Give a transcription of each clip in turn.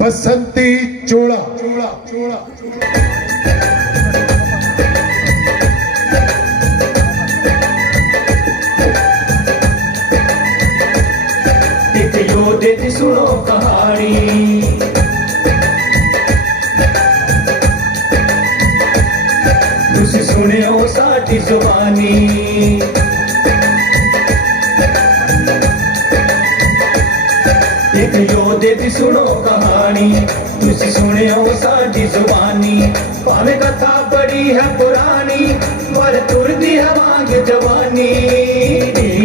बसंती चोला चोला चोला एक योद्धे दी सुनो कहानी तुसी सुनियो साडी जुबानी एक योद्धे दी सुनो कहानी तुसी सुनियो साडी जुबानी भावे कथा बड़ी है पुरानी पर तुरदी है मांग जवानी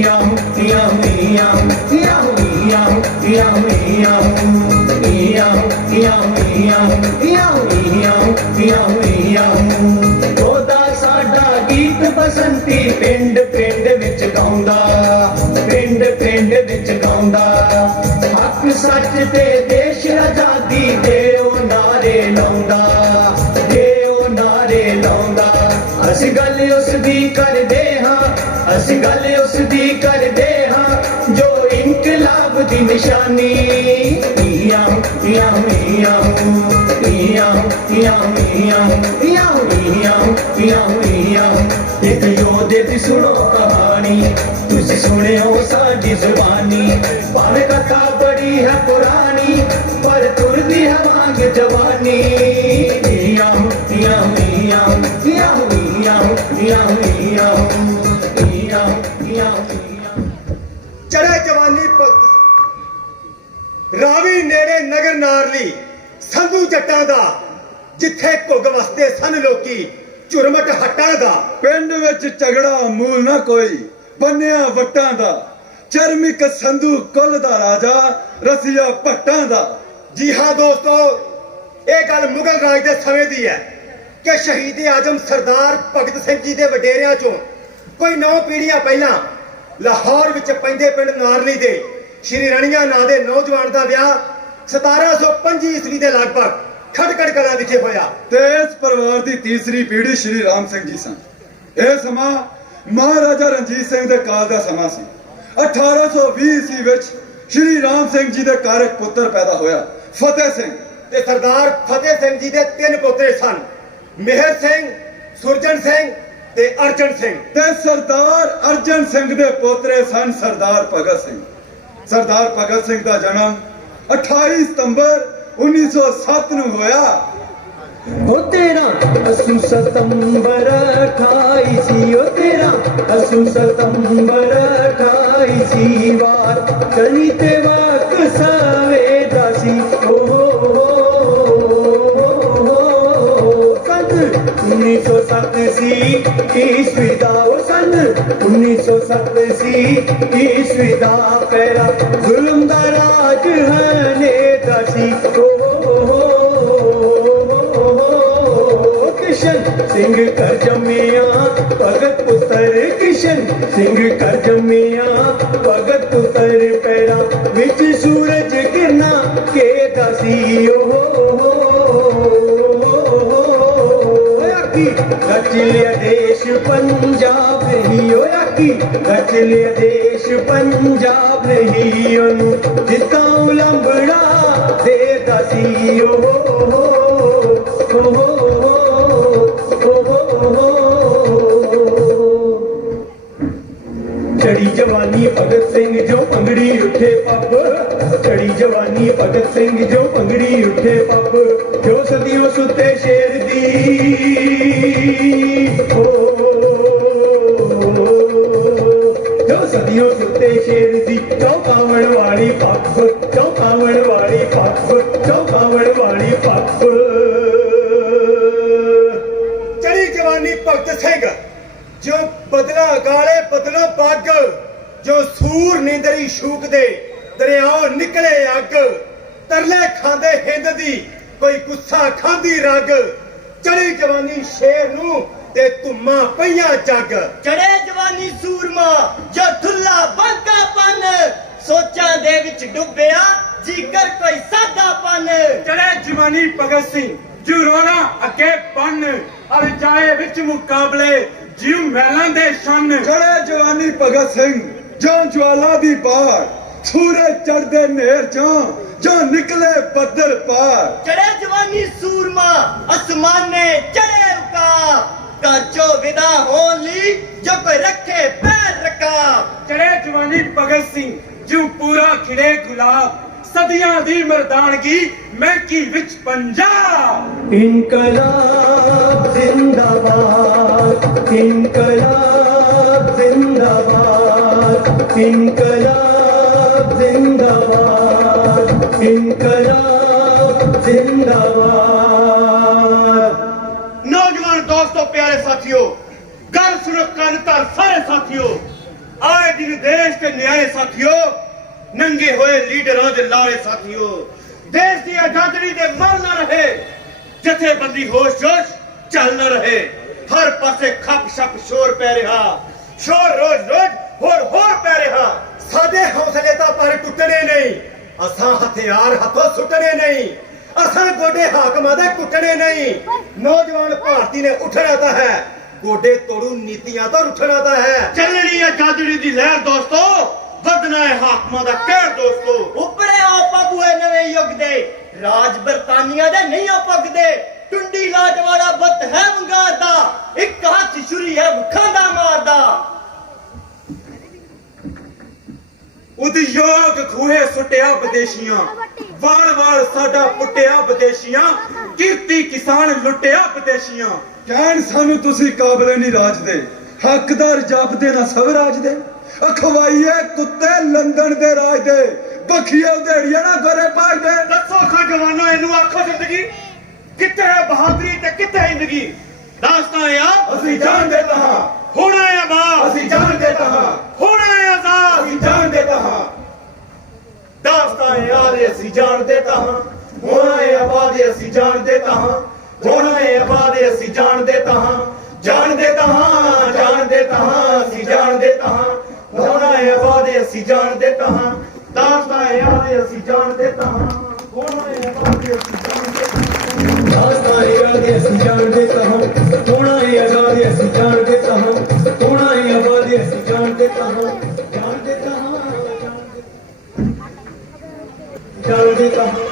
Yahoo Yahoo Yahoo Yahoo Yahoo Yahoo Yahoo Yahoo Yahoo Yahoo ओदा साडा गीत बसंती पिंड पिंड विच गाउंदा पिंड पिंड विच गाउंदा हक सच ते देश आजादी दे ओ नारे लाउंदा दे ओ नारे लाउंदा असी गल उस दी करदे हां असी गल उस दी करदे हां जो इनकलाब दी निशानी Yahoo Yahoo Yahoo Yahoo Yahoo Yahoo Yahoo एक योद्धे दी सुनो कहानी तुसी सुनियो साडी जुबानी भावे कथा बड़ी है पुरानी पर तुरदी है मांग जवानी Yahoo Yahoo Yahoo Yahoo Yahoo Yahoo Yahoo Yahoo चढ़े जवानी भगत रावी नेड़े नगर नारली संधू जट्टां दा जिथे घुग वसदे सन लोकी झुरमट हट्टां दा पिंड विच झगड़ा मूल ना कोई बन्निया वट्टां दा चरमिक संधू कुल दा राजा रसिया भट्टां दा। जी हाँ दोस्तों ये गल मुगल राज दे समय दी है कि शहीद आजम सरदार भगत सिंह जी दे वडेरियां चों कोई 9 पीढ़ियां पहला लाहौर विच पैंदे पिंड नारली दे श्री रणिया नां दे नौजवान दा विआह 1725 ईस्वी दे लगभग खटकड़ कला विखे होया ते इस परिवार दी तीसरी पीढ़ी श्री राम सिंह जी सन। यह समा महाराजा रणजीत सिंह दे काल दा समा सी। 1820 ईस्वी विच श्री राम सिंह जी दे घर एक पुत्र पैदा होया फतेह सिंह ते सरदार फतेह सिंह जी दे 3 पोते सन मेहर सिंह सुरजन सिंह ते अर्जन सिंह ते सरदार अर्जन सिंह दे पोतरे सन सरदार भगत सिंह। सरदार भगत सिंह दा जन्म 28 सितंबर 1907 ਨੂੰ ਹੋਇਆ। ओ तेरा असू सितंबर 28 सी ओ तेरा असू सितंबर 28 सी वार कनी ते वाक सावे दासी ओ सन 1907 सी ईस्वी दा ओ सन 1907 सी ईस्वी दा पहला जुल्म दा राज हने दासी ओ किशन सिंह कर जमिया भगत पुत्र किशन सिंह कर जमिया भगत पुत्र पैरा विच सूरज गिरना के दासी रच लिया देश पंजाब नहीं होया की रच लिया देश पंजाब नहीं ओनू जिता उलंबड़ा दे दासी चढ़ी जवानी भगत सिंह जो पंगड़ी उठे पप चढ़ी जवानी भगत सिंह जो पंगड़ी उठे पप जो सदियों सुते शेर दी जो सदियों सुते शेर दी चौकावण वाली पप चौकावण वाली पप चौकावण वाली पप चढ़ी जवानी भगत सिंह जो बदला गाले बदलो पग जो सूर नींदरी शूक दे दरियाओं निकले अग तरले खांदे हिंद दी कोई गुस्सा खांदी रग चढ़ी जवानी शेर नू ते धुम्मा पईयां जग चढ़े जवानी सूरमा जो धुल्ला बागा पन सोचां दे विच डुੱਬਿਆ जिगर कोई सादा पन चढ़े जवानी भगत सिंह जो रोना अगे पन अरे जाए विच मुकाबले जीव महलां दे शन चढ़े जवानी भगत सिंह जो ज्वाला दी बाढ़ सूरज चढ़दे नेर चों जो निकले बदल पार। चढ़े जवानी सूरमा आसमाने चढ़े उकाब घर चो विदा होन ली जो कोई रखे पैर रकाब चढ़े जवानी भगत सिंह जो पूरा खिड़े गुलाब सदियां दी मर्दानगी महकी विच पंजाब। इनकलाब जिंदाबाद इनकलाब जिंदाबाद इनकलाब जिंदाबाद इनकलाब जिंदाबाद। नौजवान दोस्तों, प्यारे साथियों, गल सुनो कान धर सारे साथियों, आए दिन देश के न्याय साथियों, नंगे होए लीडरों दे लारे साथियों, देश की आजादी दे मर ना रहे, जथेबंदी होश जोश चल ना रहे, हर पासे खप छप शोर पै रहा, शोर रोज रोज होर पै रहा। साडे हौसले तां पर टुटने नहीं, असां हथियार हथों सुटने नहीं, असां गोडे हाकमां दे कुटने नहीं। नौजवान भारती ने उठना ता है, गोडे तोड़ू नीतियां तो उठना ता है। चलनी आजादी दी लहर दोस्तों, ਵਧਣਾ ਹੈ ਹਾਕਮਾਂ ਦਾ ਕਹਿਰ ਦੋਸਤੋ। ਉੱਪਰੇ ਆ ਪਬੂਏ ਨਵੇਂ ਯੁੱਗ ਦੇ ਰਾਜ ਬਰਤਾਨੀਆ ਦੇ ਨਹੀਂ ਆ ਪੱਗਦੇ ਟੁੰਡੀ ਲਾਜਵਾੜਾ ਬੱਤ ਹੈ ਵੰਗਾਰਦਾ ਇੱਕ ਹੱਥ ਛੁਰੀ ਹੈ ਮੁੱਖਾਂ ਦਾ ਮਾਰਦਾ। ਉਦਯੋਗ ਖੂਹੇ ਸੁੱਟਿਆ ਵਿਦੇਸ਼ੀਆਂ ਵਾਲ ਵਾਲ ਸਾਡਾ ਪੁੱਟਿਆ ਵਿਦੇਸ਼ੀਆਂ ਕੀਰਤੀ ਕਿਸਾਨ ਲੁੱਟਿਆ ਵਿਦੇਸ਼ੀਆਂ। ਕਹਿਣ ਸਾਨੂੰ ਤੁਸੀਂ ਕਾਬਲੇ ਨਹੀਂ ਰਾਜ ਦੇ ਹੱਕਦਾਰ ਜਾਪਦੇ ਨਾ ਸਭ ਰਾਜ ਦੇ ਅਖਵਾਈਏ ਕੁੱਤੇ ਲੰਡਨ ਦੇ ਰਾਜ ਦੇ ਬਖੀਏ ਉਧੇੜੀਆਂ ਨਾ ਗੋਰੇ ਪਾਜ ਦੇ। ਦੱਸੋ ਖਾਂ ਜਵਾਨੋ ਇਹਨੂੰ ਆਖੋ ਜ਼ਿੰਦਗੀ ਕਿੱਥੇ ਹੈ ਬਹਾਦਰੀ ਤੇ ਕਿੱਥੇ ਹੈ ਜ਼ਿੰਦਗੀ। ਦਾਸਤਾਂ ਯਾਰ ਅਸੀਂ ਜਾਣਦੇ ਤਾਂ ਹਾਂ ਹੋਣਾ ਹੈ ਆਬਾਦ, ਅਸੀਂ ਜਾਣਦੇ ਤਾਂ ਹਾਂ ਹੋਣਾ ਹੈ ਆਜ਼ਾਦ। ਅਸੀਂ ਜਾਣਦੇ ਤਾਂ ਹਾਂ ਦਾਸਤਾਂ ਯਾਰ ਅਸੀਂ ਜਾਣਦੇ ਤਾਂ ਹਾਂ, ਹੋਣਾ ਹੈ ਆਬਾਦ ਅਸੀਂ ਜਾਣਦੇ ਤਾਂ ਹਾਂ, ਹੋਣਾ ਹੈ ਆਬਾਦ ਅਸੀਂ ਜਾਣਦੇ ਤਾਂ ਹਾਂ, ਜਾਣਦੇ ਤਾਂ ਹਾਂ ਜਾਣਦੇ ਤਾਂ ਹਾਂ ਅਸੀਂ ਜਾਣਦੇ ਤਾਂ ਹਾਂ, ਹੋਣਾ ਹੈ ਆਬਾਦ ਅਸੀਂ ਜਾਣਦੇ ਤਾਂ ਹਾਂ, ਦਾਸਤਾਂ ਯਾਰ ਅਸੀਂ ਜਾਣਦੇ ਤਾਂ ਹਾਂ, ਹੋਣਾ ਹੈ ਆਬਾਦ ਅਸੀਂ ਜਾਣਦੇ ਤਾਂ ਹਾਂ। ਦਾਸਤਾਂ ਯਾਦ ਅਸੀਂ ਜਾਣਦੇ ਤਾਂ ਹਾਂ, ਹੋਣਾ ਹੈ ਆਜ਼ਾਦ ਅਸੀਂ ਜਾਣਦੇ ਤਾਂ ਹਾਂ, ਹੋਣਾ ਹੈ ਆਬਾਦ ਅਸੀਂ ਜਾਣਦੇ ਤਾਂ ਹਾਂ, ਜਾਣਦੇ ਤਾਂ ਹਾਂ ਜਾਣਦੇ ਤਾਂ ਹਾਂ।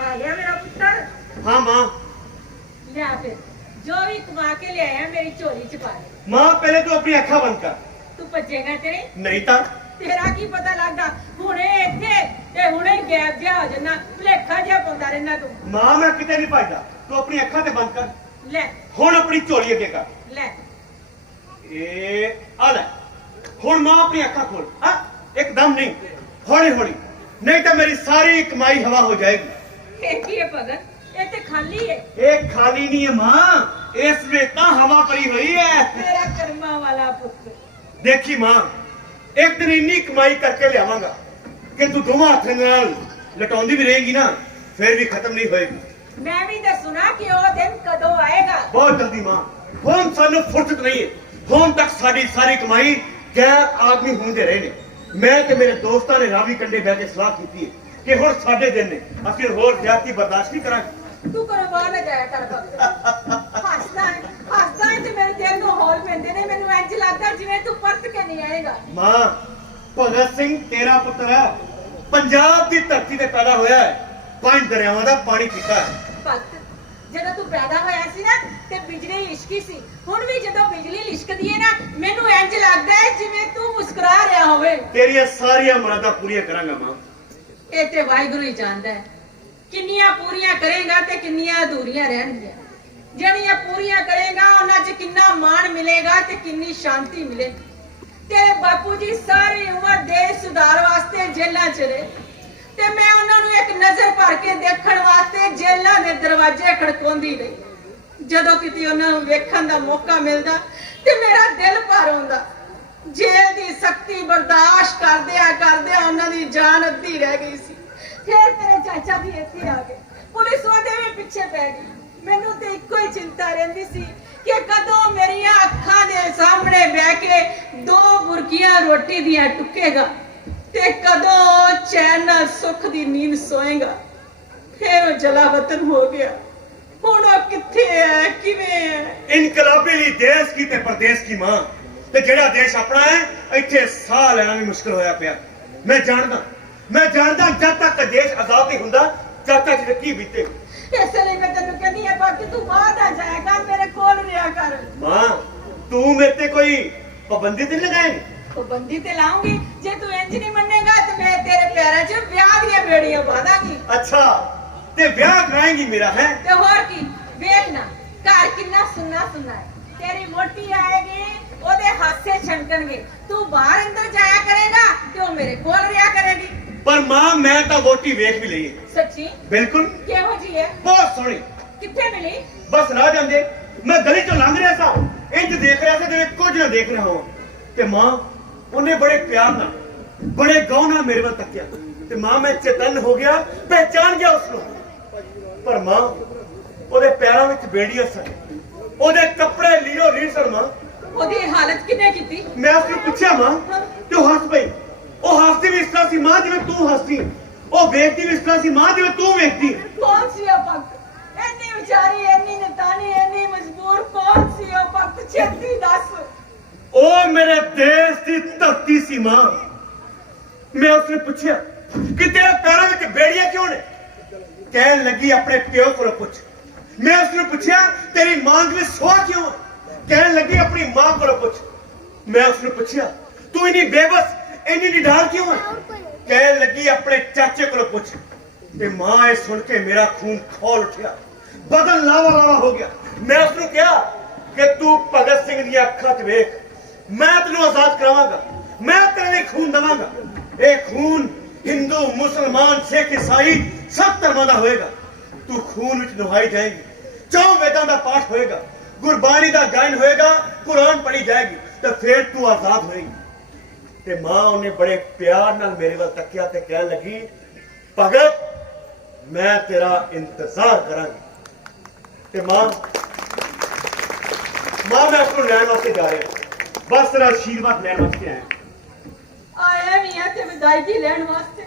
आ गया मेरा पुत्र। हाँ माँ, लिया फिर जो भी कमा के ले आया मेरी झोली च पा दे। माँ पहले तो अपनी अखा बंद कर। तू भजेगा तेरे नहीं था तेरा की पता लगदा हुणे इत्थे ते हुणे गैप जिहा हो जाना भुलेखा जिहा पाउंदा रहना तू। माँ मैं किते नहीं भजदा, तू अपनी अखा ते बंद कर। ले हुण अपनी झोली अगे कर। ले ए आ ले हुण माँ अपनी अखा खोल। हाँ एकदम नहीं, हौली हौली, नहीं तो मेरी सारी कमाई हवा हो जाएगी। ਇਹ ਕੀ ਹੈ ਭਗਤ, ਇਹ ਤੇ ਖਾਲੀ ਹੈ। एक खाली नहीं है माँ, इसमें तो हवा पड़ी हुई है। ਮੇਰਾ ਕਰਮਾਂ ਵਾਲਾ ਪੁੱਤ। देखी माँ, एक दिन इन्नी कमाई करके लियावांगा कि तू दोवां हत्थां नाल लटौंदी भी रहेगी ना, फिर भी खत्म नहीं होएगी। मैं भी दसुना कि वो दिन कदों आएगा। बहुत जल्दी माँ, हुण सानू फुर्सत नहीं है। हुण तक साडी सारी कमाई गैर आदमी होंदे रहे ने। मैं ते मेरे दोस्तां ने रावी कंडे बैठ के सलाह कीती है कि हुण साडे दिन ने, असीं होर ज्यादती बर्दाश्त नहीं करांगे। तू कुर्बान न जाया कर भगत। हसदा है ते मेरे दिल नूं हौल पैंदे ने, मैनूं इंज लगदा जिवें तू परत के नहीं आएगा। मां, भगत सिंह तेरा पुत्र है, पंजाब की धरती ते पैदा होया है, 5 दरियावां दा पानी पीता है। भगत ਜਦੋਂ ਤੂੰ ਪੈਦਾ ਹੋਇਆ ਸੀ ਨਾ ਤੇ ਬਿਜਲੀ ਲਿਸ਼ਕੀ ਸੀ, ਹੁਣ ਵੀ ਜਦੋਂ ਬਿਜਲੀ ਲਿਸ਼ਕਦੀ ਹੈ ਨਾ ਮੈਨੂੰ ਇੰਜ ਲੱਗਦਾ ਹੈ ਜਿਵੇਂ ਤੂੰ ਮੁਸਕਰਾ ਰਿਹਾ ਹੋਵੇ। तेरिया सारिया मुरादा पूरी करांगा मां। ਇਹ ਤੇ ਵਾਹਿਗੁਰੂ ਹੀ ਜਾਣਦਾ ਹੈ ਕਿੰਨੀਆਂ ਪੂਰੀਆਂ ਕਰੇਗਾ ਤੇ ਕਿੰਨੀਆਂ ਅਧੂਰੀਆਂ ਰਹਿਣਗੀਆਂ। ਜਿਹੜੀਆਂ ਪੂਰੀਆਂ ਕਰੇਗਾ ਉਹਨਾਂ 'ਚ ਕਿੰਨਾ ਮਾਣ ਮਿਲੇਗਾ ਤੇ ਕਿੰਨੀ ਸ਼ਾਂਤੀ ਮਿਲੇਗੀ। ਤੇਰੇ ਬਾਪੂ ਜੀ ਸਾਰੀ ਉਮਰ ਦੇਸ਼ ਸੁਧਾਰ ਵਾਸਤੇ ਜੇਲ੍ਹਾਂ 'ਚ ਰਹੇ ਤੇ ਮੈਂ ਉਹਨਾਂ ਨੂੰ ਇੱਕ ਨਜ਼ਰ ਭਰ ਕੇ ਦੇਖਣ ਵਾਸਤੇ ਜੇਲ੍ਹਾਂ ਦੇ ਦਰਵਾਜ਼ੇ ਖੜਕਾਉਂਦੀ ਰਹੀ। ਜਦੋਂ ਕਿਤੇ ਉਹਨਾਂ ਨੂੰ ਵੇਖਣ ਦਾ ਮੌਕਾ ਮਿਲਦਾ ਤੇ ਮੇਰਾ ਦਿਲ ਭਰ ਆਉਂਦਾ। ਜੇਲ੍ਹ ਦੀ ਸਖਤੀ ਬਰਦਾਸ਼ਤ ਕਰਦਿਆਂ ਉਹਨਾਂ ਦੀ ਜਾਨ ਅੱਧੀ ਰਹਿ ਗਈ ਸੀ। ਫਿਰ ਤੇਰੇ ਚਾਚਾ ਵੀ ਇੱਥੇ ਆ ਗਏ, ਪੁਲਿਸ ਉਹਦੇ ਵੀ ਪਿੱਛੇ ਪੈ ਗਈ। ਮੈਨੂੰ ਤੇ ਇੱਕੋ ਹੀ ਚਿੰਤਾ ਰਹਿੰਦੀ ਸੀ ਕਿ ਕਦੋਂ ਮੇਰੀਆਂ ਅੱਖਾਂ ਦੇ ਸਾਹਮਣੇ ਬਹਿ ਕੇ ਦੋ ਬੁਰਕੀਆਂ ਰੋਟੀ ਦੀਆਂ ਟੁੱਕੇਗਾ ਤੇ ਕਦੋਂ ਚੈਨ ਨਾਲ ਸੁੱਖ ਦੀ ਨੀਂਦ ਸੋਏਗਾ। ਫਿਰ ਉਹ ਜਲਾ ਵਤਨ ਹੋ ਗਿਆ। ਹੁਣ ਉਹ ਕਿੱਥੇ ਹੈ, ਕਿਵੇਂ ਹੈ? ਇਨਕਲਾਬੀ ਲਈ ਦੇਸ਼ ਕੀ ਤੇ ਪ੍ਰਦੇਸ਼ ਕੀ ਮਾਂ, ਤੇ ਜਿਹੜਾ ਦੇਸ਼ ਆਪਣਾ ਹੈ ਇੱਥੇ ਸਾਹ ਲੈਣਾ ਵੀ ਮੁਸ਼ਕਲ ਹੋਇਆ ਪਿਆ। ਮੈਂ ਜਾਣਦਾ ਜਦ ਤੱਕ ਦੇਸ਼ ਆਜ਼ਾਦ ਨਹੀਂ ਹੁੰਦਾ ਜਦ ਤੱਕ ਜ਼ਿੰਦਗੀ ਬੀਤੇ। ਇਸ ਲਈ ਮੈਂ ਤੈਨੂੰ ਕਹਿੰਦੀ ਆ ਬਾਕੀ ਤੂੰ ਬਾਹਰ ਨਾ ਜਾਇਆ ਕਰ, ਮੇਰੇ ਕੋਲ ਰਿਹਾ ਕਰ। ਮਾਂ ਤੂੰ ਮੇਰੇ ਤੇ ਕੋਈ ਪਾਬੰਦੀ ਤੇ ਲਗਾਏਂਗੀ? ਪਾਬੰਦੀ ਤੇ ਲਾਉਂਗੀ। ਜੇ ਤੂੰ ਇੰਜ ਨਹੀਂ ਮੰਨੇਗਾ ਤੇ ਮੈਂ ਤੇਰੇ ਪੈਰਾਂ 'ਚ ਵਿਆਹ ਦੀਆਂ ਬੇੜੀਆਂ ਬਾਂਧਾਂਗੀ। ਅੱਛਾ ਤੇ ਵਿਆਹ ਕਰਾਏਂਗੀ ਮੇਰਾ ਹੈ? ਤੇ ਹੋਰ ਕੀ, ਵੇਖ ਨਾ ਘਰ ਕਿੰਨਾ ਸੁੰਨਾ ਹੈ। ਤੇਰੀ ਵੋਟੀ ਆਏਗੀ, ਉਹਦੇ ਹਾਸੇ ਛਣਕਣਗੇ। ਤੂੰ ਬਾਹਰ ਅੰਦਰ ਜਾਇਆ ਕਰੇਗਾ ਤੇ ਉਹ ਮੇਰੇ ਕੋਲ ਰਿਹਾ ਕਰੇਗੀ। ਪਰ ਮਾਂ ਮੈਂ ਤਾਂ ਵੋਟੀ ਵੇਖ ਵੀ ਲਈ ਹੈ। ਸੱਚੀ? ਬਿਲਕੁਲ। ਕਿਹੋ ਜੀ ਹੈ? ਬਹੁਤ ਸੋਹਣੀ। ਕਿੱਥੇ ਮਿਲੀ? ਬਸ ਰਾਹ ਜਾਂਦੇ ਮੈਂ ਗਲੀ ਚੋਂ ਲੰਘ ਰਿਹਾ ਸਾਂ, ਇੰਜ ਦੇਖ ਰਿਹਾ ਸੀ ਜਿਵੇਂ ਕੁਝ ਨਾ ਦੇਖ ਰਿਹਾ ਹੋਵਾਂ। ਤੇ ਮਾਂ ਉਹਨੇ ਬੜੇ ਪਿਆਰ ਨਾਲ ਬੜੇ ਗੌਰ ਨਾਲ ਮੇਰੇ ਵੱਲ ਤੱਕਿਆ ਤੇ ਮਾਂ ਮੈਂ ਚੇਤਨ ਹੋ ਗਿਆ, ਪਹਿਚਾਨ ਗਿਆ ਉਸ ਨੂੰ। ਪਰ ਮਾਂ ਉਹਦੇ ਪੈਰਾਂ ਵਿੱਚ ਬੇੜੀਆਂ ਸਨ, ਉਹਦੇ ਕੱਪੜੇ ਲੀਰੋ ਲੀਰ ਸਨ। ਮਾਂ ਉਹਦੀ ਹਾਲਤ ਕਿਨੇ ਕੀਤੀ? ਮੈਂ ਉਸ ਨੂੰ ਪੁੱਛਿਆ ਮਾਂ ਤੇ ਉਹ ਹੱਸ ਪਈ। ਉਹ ਹੱਸਦੀ ਵੀ ਇਸ ਤਰ੍ਹਾਂ ਸੀ ਮਾਂ ਜਿਵੇਂ ਤੂੰ ਹੱਸਦੀ, ਉਹ ਵੇਖਦੀ ਵੀ ਇਸ ਤਰ੍ਹਾਂ ਸੀ ਮਾਂ ਜਿਵੇਂ ਤੂੰ ਵੇਖਦੀ। ਕੌਣ ਸੀ ਉਹ ਭਗਤ? ਇੰਨੀ ਵਿਚਾਰੀ, ਇੰਨੀ ਨਤਾਨੀ, ਇੰਨੀ ਮਜਬੂਰ, ਕੌਣ ਸੀ ਉਹ ਭਗਤ? ਛੇਤੀ ਦੱਸ। ਉਹ ਮੇਰੇ ਦੇਸ਼ ਦੀ ਧਰਤੀ ਸੀ ਮਾਂ। ਮੈਂ ਉਸ ਨੂੰ ਪੁੱਛਿਆ ਕਿ ਤੇਰੇ ਪੈਰਾਂ ਵਿੱਚ ਬੇੜੀਆਂ ਕਿਉਂ ਨੇ? ਕਹਿਣ ਲੱਗੀ ਆਪਣੇ ਪਿਓ ਕੋਲੋਂ ਪੁੱਛ। ਮੈਂ ਉਸ ਨੂੰ ਪੁੱਛਿਆ ਤੇਰੀ ਮਾਂ ਵਿੱਚ ਸੋਹ ਕਿਉਂ ਹੈ? ਕਹਿਣ ਲੱਗੀ ਆਪਣੀ ਮਾਂ ਕੋਲੋਂ ਪੁੱਛ। ਮੈਂ ਉਸ ਨੂੰ ਪੁੱਛਿਆ ਤੂੰ ਇੰਨੀ ਬੇਬਸ, ਇੰਨੀ ਨਿਡਰ ਕਿਉਂ ਹੈ? ਕਹਿਣ ਲੱਗੀ ਆਪਣੇ ਚਾਚੇ ਕੋਲੋਂ ਪੁੱਛ। ਤੇ ਮਾਂ ਇਹ ਸੁਣ ਕੇ ਮੇਰਾ ਖੂਨ ਖੌਲ ਉੱਠਿਆ, ਬਦਨ ਲਾਵਾ ਹੋ ਗਿਆ। ਮੈਂ ਉਸ ਨੂੰ ਕਿਹਾ ਕਿ ਤੂੰ ਭਗਤ ਸਿੰਘ ਦੀਆਂ ਅੱਖਾਂ 'ਚ ਵੇਖ, ਮੈਂ ਤੈਨੂੰ ਆਜ਼ਾਦ ਕਰਾਵਾਂਗਾ, ਮੈਂ ਤੇਰੇ ਲਈ ਖੂਨ ਦੇਵਾਂਗਾ। ਇਹ ਖੂਨ ਹਿੰਦੂ, ਮੁਸਲਮਾਨ, ਸਿੱਖ, ਈਸਾਈ ਸਭ ਧਰਮਾਂ ਦਾ ਹੋਏਗਾ। ਤੂੰ ਖੂਨ ਵਿੱਚ ਨਹਾਈ ਜਾਏਗੀ, 4 ਵੇਦਾਂ ਦਾ ਪਾਠ ਹੋਏਗਾ, ਗੁਰਬਾਣੀ ਦਾ ਗਾਇਨ ਹੋਏਗਾ, ਕੁਰਾਨ ਪੜ੍ਹੀ ਜਾਏਗੀ ਤੇ ਫਿਰ ਤੂੰ ਆਜ਼ਾਦ ਹੋਏਗੀ। ਤੇ ਮਾਂ ਉਹਨੇ ਬੜੇ ਪਿਆਰ ਨਾਲ ਮੇਰੇ ਵੱਲ ਤੱਕਿਆ ਤੇ ਕਹਿਣ ਲੱਗੀ ਭਗਤ ਮੈਂ ਤੇਰਾ ਇੰਤਜ਼ਾਰ ਕਰਾਂਗੀ। ਤੇ ਮਾਂ ਮੈਂ ਉਸ ਨੂੰ ਲੈਣ ਵਾਸਤੇ ਜਾ ਰਿਹਾ, ਬਸ ਤੇਰਾ ਆਸ਼ੀਰਵਾਦ ਲੈਣ ਵਾਸਤੇ ਆਇਆ ਵੀ ਹੈ ਤੇ ਵਿਦਾਇਗੀ ਲੈਣ ਵਾਸਤੇ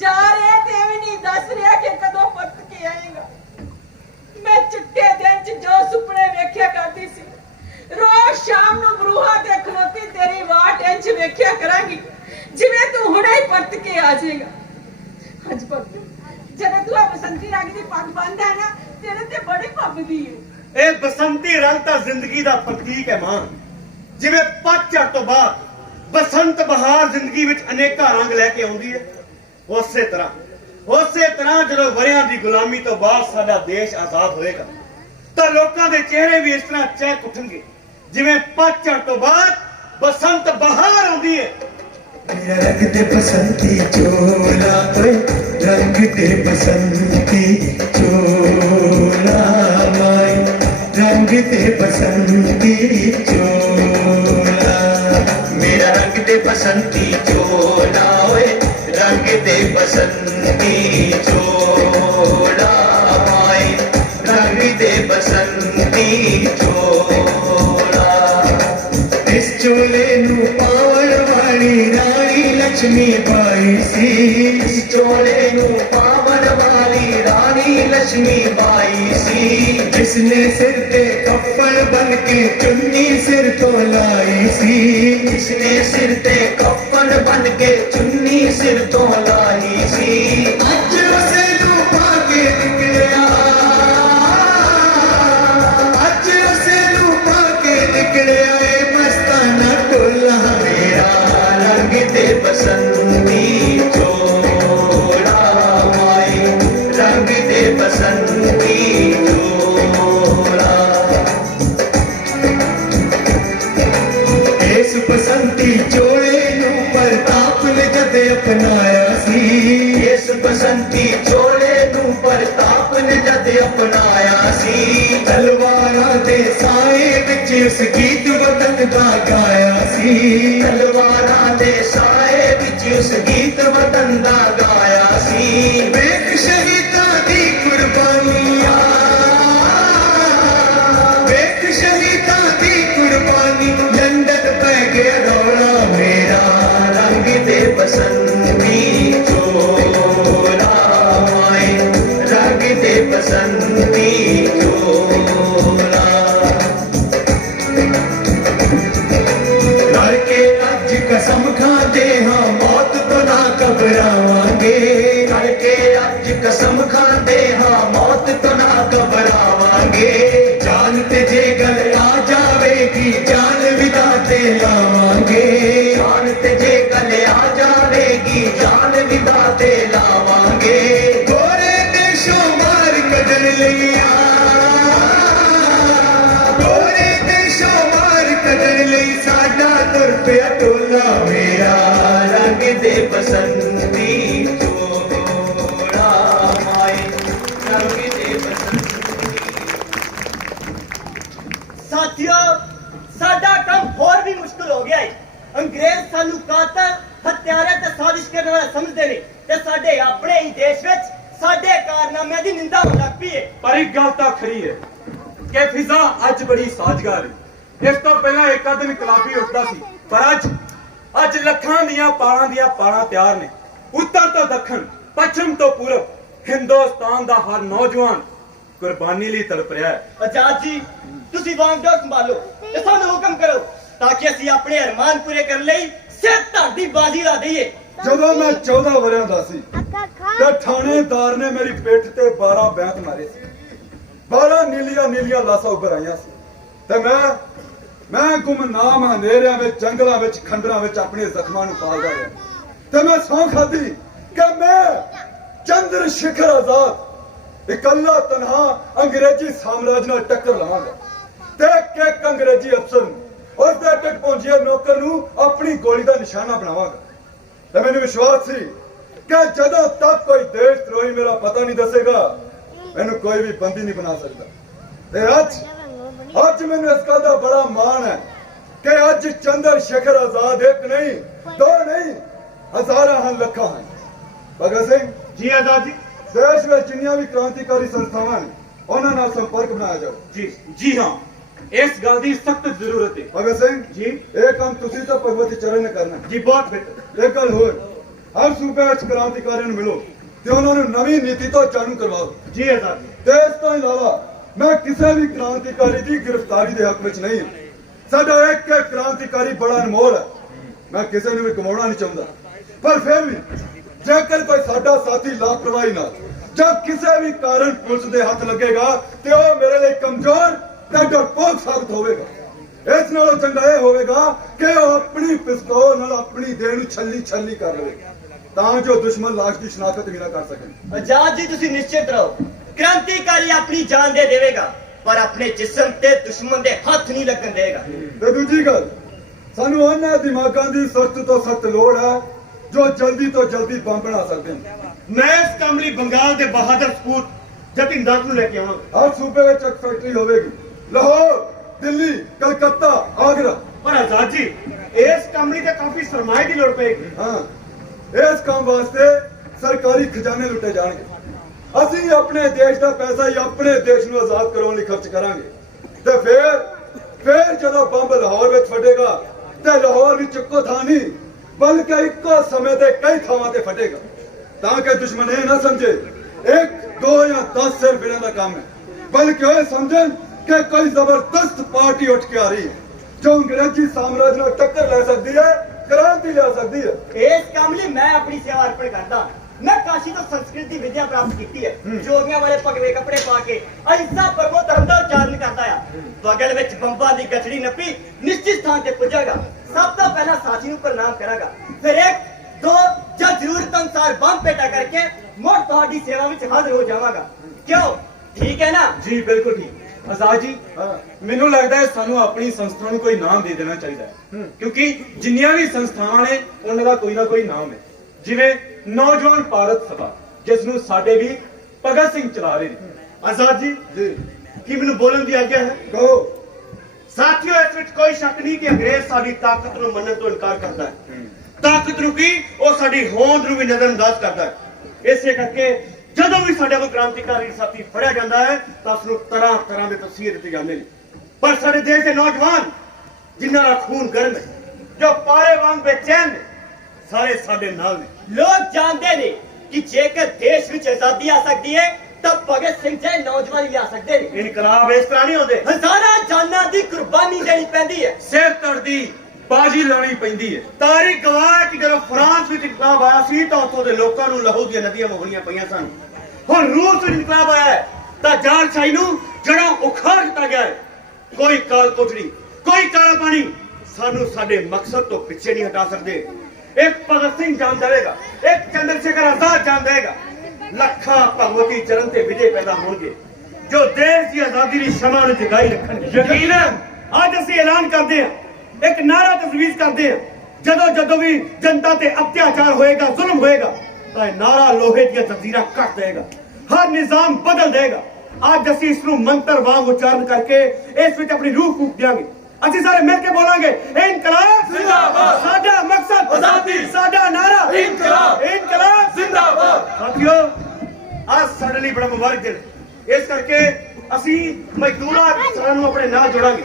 ਜਾ ਰਿਹਾ ਤੇ ਵੀ ਨਹੀਂ ਦੱਸ ਰਿਹਾ ਕਿ ਕਦੋਂ ਪਰਤ ਕੇ ਆਏਗਾ। ਮੈਂ ਚਿੱਟੇ ਦਿਨ 'ਚ ਜੋ ਸੁਪਨੇ ਵੇਖਿਆ ਕਰਦੀ ਸੀ, ਰੋਜ਼ ਸ਼ਾਮ ਨੂੰ ਬਰੂਹਾਂ ਤੇ ਖਲੋਤੀ ਤੇਰੀ ਵਾਟ ਇੰਜ ਵੇਖਿਆ ਕਰਾਂਗੀ ਜਿਵੇਂ ਤੂੰ ਹੁਣੇ ਹੀ ਪਰਤ ਕੇ ਆ ਜਾਏਗਾ। ਅੱਜ ਭਗਤ ਜਦੋਂ ਤੂੰ ਆ ਬਸੰਤੀ ਰੰਗ ਦੀ ਪੱਗ ਬੰਨ੍ਹਦਾ ਨਾ, ਤੇਰੇ ਤੇ ਬੜੀ ਫੱਬਦੀ ਹੈ। ਇਹ ਬਸੰਤੀ ਰੰਗ ਤਾਂ ਜ਼ਿੰਦਗੀ ਦਾ ਪ੍ਰਤੀਕ ਹੈ ਮਾਂ। ਜਿਵੇਂ ਪਤਝੜ ਤੋਂ ਬਾਅਦ ਬਸੰਤ ਬਹਾਰ ਜ਼ਿੰਦਗੀ ਵਿੱਚ ਅਨੇਕਾਂ ਰੰਗ ਲੈ ਕੇ ਆਉਂਦੀ ਹੈ, ਉਸੇ ਤਰ੍ਹਾਂ ਜਦੋਂ ਵਰਿਆਂ ਦੀ ਗੁਲਾਮੀ ਤੋਂ ਬਾਅਦ ਸਾਡਾ ਦੇਸ਼ ਆਜ਼ਾਦ ਹੋਏਗਾ ਤਾਂ ਲੋਕਾਂ ਦੇ ਚਿਹਰੇ ਵੀ ਇਸ ਤਰ੍ਹਾਂ ਚਹਿਕ ਉੱਠਣਗੇ ਜਿਵੇਂ ਪਤਝੜ ਤੋਂ ਬਾਅਦ ਬਸੰਤ ਬਹਾਰ ਆਉਂਦੀ ਹੈ। मेरा रंग दे बसंती चोला ओए रंग दे बसंती चोला माए रंग दे बसंती चोला मेरा रंग दे बसंती चोला ओए रंग दे बसंती चोला माए रंग दे बसंती चोला इस चोले नू पावण वाली रानी लक्ष्मी बाई सी इस चोले नू पावण वाली रानी लक्ष्मी बाई सी जिसने सिर पे कफन बन के चुन्नी सिर तो लाई सी जिसने सिर पे कफन बन के चुन्नी सिर तो लाई सी अज उसे नू पाके निकलिया अज उसे नू पाके निकलिया मस्ताना टोला मेरा रंग दे बसंती चोला माए रंग दे बसंती चोला इस बसंती चोले नू प्रताप ने जद अपनाया सी इस बसंती चोले नू प्रताप ने जद अपनाया सी तलवारां दे साए विच उस गीत वतन दा गाया सी तलवारां दे साए विच उस गीत वतन दा गाया सी वेख शहीदां दी कुर्बानियां वेख शहीदां दी कुर्बानी लंदन पै गए कसम खाते हाँ मौत तो ना घबरावांगे करके अज कसम खाते हाँ मौत तो ना घबरावांगे जान ते जे गल आ जावेगी जान विदा ते लावांगे जान ते जे गल आ जावेगी जान विदा ते लावांगे गोरे देशों मार कढण लई गोरे देशों मार कढण लई साडा तुर पिया टोला मेरा रंग दे बसंती चोड़ा माए रंग दे बसंती ਸਾਥੀਓ ਸਾਡਾ ਕੰਮ ਹੋਰ ਵੀ ਮੁਸ਼ਕਲ ਹੋ ਗਿਆ ਹੈ ਅੰਗਰੇਜ਼ ਸਾਨੂੰ ਕਾਤਲ ਹੱਤਿਆਰੇ ਤੇ ਸਾਜ਼ਿਸ਼ ਕਰਨ ਵਾਲਾ ਸਮਝਦੇ ਨੇ ਤੇ ਸਾਡੇ ਆਪਣੇ ਹੀ ਦੇਸ਼ ਵਿੱਚ ਸਾਡੇ ਕਾਰਨਾਮਿਆਂ ਦੀ ਨਿੰਦਾ ਹੋਣ ਲੱਗ ਪਈ ਹੈ ਪਰ ਇੱਕ ਗੱਲ ਤਾਂ ਖਰੀ ਹੈ ਕਿ ਫਿਜ਼ਾ ਅੱਜ ਬੜੀ ਸਾਜ਼ਗਾਰ ਹੈ। ਇਸ ਤੋਂ ਪਹਿਲਾਂ ਇੱਕ ਅੱਧ ਇਨਕਲਾਬੀ ਉੱਠਦਾ ਸੀ ਪਰ ਅੱਜ ਲੱਖਾਂ ਦੀਆਂ ਪਾਲਾਂ ਤਿਆਰ ਨੇ। ਉੱਤਰ ਤੋਂ ਦੱਖਣ ਪੱਛਮ ਤੋਂ ਪੂਰਬ ਹਿੰਦੁਸਤਾਨ ਦਾ ਹਰ ਨੌਜਵਾਨ ਕੁਰਬਾਨੀ ਲਈ ਤੜਪ ਰਿਹਾ ਹੈ। ਆਜ਼ਾਦ ਜੀ ਤੁਸੀਂ ਵਾਂਗਡੋਰ ਸੰਭਾਲੋ ਤੇ ਸਾਨੂੰ ਹੁਕਮ ਕਰੋ ਤਾਂ ਕਿ ਅਸੀਂ ਆਪਣੇ ਅਰਮਾਨ ਪੂਰੇ ਕਰਨ ਲਈ ਸਿਰ ਧੜ ਦੀ ਬਾਜ਼ੀ ਲਾ ਦਈਏ। ਜਦੋਂ ਮੈਂ 14 ਵਰਿਆਂ ਦਾ ਸੀ ਤੇ ਥਾਣੇਦਾਰ ਨੇ ਮੇਰੀ ਪਿੱਠ ਤੇ 12 ਬੈਂਤ ਮਾਰੇ ਸੀ। 12 ਨੀਲੀਆਂ ਲਾਸਾਂ ਉੱਪਰ ਆਈਆਂ ਸੀ ਤੇ ਮੈਂ ਗੁੰਮਨਾਮ ਹਨੇਰਿਆਂ ਵਿੱਚ ਜੰਗਲਾਂ ਵਿੱਚ ਖੰਡਰਾਂ ਵਿੱਚ ਆਪਣੇ ਜ਼ਖਮਾਂ ਨੂੰ ਪਾਲਦਾ ਰਿਹਾ ਤੇ ਮੈਂ ਸਹੁੰ ਖਾਧੀ ਕਿ ਮੈਂ ਚੰਦਰ ਸ਼ੇਖਰ ਆਜ਼ਾਦ ਇਕੱਲਾ ਤਨਹਾ ਅੰਗਰੇਜ਼ੀ ਸਾਮਰਾਜ ਨਾਲ ਟੱਕਰ ਲਵਾਂਗਾ ਤੇ ਇੱਕ ਅੰਗਰੇਜ਼ੀ ਅਫਸਰ ਨੂੰ ਉਸ ਦੇ ਟਕ ਪਹੁੰਚੇ ਨੌਕਰ ਨੂੰ ਆਪਣੀ ਗੋਲੀ ਦਾ ਨਿਸ਼ਾਨਾ ਬਣਾਵਾਂਗਾ ਤੇ ਮੈਨੂੰ ਵਿਸ਼ਵਾਸ ਸੀ ਕਿ ਜਦੋਂ ਤੱਕ ਕੋਈ ਦੇਸ਼ ਧਰੋਹੀ ਮੇਰਾ ਪਤਾ ਨਹੀਂ ਦੱਸੇਗਾ ਮੈਨੂੰ ਕੋਈ ਵੀ ਬੰਦੀ ਨਹੀਂ ਬਣਾ ਸਕਦਾ। ਤੇ ਅੱਜ ਮੈਨੂੰ ਇਸ ਗੱਲ ਦਾ ਬੜਾ ਮਾਣ ਹੈ ਕਿ ਅੱਜ ਚੰਦਰ ਸ਼ੇਖਰ ਆਜ਼ਾਦ ਇੱਕ ਨਹੀਂ ਦੋ ਨਹੀਂ ਹਜ਼ਾਰਾਂ ਹਨ ਲੱਖਾਂ ਹਨ। ਭਗਤ ਸਿੰਘ ਜੀ ਆਜ਼ਾਦ ਜੀ ਦੇਸ਼ ਵਿੱਚ ਜਿੰਨੀਆਂ ਵੀ ਕ੍ਰਾਂਤੀਕਾਰੀ ਸੰਸਥਾਵਾਂ ਨੇ ਉਹਨਾਂ ਨਾਲ ਸੰਪਰਕ ਬਣਾਇਆ ਜਾਵੇ। ਜੀ ਹਾਂ ਇਸ ਗੱਲ ਦੀ ਸਖਤ ਜ਼ਰੂਰਤ ਹੈ। ਭਗਤ ਸਿੰਘ ਜੀ ਇਹ ਕੰਮ ਤੁਸੀਂ ਤਾਂ ਭਗਵਤੀ ਚਰਨ ਨੇ ਕਰਨਾ। ਜੀ ਬਹੁਤ ਬਿਹਤਰ ਇੱਕ ਗੱਲ ਹੋਰ ਹਰ ਸੂਬੇ ਵਿੱਚ ਕ੍ਰਾਂਤੀਕਾਰੀਆਂ ਨੂੰ ਮਿਲੋ ਤੇ ਉਹਨਾਂ ਨੂੰ ਨਵੀਂ ਨੀਤੀ ਤੋਂ ਜਾਣੂ ਕਰਵਾਓ। ਜੀ ਆਜ਼ਾਦ ਜੀ ਤੇ ਇਸ ਤੋਂ ਇਲਾਵਾ ਮੈਂ ਕਿਸੇ ਵੀ ਕ੍ਰਾਂਤੀਕਾਰੀ ਦੀ ਗ੍ਰਿਫਤਾਰੀ ਦੇ ਹੱਕ ਵਿੱਚ ਨਹੀਂ ਹਾਂ। ਸਾਡਾ ਇੱਕ ਕ੍ਰਾਂਤੀਕਾਰੀ ਬੜਾ ਅਨਮੋਲ ਹੈ। ਮੈਂ ਕਿਸੇ ਨੂੰ ਵੀ ਕਮਾਉਣਾ ਨਹੀਂ ਚਾਹੁੰਦਾ ਪਰ ਫਿਰ ਵੀ ਜੇਕਰ ਕੋਈ ਸਾਡਾ ਸਾਥੀ ਲਾਪਰਵਾਹੀ ਨਾਲ ਜਾਂ ਕਿਸੇ ਵੀ ਕਾਰਨ ਪੁਲਿਸ ਦੇ ਹੱਥ ਲੱਗੇਗਾ ਤੇ ਉਹ ਮੇਰੇ ਲਈ ਕਮਜ਼ੋਰ ਤੇ ਡਰਪੋਕ ਸਾਬਤ ਹੋਵੇਗਾ। ਇਸ ਨਾਲੋਂ ਚੰਗਾ ਇਹ ਹੋਵੇਗਾ ਕਿ ਉਹ ਆਪਣੀ ਪਿਸਤੌਲ ਨਾਲ ਆਪਣੀ ਦੇਹ ਨੂੰ ਛੱਲੀ ਕਰ ਲਵੇ ਤਾਂ ਜੋ ਦੁਸ਼ਮਣ ਲਾਸ਼ ਦੀ ਸ਼ਨਾਖਤ ਵੀ ਨਾ ਕਰ ਸਕਣ। ਆਜ਼ਾਦ ਜੀ ਤੁਸੀਂ ਨਿਸ਼ਚਿਤ ਰਹੋ ਕ੍ਰਾਂਤੀਕਾਰੀ ਆਪਣੀ ਜਾਨ ਦੇ ਦੇਵੇਗਾ ਪਰ ਆਪਣੇ ਜਿਸਮ ਤੇ ਦੁਸ਼ਮਣ ਦੇ ਹੱਥ ਨਹੀਂ ਲੱਗਣ ਦੇਗਾ। ਤੇ ਦੂਜੀ ਗੱਲ ਸਾਨੂੰ ਉਹਨਾਂ ਦਿਮਾਗਾਂ ਦੀ ਸਖਤ ਤੋਂ ਸਖਤ ਲੋੜ ਹੈ ਜੋ ਜਲਦੀ ਤੋਂ ਜਲਦੀ ਬੰਬ ਬਣਾ ਸਕਦੇ ਨੇ। ਮੈਂ ਇਸ ਕੰਮ ਲਈ ਬੰਗਾਲ ਦੇ ਬਹਾਦਰ ਸਪੂਤ ਜਤਿਨ ਦਾਸ ਨੂੰ ਲੈ ਕੇ ਆਵਾਂਗਾ। ਹਰ ਸੂਬੇ ਵਿੱਚ ਇੱਕ ਫੈਕਟਰੀ ਹੋਵੇਗੀ ਲਾਹੌਰ ਦਿੱਲੀ ਕਲਕੱਤਾ ਆਗਰਾ। ਪਰ ਆਜ਼ਾਦ ਜੀ ਇਸ ਕੰਮ ਲਈ ਤਾਂ ਕਾਫੀ ਸਰਮਾਏ ਦੀ ਲੋੜ ਪਏਗੀ। ਹਾਂ ਇਸ ਕੰਮ ਵਾਸਤੇ ਸਰਕਾਰੀ ਖਜ਼ਾਨੇ ਲੁੱਟੇ ਜਾਣਗੇ। ਅਸੀਂ ਆਪਣੇ ਦੇਸ਼ ਦਾ ਪੈਸਾ ਹੀ ਆਪਣੇ ਦੇਸ਼ ਨੂੰ ਆਜ਼ਾਦ ਕਰਾਉਣ ਲਈ ਖਰਚ ਕਰਾਂਗੇ ਤੇ ਫਿਰ ਜਦੋਂ ਬੰਬ ਲਾਹੌਰ ਵਿੱਚ ਫਟੇਗਾ ਤੇ ਲਾਹੌਰ ਵਿੱਚ ਇੱਕੋ ਥਾਂ ਨਹੀਂ ਬਲਕਿ ਇੱਕੋ ਸਮੇਂ ਤੇ ਕਈ ਥਾਵਾਂ ਤੇ ਫਟੇਗਾ ਤਾਂ ਕਿ ਦੁਸ਼ਮਣ ਇਹ ਨਾ ਸਮਝੇ 1 2 ਜਾਂ 10 ਸਿਰਫ ਇਹਨਾਂ ਦਾ ਕੰਮ ਹੈ ਬਲਕਿ ਉਹ ਸਮਝਣ ਕਿ ਕੋਈ ਜ਼ਬਰਦਸਤ ਪਾਰਟੀ ਉੱਠ ਕੇ ਆ ਰਹੀ ਹੈ ਜੋ ਅੰਗਰੇਜ਼ੀ ਸਾਮਰਾਜ ਨਾਲ ਟੱਕਰ ਲੈ ਸਕਦੀ ਹੈ ਕ੍ਰਾਂਤੀ ਲਿਆ ਸਕਦੀ ਹੈ। ਇਸ ਕੰਮ ਲਈ ਮੈਂ ਆਪਣੀ ਸੇਵਾ ਅਰਪਣ ਕਰਦਾ। ਮੈਂ ਕਾਸ਼ੀ ਤੋਂ ਸੰਸਕ੍ਰਿਤ ਦੀ ਵਿਦਿਆ ਪ੍ਰਾਪਤ ਕੀਤੀ ਹੈ। ਜੋਗੀਆਂ ਵਾਲੇ ਭਗਵੇ ਕੱਪੜੇ ਪਾ ਕੇ ਅਹਿੰਸਾ ਪਰਮੋ ਧਰਮ ਦਾ ਉਚਾਰਨ ਕਰਦਾ ਆ। ਬਗਲ ਵਿੱਚ ਬੰਬਾਂ ਦੀ ਗਠੜੀ ਨੱਪੀ ਨਿਸ਼ਚਿਤ ਥਾਂ ਤੇ ਪੁੱਜਾਂਗਾ। ਸਭ ਤੋਂ ਪਹਿਲਾਂ ਸਾਥੀ ਨੂੰ ਪ੍ਰਣਾਮ ਕਰਾਂਗਾ ਫਿਰ 1 2 ਜਾਂ ਜ਼ਰੂਰਤ ਅਨੁਸਾਰ ਬੰਬ ਪੇਟਾ ਕਰਕੇ ਮੁੜ ਤੁਹਾਡੀ ਸੇਵਾ ਵਿੱਚ ਹਾਜ਼ਰ ਹੋ ਜਾਵਾਂਗਾ। ਕਿਉਂ ਠੀਕ ਹੈ ਨਾ? ਜੀ ਬਿਲਕੁਲ ਠੀਕ। ਆਜ਼ਾਦ ਜੀ ਮੈਨੂੰ ਲੱਗਦਾ ਹੈ ਸਾਨੂੰ ਆਪਣੀ ਸੰਸਥਾ ਨੂੰ ਕੋਈ ਨਾਮ ਦੇ ਦੇਣਾ ਚਾਹੀਦਾ ਹੈ ਕਿਉਂਕਿ ਜਿੰਨੀਆਂ ਵੀ ਸੰਸਥਾਵਾਂ ਨੇ ਉਹਨਾਂ ਦਾ ਕੋਈ ਨਾ ਕੋਈ ਨਾਮ ਹੈ ਜਿਵੇਂ ਨੌਜਵਾਨ ਭਾਰਤ ਸਭਾ ਜਿਸ ਨੂੰ ਸਾਡੇ ਵੀ ਭਗਤ ਸਿੰਘ ਚਲਾ ਰਹੇ ਨੇ। ਆਜ਼ਾਦ ਜੀ ਜੀ ਕੀ ਮੈਨੂੰ ਬੋਲਣ ਦੀ ਆਗਿਆ ਹੈ? ਕਹੋ। ਸਾਥੀਓ ਇਸ ਵਿੱਚ ਕੋਈ ਸ਼ੱਕ ਨਹੀਂ ਕਿ ਅੰਗਰੇਜ਼ ਸਾਡੀ ਤਾਕਤ ਨੂੰ ਮੰਨਣ ਤੋਂ ਇਨਕਾਰ ਕਰਦਾ ਹੈ। ਤਾਕਤ ਨੂੰ ਕੀ ਉਹ ਸਾਡੀ ਹੋਂਦ ਨੂੰ ਵੀ ਨਜ਼ਰਅੰਦਾਜ਼ ਕਰਦਾ ਹੈ। ਇਸੇ ਕਰਕੇ ਜਦੋਂ ਵੀ ਸਾਡੇ ਕੋਲ ਕ੍ਰਾਂਤੀਕਾਰੀ ਸਾਥੀ ਫੜਿਆ ਜਾਂਦਾ ਹੈ ਤਾਂ ਉਸ ਨੂੰ ਤਰ੍ਹਾਂ ਦੇ ਤਸਵੀਰ ਦਿੱਤੇ ਜਾਂਦੇ ਨੇ ਪਰ ਸਾਡੇ ਦੇਸ਼ ਦੇ ਨੌਜਵਾਨ ਜਿਨ੍ਹਾਂ ਦਾ ਖੂਨ ਗਰਮ ਹੈ ਜੋ ਪਾਰੇ ਵਾਂਗ ਬੇਚੈਨ ਨੇ ਸਾਰੇ ਸਾਡੇ ਨਾਲ ਨੇ। ਲੋਕ ਜਾਣਦੇ ਨੇ ਕਿ ਜੇਕਰ ਦੇਸ਼ ਵਿੱਚ ਆਜ਼ਾਦੀ ਆ ਸਕਦੀ ਹੈ ਤਾਂ ਭਗਤ ਸਿੰਘ ਜਿਹੇ ਨੌਜਵਾਨ ਵੀ ਆ ਸਕਦੇ ਨੇ। ਇਨਕਲਾਬ ਇਸ ਤਰ੍ਹਾਂ ਨਹੀਂ ਹੁੰਦੇ। ਹਜ਼ਾਰਾਂ ਜਾਨਾਂ ਦੀ ਕੁਰਬਾਨੀ ਦੇਣੀ ਪੈਂਦੀ ਹੈ। ਸਿਰ ਧੜ ਦੀ ਬਾਜੀ ਲਾਉਣੀ ਪੈਂਦੀ ਹੈ। ਤਾਰੀਖ ਗਵਾਹ ਹੈ ਕਿ ਜਦੋਂ ਫਰਾਂਸ ਵਿੱਚ ਇਨਕਲਾਬ ਆਇਆ ਸੀ ਤਾਂ ਉੱਥੋਂ ਦੇ ਲੋਕਾਂ ਨੂੰ ਲਹੂ ਦੀਆਂ ਨਦੀਆਂ ਵਗਣੀਆਂ ਪਈਆਂ ਸਨ। ਹੁਣ ਰੂਸ ਵਿੱਚ ਇਨਕਲਾਬ ਆਇਆ ਹੈ ਤਾਂ ਜਾਲਸਾਈ ਨੂੰ ਜੜੋਂ ਉਖਾੜ ਦਿੱਤਾ ਗਿਆ ਹੈ। ਕੋਈ ਕਾਲ ਕੋਠੜੀ, ਕੋਈ ਕਾਲਾ ਪਾਣੀ ਸਾਨੂੰ ਸਾਡੇ ਮਕਸਦ ਤੋਂ ਪਿੱਛੇ ਨਹੀਂ ਹਟਾ ਸਕਦੇ। ਇੱਕ ਭਗਤ ਸਿੰਘ ਜਾਨ ਦੇਵੇਗਾ, ਇੱਕ ਚੰਦਰ ਸ਼ੇਖਰ ਆਜ਼ਾਦ ਜਾਨ ਦੇਵੇਗਾ, ਲੱਖਾਂ ਭਗਵਤੀ ਚਰਨ ਤੇ ਵਿਜੇ ਪੈਦਾ ਹੋਣਗੇ ਜੋ ਦੇਸ਼ ਦੀ ਆਜ਼ਾਦੀ ਦੀ ਸ਼ਮਾ ਨੂੰ ਜਗਾਈ ਰੱਖਣਗੇ। ਯਕੀਨਨ ਅੱਜ ਅਸੀਂ ਐਲਾਨ ਕਰਦੇ ਹਾਂ, ਇੱਕ ਨਾਰਾ ਤਜਵੀਜ਼ ਕਰਦੇ ਹਾਂ, ਜਦੋਂ ਵੀ ਜਨਤਾ ਤੇ ਅਤਿਆਚਾਰ ਹੋਏਗਾ, ਜ਼ੁਲਮ ਹੋਏਗਾ ਤਾਂ ਇਹ ਨਾਰਾ ਲੋਹੇ ਦੀਆਂ ਜ਼ੰਜੀਰਾਂ ਕੱਟ ਦੇਗਾ, ਹਰ ਨਿਜ਼ਾਮ ਬਦਲ ਦੇਗਾ। ਅੱਜ ਅਸੀਂ ਇਸ ਨੂੰ ਮੰਤਰ ਵਾਂਗ ਉਚਾਰਨ ਕਰਕੇ ਇਸ ਵਿੱਚ ਆਪਣੀ ਰੂਹ ਫੂਕ ਦਿਆਂਗੇ। ਅਸੀਂ ਸਾਰੇ ਮਿਲ ਕੇ ਬੋਲਾਂਗੇ, ਇਨਕਲਾਬ ਜ਼ਿੰਦਾਬਾਦ, ਸਾਡਾ ਮਕਸਦ ਆਜ਼ਾਦੀ, ਸਾਡਾ ਨਾਰਾ ਇਨਕਲਾਬ, ਇਨਕਲਾਬ ਜ਼ਿੰਦਾਬਾਦ। ਸਾਥੀਓ, ਅੱਜ ਸਾਡੇ ਲਈ ਬੜਾ ਮੁਬਾਰਕ ਦਿਨ ਹੈ। ਇਸ ਕਰਕੇ ਅਸੀਂ ਮਜ਼ਦੂਰਾਂ ਕਿਸਾਨਾਂ ਨੂੰ ਆਪਣੇ ਨਾਲ ਜੋੜਾਂਗੇ,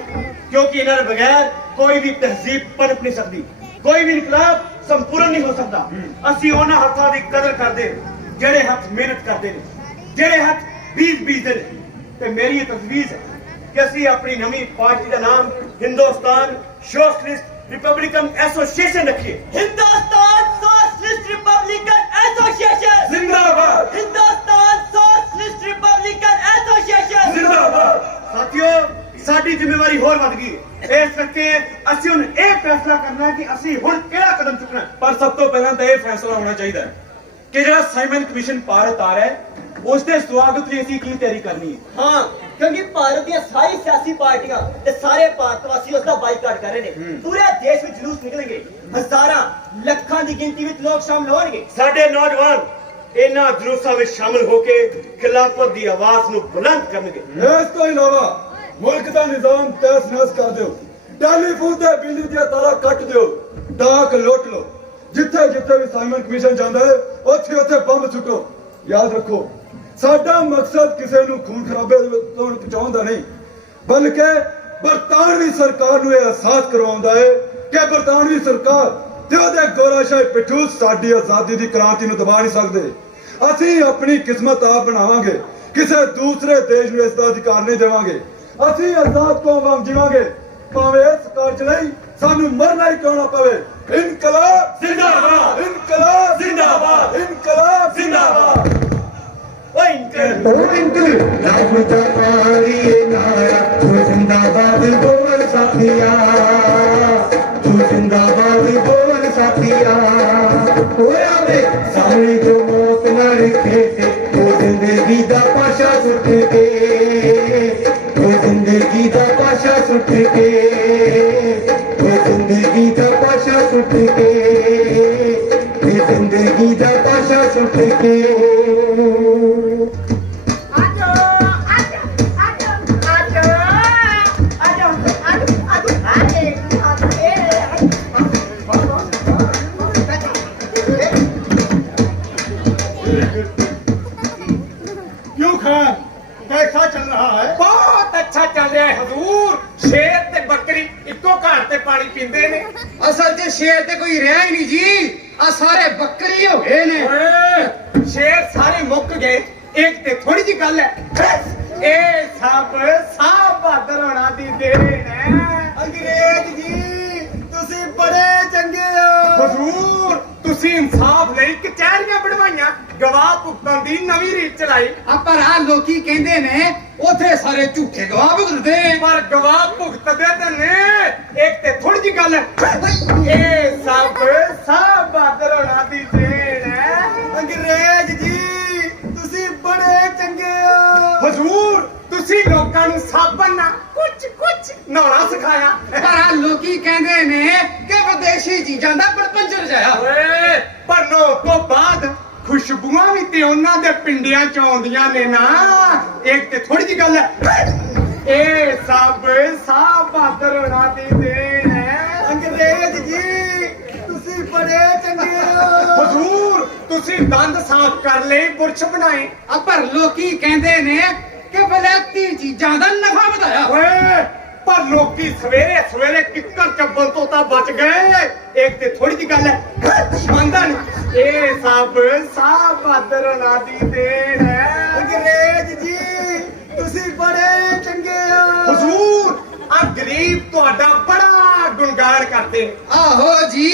ਕਿਉਂਕਿ ਇਹਨਾਂ ਦੇ ਬਗੈਰ ਕੋਈ ਵੀ ਤਹਿਜ਼ੀਬ ਪਨਪ ਨਹੀਂ ਸਕਦੀ, ਕੋਈ ਵੀ ਇਨਕਲਾਬ ਸੰਪੂਰਨ ਨਹੀਂ ਹੋ ਸਕਦਾ। ਅਸੀਂ ਉਹਨਾਂ ਹੱਥਾਂ ਦੀ ਕਦਰ ਕਰਦੇ ਹਾਂ ਜਿਹੜੇ ਹੱਥ ਮਿਹਨਤ ਕਰਦੇ ਨੇ, ਜਿਹੜੇ ਹੱਥ ਬੀਜਦੇ ਨੇ। ਤੇ ਮੇਰੀ ਇਹ ਤਜਵੀਜ਼ ਹੈ ਕਿ ਅਸੀਂ ਆਪਣੀ ਨਵੀਂ ਪਾਰਟੀ ਦਾ ਨਾਮ ਹਿੰਦੁਸਤਾਨ ਸੋਸ਼ਲਿਸਟ ਰਿਪਬਲਿਕਨ ਐਸੋਸੀਏਸ਼ਨ ਰੱਖੀਏ। हिंदुस्तान सोशलिस्ट रिपब्लिकन एसोसिएशन ਜ਼ਿੰਦਾਬਾਦ, हिंदुस्तान सोशलिस्ट रिपब्लिकन एसोसिएशन ਜ਼ਿੰਦਾਬਾਦ। ਸਾਥੀਓ, ਸਾਡੀ ਜ਼ਿੰਮੇਵਾਰੀ ਹੋਰ ਵੱਧ ਗਈ ਹੈ। ਇਸ ਕਰਕੇ ਅਸੀਂ ਹੁਣ ਇਹ ਫੈਸਲਾ ਕਰਨਾ ਹੈ ਕਿ ਅਸੀਂ ਹੁਣ ਕਿਹੜਾ ਕਦਮ ਚੁੱਕਣਾ ਹੈ। ਪਰ ਸਭ ਤੋਂ ਪਹਿਲਾਂ ਤਾਂ ਇਹ ਫੈਸਲਾ ਹੋਣਾ ਚਾਹੀਦਾ ਹੈ ਕਿ ਜਿਹੜਾ ਸਾਈਮਨ ਕਮਿਸ਼ਨ ਭਾਰਤ ਆ ਰਿਹਾ ਹੈ ਉਸ ਦੇ ਸਵਾਗਤ ਲਈ ਅਸੀਂ ਕੀ ਤਿਆਰੀ ਕਰਨੀ ਹੈ। हाँ क्योंकि भारत दी सारी सियासी पार्टियां ते सारे भारतवासी उसका बाइकाट कर रहे हैं। पूरे देश में जुलूस निकलेंगे, हजारां ਲੱਖਾਂ ਦੀ ਗਿਣਤੀ ਵਿੱਚ ਲੋਕ ਸ਼ਾਮਲ ਹੋਣਗੇ। ਸਾਡੇ ਨੌਜਵਾਨ ਇਹਨਾਂ ਜਲੂਸਾਂ ਵਿੱਚ ਸ਼ਾਮਲ ਹੋ ਕੇ ਖਿਲਾਫਤ ਦੀ ਆਵਾਜ਼ ਨੂੰ ਬੁਲੰਦ ਕਰਨਗੇ। ਇਸ ਤੋਂ ਇਲਾਵਾ ਮੁਲਕ ਦਾ ਨਿਜ਼ਾਮ ਤਹਿਸ ਨਹਿਸ ਕਰ ਦਿਓ, ਟੈਲੀਫੋਨ ਤੇ ਬਿਜਲੀ ਦੀਆਂ ਤਾਰਾਂ ਕੱਟ ਦਿਓ, ਡਾਕ ਲੁੱਟ ਲਓ, ਜਿੱਥੇ ਜਿੱਥੇ ਵੀ ਸਾਈਮਨ ਕਮਿਸ਼ਨ ਜਾਂਦਾ ਹੈ ਉੱਥੇ ਉੱਥੇ ਬੰਬ ਸੁੱਟੋ। ਯਾਦ ਰੱਖੋ, ਸਾਡਾ ਮਕਸਦ ਕਿਸੇ ਨੂੰ ਖੂਨ ਖਰਾਬੇ ਤੋਂ ਪਹੁੰਚਾਉਣ ਦਾ ਨਹੀਂ, ਬਲਕਿ ਬਰਤਾਨਵੀ ਸਰਕਾਰ ਨੂੰ ਇਹ ਅਹਿਸਾਸ ਕਰਵਾਉਂਦਾ ਹੈ ਕਿ ਬਰਤਾਨਵੀ ਸਰਕਾਰ ਤੇ ਉਹਦੇ ਗੋਰਾਸ਼ਾਹੀ ਪਿੱਠੂ ਸਾਡੀ ਆਜ਼ਾਦੀ ਦੀ ਕ੍ਰਾਂਤੀ ਨੂੰ ਦਬਾ ਨਹੀਂ ਸਕਦੇ। ਅਸੀਂ ਆਪਣੀ ਕਿਸਮਤ ਆਪ ਬਣਾਵਾਂਗੇ, ਕਿਸੇ ਦੂਸਰੇ ਦੇਸ਼ ਨੂੰ ਇਸ ਦਾ ਅਧਿਕਾਰ ਨਹੀਂ ਦੇਵਾਂਗੇ। ਅਸੀਂ ਆਜ਼ਾਦ ਕੌਮ ਵਾਂਗ ਜੀਵਾਂਗੇ, ਭਾਵੇਂ ਇਸ ਕਾਰਜ ਲਈ ਸਾਨੂੰ ਮਰਨਾ ਹੀ ਕਿਉਂ ਨਾ ਪਵੇ। ਇਨਕਲਾਬ ਜ਼ਿੰਦਾਬਾਦ, ਇਨਕਲਾਬ ਜ਼ਿੰਦਾਬਾਦ, ਇਨਕਲਾਬ ਜ਼ਿੰਦਾਬਾਦ। ਓਏ इनकलाब का पारी नारा तू जिंदाबाद बोल साथिया, तू जिंदाबाद बोल साथिया। होया वे सामने जो मौत न रखे थे वो जिंदगी दा पाशा सुट के, वो जिंदगी दा पाशा सुट के, वो जिंदगी दा पाशा सुट के, वो जिंदगी दा पाशा सुट के। क्यों खान, कैसा चल रहा है? बहुत अच्छा चल रहा है हजूर। शेर ते बकरी इको घर ते पानी पींदे ने। ਅਸਲ 'ਚ ਸ਼ੇਰ ਤੇ ਕੋਈ ਰਿਹਾ ਹੀ ਨਹੀਂ ਜੀ, ਆ ਸਾਰੇ ਬੱਕਰੀ ਹੋ ਗਏ ਨੇ। ओए, शेर सारे मुक गए, एक ते थोड़ी जी गल है। ए सब बहादुर होना दी देन है। अंग्रेज जी, ਤੁਸੀਂ ਬੜੇ ਚੰਗੇ ਹੋ। हजूर तुसी इंसाफ ਲਈ ਕਚਹਿਰੀਆਂ ਬਣਵਾਈਆਂ, ਗਵਾਹ ਭੁਗਤਣ ਦੀ ਨਵੀਂ ਰੀਤ ਚਲਾਈ। ਆ ਪਰ ਆ ਲੋਕੀ ਕਹਿੰਦੇ ਨੇ ਉਥੇ ਸਾਰੇ ਝੂਠੇ ਗਵਾਹ ਭੁਗਤਦੇ ਨੇ। ਪਰ ਗਵਾਹ ਭੁਗਤਦੇ ਤੇ ਨੇ, ਇੱਕ ਤੇ ਥੋੜੀ ਜੀ ਗੱਲ ਹੈ। ਇਹ ਸਭ ਬਹਾਦਰ ਹੋਣਾ ਦੀ ਦੇਣ ਹੈ। ਅੰਗਰੇਜ਼ ਜੀ, ਤੁਸੀਂ ਬੜੇ ਚੰਗੇ ਹੋ। ਹਜ਼ੂਰ ਤੁਸੀਂ ਲੋਕਾਂ ਨੂੰ ਸਾਬਣ ਨਾਲ ਕੁਝ ਨਹਾਉਣਾ ਸਿਖਾਇਆ। ਪਰ ਆ ਲੋਕੀ ਕਹਿੰਦੇ ਨੇ ਕਿ ਵਿਦੇਸ਼ੀ ਚੀਜ਼ਾਂ ਦਾ ਪਰਪੰਚਰ ਜਾਇਆ। ਓਏ ਪਰ ਨੋ ਤੋਂ ਬਾਅਦ ਖੁਸ਼ਬੂਆਂ ਵੀ ਤੇ ਉਹਨਾਂ ਦੇ ਪਿੰਡਿਆਂ ਚ ਆਉਂਦੀਆਂ ਨੇ ਨਾ। ਇੱਕ ਤੇ ਥੋੜੀ ਜੀ ਗੱਲ ਹੈ। ਇਹ ਸਭ ਬਹਾਦਰ ਹੋਣਾ ਦੀ ਦੇਣ ਹੈ। ਅੰਗਰੇਜ਼ ਜੀ, ਤੁਸੀਂ ਬੜੇ ਚੰਗੇ ਹੋ। ਹਜ਼ੂਰ ਤੁਸੀਂ ਦੰਦ ਸਾਫ਼ ਕਰ ਲਈ, ਬੁਰਸ਼ ਬਣਾਏ। ਆ ਪਰ ਲੋਕੀ ਕਹਿੰਦੇ ਨੇ ਕਿ ਵਿਲਾਇਤੀ ਚੀਜ਼ਾਂ ਦਾ ਨਫਾ ਵਧਾਇਆ। ਓਏ ਪਰ ਲੋਕੀ ਸਵੇਰੇ ਸਵੇਰੇ ਕਿੱਕਰ ਚੱਬਲ ਤੋਂ ਤਾਂ ਬਚ ਗਏ। ਇੱਕ ਤੇ ਥੋੜੀ ਜੀ ਗੱਲ ਹੈ। ਮੰਨਦਾ ਨਹੀਂ, ਇਹ ਸਭ ਬਹਾਦਰ ਹੋਣਾ ਦੀ ਦੇਣ ਹੈ। ਅੰਗਰੇਜ਼ ਜੀ, ਤੁਸੀਂ ਬੜੇ ਚੰਗੇ ਹੋ। ਹਜ਼ੂਰ ਆ ਗਰੀਬ ਤੁਹਾਡਾ ਬੜਾ ਗੁਣਗਾਨ ਕਰਦੇ ਨੇ। ਆਹੋ ਜੀ,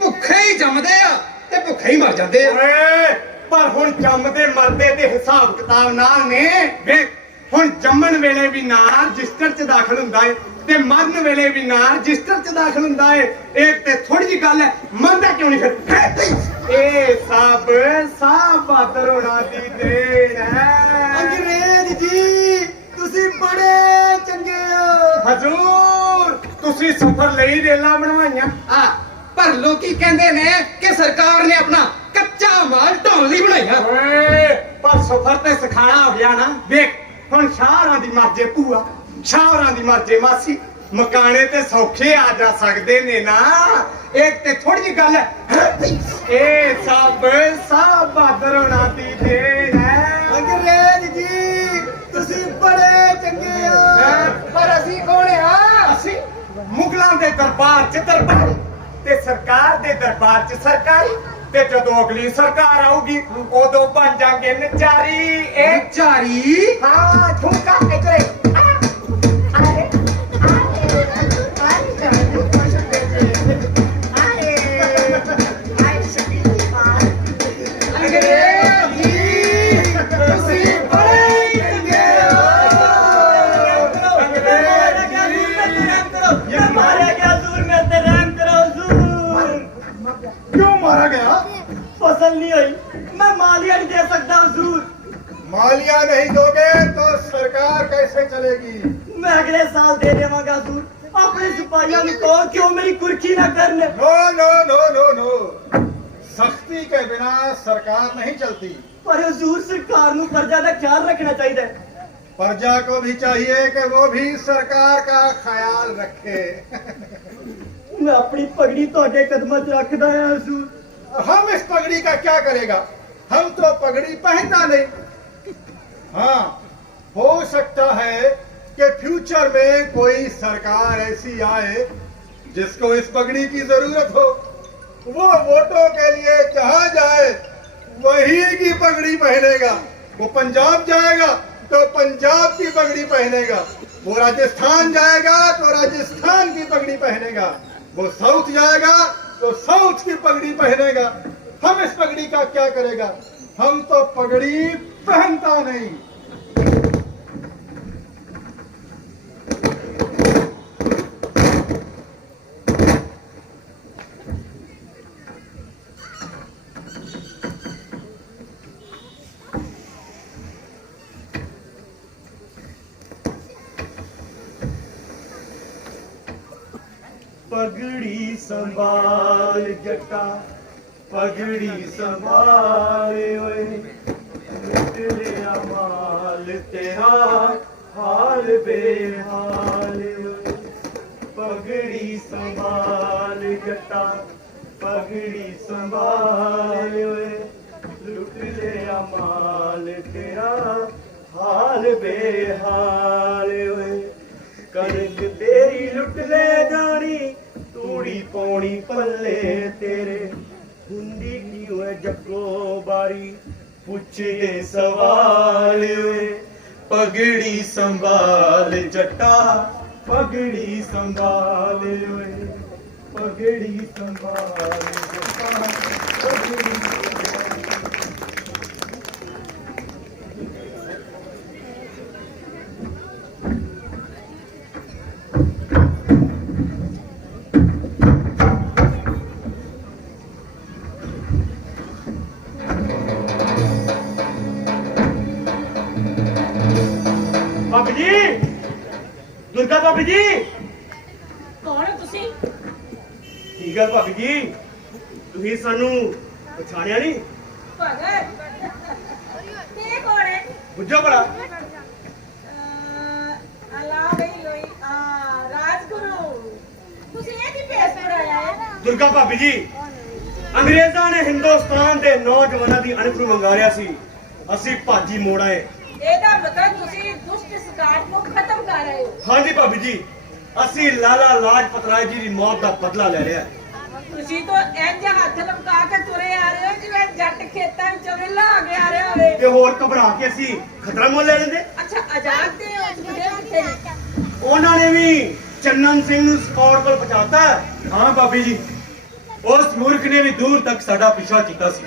ਭੁੱਖੇ ਹੀ ਜੰਮਦੇ ਆ ਤੇ ਭੁੱਖੇ ਹੀ ਮਰ ਜਾਂਦੇ ਆ। ਓਏ ਪਰ ਹੁਣ ਜੰਮਦੇ ਮਰਦੇ ਤੇ ਹਿਸਾਬ ਕਿਤਾਬ ਨਾਲ ਨੇ। ਵੇਖ ਹੁਣ ਜੰਮਣ ਵੇਲੇ ਵੀ ਨਾਂ ਰਜਿਸਟਰ 'ਚ ਦਾਖਲ ਹੁੰਦਾ ਏ ਤੇ ਮਰਨ ਵੇਲੇ ਵੀ ਨਾਂ ਰਜਿਸਟਰ 'ਚ ਦਾਖਲ ਹੁੰਦਾ ਏ। ਇਹ ਤੇ ਥੋੜੀ ਜਿਹੀ ਗੱਲ ਹੈ, ਮੰਨਦਾ ਕਿਉਂ ਨਹੀਂ ਫਿਰ? ਇਹ ਸਭ ਬਹਾਦਰ ਹੋਣਾ ਦੀ ਦੇਣ ਹੈ। ਅੰਗਰੇਜ਼ ਜੀ ਤੁਸੀਂ ਬੜੇ ਚੰਗੇ ਹੋ। ਹਜ਼ੂਰ ਤੁਸੀਂ ਸਫਰ ਲਈ ਰੇਲਾਂ ਬਣਵਾਈਆਂ। ਆ ਪਰ ਲੋਕੀ ਕਹਿੰਦੇ ਨੇ ਕਿ ਸਰਕਾਰ ਨੇ ਆਪਣਾ ਕੱਚਾ ਮਾਲ ਢੋਣ ਲਈ ਬਣਾਈਆਂ। ਓਏ ਪਰ ਸਫਰ ਤੇ ਸਿਖਾਣਾ ਹੋ ਗਿਆ ਨਾ। ਵੇਖ ਹੁਣ ਸ਼ਾਹਰਾਂ ਦੀ ਮਰਜ਼ੇ ਭੂਆ, ਸ਼ਾਹਰਾਂ ਦੀ ਮਰਜ਼ੇ ਮਾਸੀ, ਮਕਾਨੇ ਤੇ ਸੌਖੇ ਆ ਜਾ ਸਕਦੇ ਨੇ ਨਾ। ਇੱਕ ਤੇ ਥੋੜੀ ਜਿਹੀ ਗੱਲ ਹੈ, ਇਹ ਸਭ ਬਹਾਦਰ ਹੋਣਾ ਦੀ ਦੇਣ ਹੈ। ਅੰਗਰੇਜ਼ ਜੀ ਤੁਸੀਂ ਬੜੇ ਚੰਗੇ ਹੋ। ਪਰ ਅਸੀਂ ਕੌਣ ਆ? ਅਸੀਂ ਮੁਗਲਾਂ ਦੇ ਦਰਬਾਰ 'ਚ ਦਰਬਾਰੀ ਤੇ ਸਰਕਾਰ ਦੇ ਦਰਬਾਰ 'ਚ ਸਰਕਾਰੀ। ਤੇ ਜਦੋਂ ਅਗਲੀ ਸਰਕਾਰ ਆਊਗੀ ਉਦੋਂ ਬਣ ਜਾਗੇ ਨਚਾਰੀ। ਇਹ ਚਾਰੀ ਹਾਂ ਠੁਮਕਾ ਇੱਧਰ क्यों मारा गया? फसल नहीं हुई, मैं मालिया नहीं दे सकता हुजूर। मालिया नहीं दोगे तो सरकार कैसे चलेगी? मैं अगले साल दे देवांगा हुजूर। अपने सिपाहियों को कहो क्यों मेरी कुर्की ना करने। No no no no no, सख्ती के बिना सरकार नहीं चलती। पर हुजूर सरकार नू प्रजा का ख्याल रखना चाहिए। प्रजा को भी चाहिए कि वो भी सरकार का ख्याल रखे। मैं अपनी पगड़ी तोड़े कदमों च रखदा है हुजूर। हम इस पगड़ी का क्या करेगा? हम तो पगड़ी पहनता नहीं। हाँ, हो सकता है कि फ्यूचर में कोई सरकार ऐसी आए जिसको इस पगड़ी की जरूरत हो। वो वोटों के लिए जहां जाए वही की पगड़ी पहनेगा। वो पंजाब जाएगा तो पंजाब की पगड़ी पहनेगा। वो राजस्थान जाएगा तो राजस्थान की पगड़ी पहनेगा। वो साउथ जाएगा तो साउथ की पगड़ी पहनेगा। हम इस पगड़ी का क्या करेगा? हम तो पगड़ी पहनता नहीं। पगड़ी संभाल जटा, पगड़ी संभाल ओए, लुट लिया माल तेरा हाल बेहाल ओए। पगड़ी संभाल जटा, पगड़ी संभाल ओए, लुट लिया माल तेरा हाल बेहाल ओए। कनक तेरी लुट ले जानी, तूड़ी पौनी पल्ले तेरे, हुंदी क्यों है जग्गो बारी, पूछे सवाल वे। पगड़ी संभाल जटा, पगड़ी संभाल वे, पगड़ी संभाल जटा, पगड़ी ਭਾਬੀ ਜੀ, ਦੁਰਗਾ ਭਾਬੀ ਜੀ। ਕੌਣ ਹੋ ਤੁਸੀਂ? ਕੀ ਗੱਲ ਭਾਬੀ ਜੀ, ਤੁਸੀਂ ਸਾਨੂੰ ਪਛਾਣਿਆ ਨਹੀਂ? ਭਗਤ ਤੇ ਕੌਣ ਹੈ? ਬੁੱਝੋ ਭਲਾ। ਅਲਾ ਬਈ ਲੋਈ ਰਾਜਗੁਰੂ, ਤੁਸੀਂ ਇਹ ਕੀ ਭੇਸ ਪੜਾਇਆ ਹੈ? ਦੁਰਗਾ ਭਾਬੀ ਜੀ, ਅੰਗਰੇਜ਼ਾਂ ਨੇ ਹਿੰਦੁਸਤਾਨ ਦੇ ਨੌਜਵਾਨਾਂ ਦੀ ਅਣਖ ਨੂੰ ਵੰਗਾਰਿਆ ਸੀ। ਅਸੀਂ ਭਾਜੀ ਮੋੜ ਆਏ। ਇਹਦਾ ਮਤਲਬ ਤੁਸੀਂ ਦੁਸ਼ਟ ਸਕਾਟ ਨੂੰ ਖਤਮ ਕਰ ਰਹੇ ਹੋ। ਹਾਂਜੀ ਭਾਬੀ ਜੀ, ਅਸੀਂ ਲਾਲਾ ਲਾਜਪਤ ਰਾਏ ਜੀ ਦੀ ਮੌਤ ਦਾ ਬਦਲਾ ਲੈ ਲਿਆ। ਤੁਸੀਂ ਤਾਂ ਇੰਜ ਹੱਥ ਲਮਕਾ ਕੇ ਤੁਰੇ ਆ ਰਹੇ ਹੋ ਜਿਵੇਂ ਜੱਟ ਖੇਤਾਂ ਵਿੱਚੋਂ ਵਿਹਲਾ ਆ ਕੇ ਆ ਰਿਹਾ ਹੋਵੇ। ਤੇ ਹੋਰ ਘਬਰਾ ਕੇ ਅਸੀਂ ਖਤਰਾ ਮੁੱਲ ਲੈ ਲੈਂਦੇ। ਅੱਛਾ, ਆਜ਼ਾਦ ਦੇ ਹੋ ਜਿਹੜੇ ਕਿੱਥੇ ਨੇ? ਉਹਨਾਂ ਨੇ ਵੀ ਚੰਨਨ ਸਿੰਘ ਨੂੰ ਸਪੌਟ ਕੋਲ ਪਹੁੰਚਾਤਾ। ਹਾਂ ਬਾਬੀ ਜੀ, ਉਸ ਮੂਰਖ ਨੇ ਵੀ ਦੂਰ ਤੱਕ ਸਾਡਾ ਪਿੱਛਾ ਕੀਤਾ ਸੀ।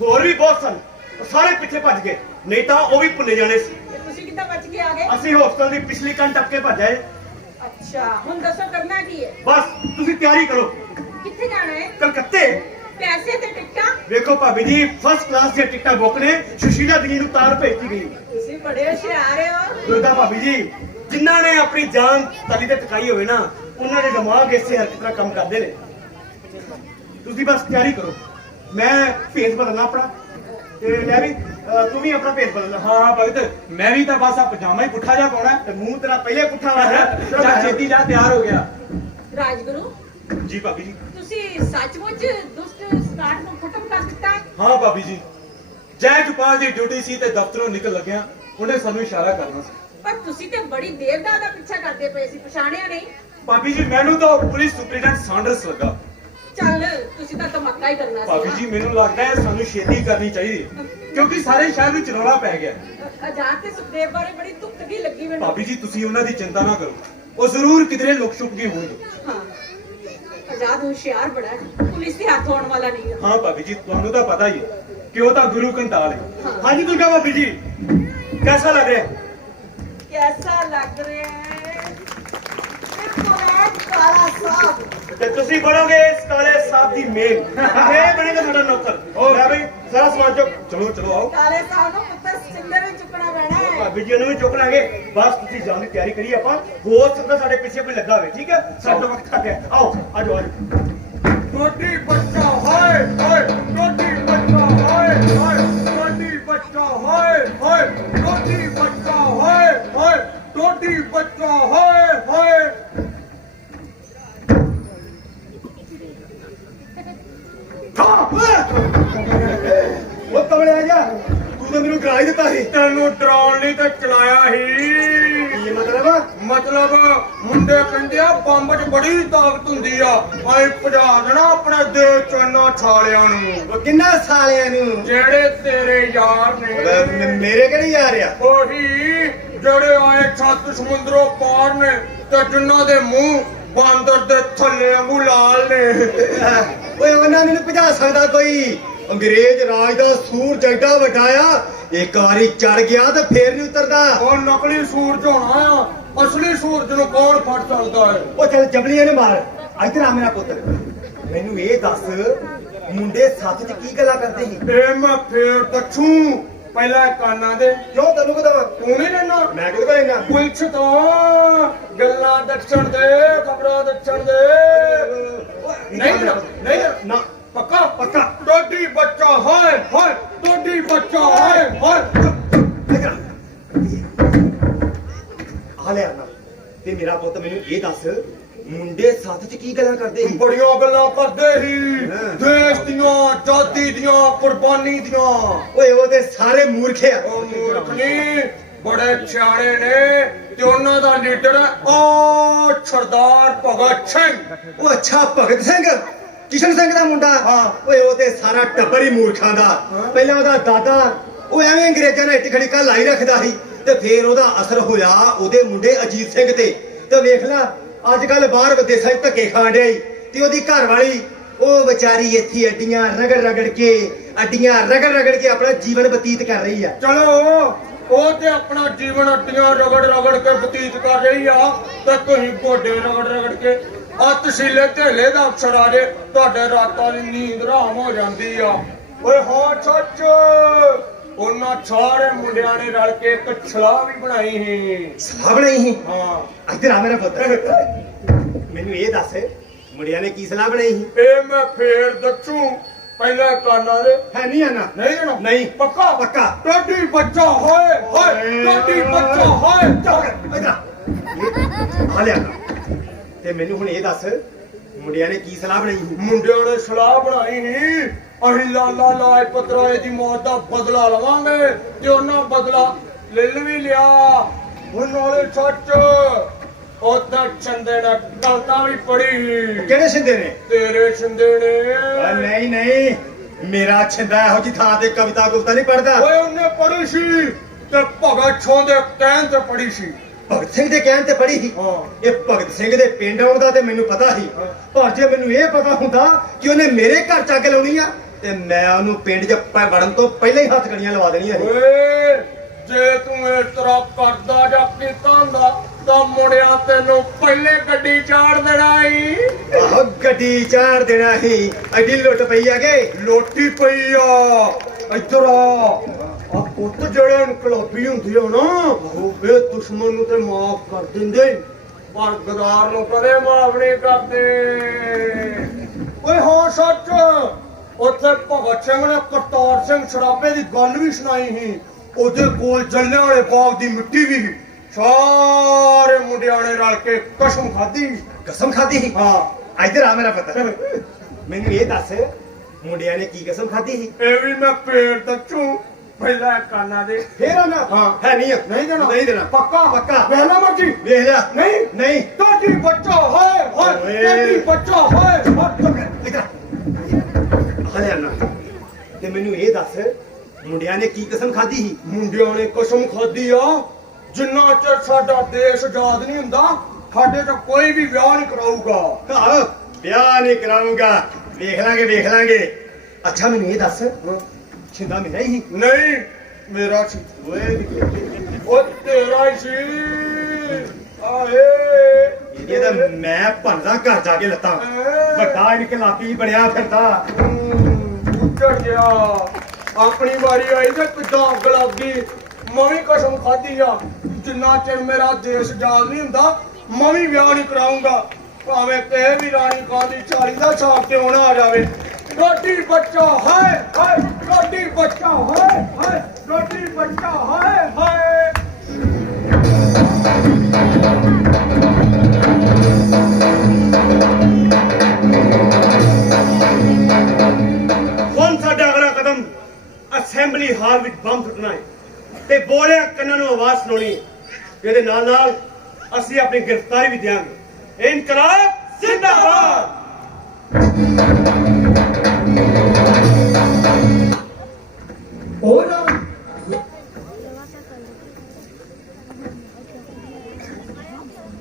ਹੋਰ ਵੀ ਬਹੁਤ ਸਨ, ਉਹ ਸਾਰੇ ਪਿੱਛੇ ਭੱਜ ਗਏ, ਨਹੀਂ ਤਾਂ ਉਹ ਵੀ ਭੁੱਲੇ ਜਾਣੇ ਸੀ। ਤੇ ਤੁਸੀਂ ਕਿੱਦਾਂ ਬਚ ਕੇ ਆ ਗਏ? ਅਸੀਂ ਹੋਸਟਲ ਦੀ ਪਿਛਲੀ ਕੰਨ ਟੱਪ ਕੇ ਭੱਜ ਆਏ। ਅੱਛਾ, ਹੁਣ ਦੱਸੋ ਕਰਨਾ ਕੀ ਹੈ? ਬਸ ਤੁਸੀਂ ਤਿਆਰੀ ਕਰੋ, ਕਿੱਥੇ ਜਾਣਾ ਹੈ? ਕਲਕੱਤੇ। ਪੈਸੇ ਤੇ ਟਿਕਟਾਂ? ਵੇਖੋ ਭਾਬੀ ਜੀ, ਫਸਟ ਕਲਾਸ ਦੀਆਂ ਟਿਕਟਾਂ ਬੁੱਕ ਨੇ, ਸੁਸ਼ੀਲਾ ਜੀ ਨੂੰ ਤਾਰ ਭੇਜੀ ਗਈ। ਤੁਸੀਂ ਬੜੇ ਹੁਸ਼ਿਆਰ ਹੋ। ਦੁਰਗਾ ਭਾਬੀ ਜੀ, ਜਿਨ੍ਹਾਂ ਨੇ ਆਪਣੀ ਜਾਨ ਤਲੀ ਤੇ ਟਿਕਾਈ ਹੋਵੇ ਨਾ, ਉਹਨਾਂ ਦੇ ਦਿਮਾਗ ਇਸੇ ਹਰਕਤ ਨਾਲ ਕੰਮ ਕਰਦੇ ਨੇ। ਤੁਸੀਂ ਬਸ ਤਿਆਰੀ ਕਰੋ, ਮੈਂ ਭੇਸ ਬਦਲਣਾ ਆਪਣਾ, ਤੇ ਲੈ ਵੀ ਤੂੰ ਵੀ ਆਪਣਾ ਭੇਸ ਬਦਲਣਾ। ਹਾਂ ਭਗਤ, ਮੈਂ ਵੀ ਤਾਂ ਬਸ ਆ ਪਜਾਮਾ ਹੀ ਪੁੱਠਾ ਜਿਹਾ ਪਾਉਣਾ ਤੇ ਮੂੰਹ ਤੇਰਾ ਪਹਿਲੇ ਪੁੱਠਾ ਵਾ ਹੈ। ਚੱਲ ਛੇਤੀ ਜਾ, ਤਿਆਰ ਹੋ ਗਿਆ। ਰਾਜਗੁਰੂ, ਜੀ ਭਾਬੀ ਜੀ। ਤੁਸੀਂ ਸੱਚਮੁੱਚ ਦੁਸ਼ਟ ਸਟਾਰਟ ਨੂੰ ਖਤਮ ਕਰ ਦਿੱਤਾ ਹੈ? ਹਾਂ ਭਾਬੀ ਜੀ, ਜੈਕਪਾਲ ਦੀ ਡਿਊਟੀ ਸੀ ਤੇ ਦਫ਼ਤਰੋਂ ਨਿਕਲ ਲੱਗਿਆ ਉਹਨੇ ਸਾਨੂੰ ਇਸ਼ਾਰਾ ਕਰਨਾ ਸੀ। ਪਰ ਤੁਸੀਂ ਤੇ ਬੜੀ ਦੇਰ ਦਾ ਉਹਦਾ ਪਿੱਛਾ ਕਰਦੇ ਪਏ ਸੀ, ਪਛਾਣਿਆ ਨਹੀਂ? ਭਾਬੀ ਜੀ, ਮੈਨੂੰ ਤਾਂ ਪੁਲਿਸ ਸੁਪਰੀਡੈਂਟ ਸਾਂਡਰਸ ਲੱਗਾ। ਚੱਲ, ਤੁਸੀਂ ਤਾਂ ਧਮਾਕਾ ਹੀ ਕਰਨਾ ਸੀ। ਭਾਬੀ ਜੀ, ਮੈਨੂੰ ਲੱਗਦਾ ਹੈ ਸਾਨੂੰ ਛੇਤੀ ਕਰਨੀ ਚਾਹੀਦੀ ਹੈ, ਕਿਉਂਕਿ ਸਾਰੇ ਸ਼ਹਿਰ ਵਿੱਚ ਰੌਲਾ ਪੈ ਗਿਆ। ਆਜ਼ਾਦ ਤੇ ਸੁਖਦੇਵ ਬਾਰੇ ਬੜੀ ਧੁੱਕਤਗੀ ਲੱਗੀ ਮੈਨੂੰ। ਭਾਬੀ ਜੀ, ਤੁਸੀਂ ਉਹਨਾਂ ਦੀ ਚਿੰਤਾ ਨਾ ਕਰੋ, ਉਹ ਜ਼ਰੂਰ ਕਿਧਰੇ ਲੁਕ ਛੁਪ ਗਏ ਹੋਣਗੇ। ਹਾਂ, ਆਜ਼ਾਦ ਹੁਸ਼ਿਆਰ ਬੜਾ ਹੈ, ਪੁਲਿਸ ਦੇ ਹੱਥ ਆਉਣ ਵਾਲਾ ਨਹੀਂ ਹੈ। ਹਾਂ ਭਾਬੀ ਜੀ, ਤੁਹਾਨੂੰ ਤਾਂ ਪਤਾ ਹੀ ਹੈ ਕਿ ਉਹ ਤਾਂ ਗੁਰੂ ਕੰਟਾਲ ਹੈ। ਹਾਂਜੀ ਦੁਰਗਾ ਭਾਬੀ ਜੀ, ਕੈਸਾ ਲੱਗ ਰਿਹਾ? कैसा लग रहा है? बिल्कुल है काला साहब। ਤੇ ਤੁਸੀਂ ਬਣੋਗੇ ਇਸ ਕਾਲੇ ਸਾਹਿਬ ਦੀ ਮੇਲ, ਇਹ ਬਣੇਗਾ ਤੁਹਾਡਾ ਨੌਕਰ। ਲੈ ਬਈ ਸਾਰਾ ਸਮਾਨ ਚੁੱਕ। ਚਲੋ ਚਲੋ ਆਓ। काले साहब को पुत्र सिंदर में चुकना पैना है। ਭਾਬੀ ਜੀ ਨੂੰ ਵੀ ਚੁੱਕ ਲਾਂਗੇ। ਬਸ ਤੁਸੀਂ ਜਾਣ ਦੀ ਤਿਆਰੀ ਕਰੀਏ, ਆਪਾਂ ਹੋ ਸਕਦਾ ਸਾਡੇ ਪਿੱਛੇ ਕੋਈ ਲੱਗਾ ਹੋਵੇ। ਠੀਕ ਹੈ, ਸਾਡਾ ਵਕਤ ਖਾ ਗਿਆ। ਆਓ ਆਜੋ ਆਜੋ। ਟੋਟੀ ਬੱਚਾ ਹਾਏ ਹਾਏ, ਟੋਟੀ ਬੱਚਾ ਹਾਏ ਹਾਏ, ਟੋਟੀ ਬੱਚਾ ਹਾਏ ਹਾਏ, ਟੋਟੀ ਬੱਚਾ ਹਾਏ ਹਾਏ, ਟੋਟੀ ਬੱਚਾ ਹਾਏ ਹਾਏ। ਉਹ ਕਮਲੇ ਆ ਜਾ, ਤੂੰ ਤਾਂ ਮੈਨੂੰ ਗਰਾਈ ਦਿੱਤਾ ਸੀ। ਤੈਨੂੰ ਡਰਾਉਣ ਲਈ ਤੇ ਚਲਾਇਆ ਸੀ। ਕੀ ਮਤਲਬ? ਮਤਲਬ ਮੁੰਡੇ ਕਹਿੰਦੇ ਆ ਬੰਬ 'ਚ ਬੜੀ ਤਾਕਤ ਹੁੰਦੀ ਆ, ਅਸੀਂ ਭਜਾ ਦੇਣਾ ਆਪਣੇ ਦੇਸ਼ ਚੋਂ ਇਹਨਾਂ ਛਾਲਿਆਂ ਨੂੰ, ਉਹ ਕਿੰਨਾ ਸਾਲਿਆਂ ਨੂੰ? ਜਿਹੜੇ ਤੇਰੇ ਯਾਰ ਨੇ। ਮੇਰੇ ਕਿਹੜੇ ਯਾਰ ਆ? ਉਹੀ ਜਿਹੜੇ ਆਏ ਛੱਤ ਸਮੁੰਦਰੋਂ ਪਾਰ ਨੇ ਤੇ ਜਿਨ੍ਹਾਂ ਦੇ ਮੂੰਹ ਬਾਂਦਰ ਦੇ ਥੱਲੇ ਵਾਂਗੂ ਲਾਲ ਨੇ। ਓਏ ਉਹਨਾਂ ਨੂੰ ਨੀ ਭਜਾ ਸਕਦਾ ਕੋਈ। ਅੰਗਰੇਜ਼ ਰਾਜ ਦਾ ਸੂਰਜ ਐਡਾ ਵੱਡਾ ਆ, ਇੱਕ ਵਾਰੀ ਚੜ ਗਿਆ ਤੇ ਫੇਰ ਨਹੀਂ ਉਤਰਦਾ। ਉਹ ਨਕਲੀ ਸੂਰਜ ਹੋਣਾ ਆ, ਅਸਲੀ ਸੂਰਜ ਨੂੰ ਕੌਣ ਫੜ ਸਕਦਾ ਹੈ? ਉਹ ਚੱਲ ਜਬਲੀਆਂ ਨੇ ਮਾਰ। ਇੱਧਰ ਆ ਮੇਰਾ ਪੁੱਤਰ, ਮੈਨੂੰ ਇਹ ਦੱਸ, ਮੁੰਡੇ ਸੱਥ 'ਚ ਕੀ ਗੱਲਾਂ ਕਰਦੇ ਸੀ? ਇਹ ਮੈਂ ਫੇਰ ਦੱਸੂ, ਪਹਿਲਾਂ ਕਾਨਾਂ ਦੇ। ਕਿਉਂ ਤੈਨੂੰ ਕਹਦਾ? ਤੂੰ ਨਹੀਂ ਲੈਣਾ? ਮੈਂ ਕਿਹਦੇ ਕੋਲ ਲੈਣਾ? ਪੁੱਛ ਤੋਂ ਗੱਲਾਂ ਦੱਸਣ ਦੇ, ਖਬਰਾਂ ਦੱਸਣ ਦੇ। ਨਹੀਂ ਲੈਣਾ, ਨਹੀਂ ਲੈਣਾ ਨਾ ਪੱਕਾ ਪੱਕਾ। ਟੋਡੀ ਬੱਚਾ ਹਾਏ ਹਾਏ, ਟੋਡੀ ਬੱਚਾ ਹਾਏ ਹਾਏ। ਆ ਲੈ ਆਣਾ। ਤੇ ਮੇਰਾ ਪੁੱਤ ਮੈਨੂੰ ਇਹ ਦੱਸ, ਮੁੰਡੇ ਸੱਥ 'ਚ ਕੀ ਗੱਲਾਂ ਕਰਦੇ ਸੀ? ਬੜੀਆਂ ਗੱਲਾਂ ਕਰਦੇ ਸੀ, ਦੇਸ਼ ਦੀਆਂ, ਆਜ਼ਾਦੀ ਦੀਆਂ, ਕੁਰਬਾਨੀ ਦੀਆਂ। ਓਏ ਉਹ ਤੇ ਸਾਰੇ ਮੂਰਖ ਆ। ਉਹ ਮੂਰਖ ਨਹੀਂ, ਬੜੇ ਸਿਆਣੇ ਨੇ, ਤੇ ਉਹਨਾਂ ਦਾ ਲੀਡਰ ਹੈ ਉਹ ਸਰਦਾਰ ਭਗਤ ਸਿੰਘ। ਉਹ ਅੱਛਾ, ਭਗਤ ਸਿੰਘ, ਕਿਸ਼ਨ ਸਿੰਘ ਦਾ ਮੁੰਡਾ। ਹਾਂ। ਓਏ ਉਹ ਤੇ ਸਾਰਾ ਟੱਬਰ ਹੀ ਮੂਰਖਾਂ ਦਾ। ਪਹਿਲਾਂ ਉਹਦਾ ਦਾਦਾ ਉਹ ਐਵੇਂ ਅੰਗਰੇਜ਼ਾਂ ਨਾਲ ਇੱਟ ਖੜੀਕਾ ਲਾਈ ਰੱਖਦਾ ਸੀ, ਤੇ ਫੇਰ ਉਹਦਾ ਅਸਰ ਹੋਇਆ ਉਹਦੇ ਮੁੰਡੇ ਅਜੀਤ ਸਿੰਘ ਤੇ ਵੇਖ ਲੈ ਅੱਜ ਕੱਲ ਬਾਹਰ ਵਿਦੇਸ਼ਾਂ 'ਚ ਧੱਕੇ ਖਾਣ ਡਿਆ ਈ। ਤੇ ਉਹਦੀ ਘਰ ਵਾਲੀ ਉਹ ਵਿਚਾਰੀ ਇੱਥੇ ਅੱਡੀਆਂ ਰਗੜ ਰਗੜ ਕੇ ਆਪਣਾ ਜੀਵਨ ਬਤੀਤ ਕਰ ਰਹੀ ਆ। ਚਲੋ ਉਹ ਤੇ ਆਪਣਾ ਜੀਵਨ ਅੱਡੀਆਂ ਰਗੜ ਰਗੜ ਕੇ ਬਤੀਤ ਕਰ ਰਹੀ ਆ, ਤੇ ਤੁਸੀਂ ਗੋਡੇ ਰਗੜ ਰਗੜ ਕੇ ਆ ਤਸੀਲੇ ਢੇਲੇ ਦਾ ਅਫਸਰ ਆ ਜੇ, ਤੁਹਾਡੇ ਰਾਤਾਂ ਦੀ ਨੀਂਦ ਹਰਾਮ ਹੋ ਜਾਂਦੀ ਆ। ਓਏ ਹਾਂ ਸੱਚ, ਉਹਨਾਂ ਸਾਰੇ ਮੁੰਡਿਆਂ ਨੇ ਰਲ ਕੇ ਇੱਕ ਸਲਾਹ ਵੀ ਬਣਾਈ ਸੀ। ਸਲਾਹ ਬਣਾਈ ਸੀ? ਹਾਂ। ਇੱਧਰ ਆ ਮੇਰਾ ਪੁੱਤ, ਮੈਨੂੰ ਇਹ ਦੱਸ, ਮੁੰਡਿਆਂ ਨੇ ਕੀ ਸਲਾਹ ਬਣਾਈ ਸੀ? ਇਹ ਮੈਂ ਫੇਰ ਦੱਸੂ, ਪਹਿਲਾਂ ਕਾਨਾਂ ਦੇ। ਹੈ ਨਹੀਂ ਆਣਾ? ਨਹੀਂ ਜਾਣਾ? ਨਹੀਂ। ਪੱਕਾ ਪੱਕਾ। ਟੋਡੀ ਬੱਚਾ ਹੋਏ ਹੋਏ, ਟੋਡੀ ਬੱਚਾ ਹੋਏ। ਇੱਧਰ ਆ ਲਿਆ। ਤੇ ਮੈਨੂੰ ਹੁਣ ਇਹ ਦੱਸ, ਮੁੰਡਿਆਂ ਨੇ ਕੀ ਸਲਾਹ ਬਣਾਈ ਸੀ? ਮੁੰਡਿਆਂ ਨੇ ਸਲਾਹ ਬਣਾਈ ਸੀ, ਅਸੀਂ ਲਾਲਾ ਲਾਜਪਤ ਰਾਏ ਦੀ ਮੌਤ ਦਾ ਬਦਲਾ ਲਵਾਂਗੇ, ਤੇ ਉਹਨਾਂ ਬਦਲਾ ਲੈ ਵੀ ਲਿਆ। ਹੁਣ ਨਾਲੇ ਸੱਚ, ਉੱਧਰ ਛੰਦੇ ਨੇ ਕਲਤਾ ਵੀ ਪੜੀ। ਕਿਹੜੇ ਸਿੰਦੇ ਨੇ? ਤੇਰੇ ਛੰਦੇ ਨੇ। ਨਹੀਂ, ਮੇਰਾ ਛਿੰਦਾ ਇਹੋ ਜੀ ਥਾਂ ਤੇ ਕਵਿਤਾ ਗੁਫਤਾ ਨਹੀਂ ਪੜਦਾ। ਓਏ ਉਹਨੇ ਪੜੀ ਸੀ, ਤੇ ਭਗਤ ਸਿੰਘ ਦੇ ਕਹਿਣ ਤੇ ਪੜੀ ਸੀ। ਭਗਤ ਸਿੰਘ ਦੇ ਕਹਿਣ ਤੇ ਪੜ੍ਹੀ ਸੀ ਹਾਂ। ਇਹ ਭਗਤ ਸਿੰਘ ਦੇ ਪਿੰਡ ਆਉਣ ਦਾ ਤੇ ਮੈਨੂੰ ਪਤਾ ਸੀ ਪਰ ਜੇ ਮੈਨੂੰ ਇਹ ਪਤਾ ਹੁੰਦਾ ਕਿ ਉਹਨੇ ਮੇਰੇ ਘਰ ਚੱਕ ਲਾਉਣੀ ਆ ਤੇ ਮੈਂ ਉਹਨੂੰ ਪਿੰਡ 'ਚ ਵੜਨ ਤੋਂ ਪਹਿਲਾਂ ਹੀ ਹੱਥ ਕੜੀਆਂ ਲਵਾ ਦੇਣੀਆਂ ਸੀ ਓਏ ਜੇ ਤੂੰ ਇਸ ਤਰ੍ਹਾਂ ਕਰਦਾ ਜਾਂ ਕੀਤਾ ਹੁੰਦਾ ਤਾਂ ਮੁੰਡਿਆਂ ਤੈਨੂੰ ਪਹਿਲੇ ਗੱਡੀ ਚਾੜ ਦੇਣਾ ਈ। ਆਹ ਗੱਡੀ ਚਾੜ ਦੇਣਾ ਸੀ ਐਡੀ ਲੁੱਟ ਪਈ ਆ ਕਿ ਲੋਟੀ ਪਈ ਆ ਇੱਧਰ ਆ ਪੁੱਤ ਜਿਹੜੇ ਇਨਕਲਾਬੀ ਹੁੰਦੇ ਆ ਨਾ ਉਹ ਬੇ ਦੁਸ਼ਮਣ ਨੂੰ ਤੇ ਮਾਫ ਕਰ ਦਿੰਦੇ ਪਰ ਗਦਾਰ ਨੂੰ ਕਦੇ ਮਾਫ ਨਹੀਂ ਕਰਦੇ। ਓਏ ਹਾਂ ਸੱਚ ਉੱਥੇ ਭਗਤ ਸਿੰਘ ਨੇ ਕਰਤਾਰ ਸਿੰਘ ਸਰਾਭੇ ਦੀ ਗੱਲ ਵੀ ਸੁਣਾਈ ਸੀ ਉਹਦੇ ਕੋਲ ਜੱਲਿਆਂ ਵਾਲੇ ਬਾਗ ਦੀ ਮਿੱਟੀ ਵੀ ਸੀ। ਸਾਰੇ ਮੁੰਡਿਆਂ ਨੇ ਰਲ ਕੇ ਕਸਮ ਖਾਧੀ। ਕਸਮ ਖਾਧੀ ਸੀ ਹਾਂ ਇੱਧਰ ਆ ਮੇਰਾ ਪਤਾ ਮੈਨੂੰ ਇਹ ਦੱਸ ਮੁੰਡਿਆਂ ਨੇ ਕੀ ਕਸਮ ਖਾਧੀ ਸੀ ਇਹ ਵੀ ਮੈਂ ਪੇੜ ਦੱਸੂ ਪਹਿਲਾਂ ਕਾਨਾ ਦੇ ਫੇਰ ਨਾ ਹਾਂ। ਹੈ ਨਹੀਂ ਨਹੀਂ ਦੇਣਾ ਨਹੀਂ ਦੇਣਾ ਪੱਕਾ ਪੱਕਾ ਪਹਿਲਾਂ ਮਰਜੀ ਵੇਖ ਲਿਆ ਨਹੀਂ ਨਹੀਂ ਤੁਹਾਡੀ ਬੱਚਾ ਹੋਏ ਹੋਏ ਓਏ। ਤੁਹਾਡੀ ਬੱਚਾ ਹੋਏ ਇੱਧਰ ਹਲੇ ਨਾ ਤੇ ਮੈਨੂੰ ਇਹ ਦੱਸ ਮੁੰਡਿਆਂ ਨੇ ਕੀ ਕਸਮ ਖਾਧੀ ਸੀ ਮੁੰਡਿਆਂ ਨੇ ਕਸਮ ਖਾਧੀ ਆ ਜਿੰਨਾ ਚਿਰ ਸਾਡਾ ਦੇਸ਼ ਆਜ਼ਾਦ ਨਹੀਂ ਹੁੰਦਾ ਸਾਡੇ ਚ ਕੋਈ ਵੀ ਵਿਆਹ ਨਹੀਂ ਕਰਾਊਗਾ। ਆਹੋ ਵਿਆਹ ਨਹੀਂ ਕਰਾਉਂਗਾ ਵੇਖ ਲਾਂਗੇ ਅੱਛਾ ਮੈਨੂੰ ਇਹ ਦੱਸ ਛਿੰਦਾ ਮੇਰਾ ਹੀ ਸੀ ਨਹੀਂ ਮੇਰਾ ਸੀ ਓਏ ਉਹ ਤੇਰਾ ਹੀ ਸੀ ਆਏ ਇਹ ਤਾਂ ਮੈਂ ਭੰਦਾ ਘਰ ਜਾ ਕੇ ਲੱਤਾਂ ਵੱਡਾ ਇਨਕਲਾਬੀ ਬਣਿਆ ਫਿਰਦਾ ਉੱਜੜ ਗਿਆ ਆਪਣੀ ਵਾਰੀ ਆਈ ਤੇ ਕਿੱਦਾਂ ਗੁਲਾਬੀ ਮੈਂ ਵੀ ਕਸਮ ਖਾਧੀ ਆ ਜਿੰਨਾ ਚਿਰ ਮੇਰਾ ਦੇਸ਼ ਆਜ਼ਾਦ ਨਹੀਂ ਹੁੰਦਾ ਮੈਂ ਵੀ ਵਿਆਹ ਨਹੀਂ ਕਰਾਉਂਗਾ ਭਾਵੇਂ ਕਿਸੇ ਵੀ ਰਾਣੀ ਕਾਂ ਦੀ 40 ਦਾ ਛਾਪ ਤੇ ਹੋਣਾ ਆ ਜਾਵੇ। ਰੋਟੀ ਬੱਚਾ ਹਾਏ ਹਾਏ ਰੋਟੀ ਬੱਚਾ ਹਾਏ ਹਾਏ ਰੋਟੀ ਬੱਚਾ ਹਾਏ ਹਾਏ। ਹੁਣ ਸਾਡਾ ਅਗਲਾ ਕਦਮ ਅਸੈਂਬਲੀ ਹਾਲ ਵਿੱਚ ਬੰਬ ਸੁੱਟਣਾ ਹੈ ਤੇ ਬੋਲਿਆ ਕੰਨਾਂ ਨੂੰ ਆਵਾਜ਼ ਸੁਣਾਉਣੀ ਹੈ ਇਹਦੇ ਨਾਲ ਨਾਲ ਅਸੀਂ ਆਪਣੀ ਗ੍ਰਿਫਤਾਰੀ ਵੀ ਦਿਆਂਗੇ। ਇਨਕਲਾਬ ਜ਼ਿੰਦਾਬਾਦ। ਹੋਰ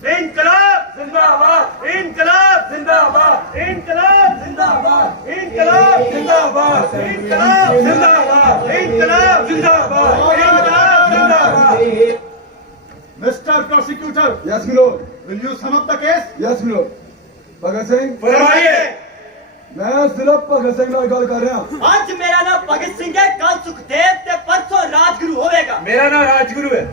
ਇਨਕਲਾਬ ਜ਼ਿੰਦਾਬਾਦ। ਇਨਕਲਾਬ ਜ਼ਿੰਦਾਬਾਦ। ਇਨਕਲਾਬ ਜ਼ਿੰਦਾਬਾਦ। ਇਨਕਲਾਬ ਜ਼ਿੰਦਾਬਾਦ। ਇਨਕਲਾਬ ਜ਼ਿੰਦਾਬਾਦ। ਇਨਕਲਾਬ ਜ਼ਿੰਦਾਬਾਦ। ਇਨਕਲਾਬ ਜ਼ਿੰਦਾਬਾਦ। Mr. Prosecutor, yes milord will you sum up the case? Yes milord Bhagat Singh ਫਰਮਾਈਏ। मैं सिर्फ भगत सिंह ਨਾਲ ਗੱਲ ਕਰ ਰਿਹਾ ਅੱਜ ਮੇਰਾ ਨਾਮ ਭਗਤ ਸਿੰਘ ਹੈ ਕੱਲ ਸੁਖਦੇਵ ਤੇ ਪਰਸੋਂ ਰਾਜਗੁਰੂ ਹੋਵੇਗਾ। ਮੇਰਾ ਨਾਮ ਰਾਜਗੁਰੂ ਹੈ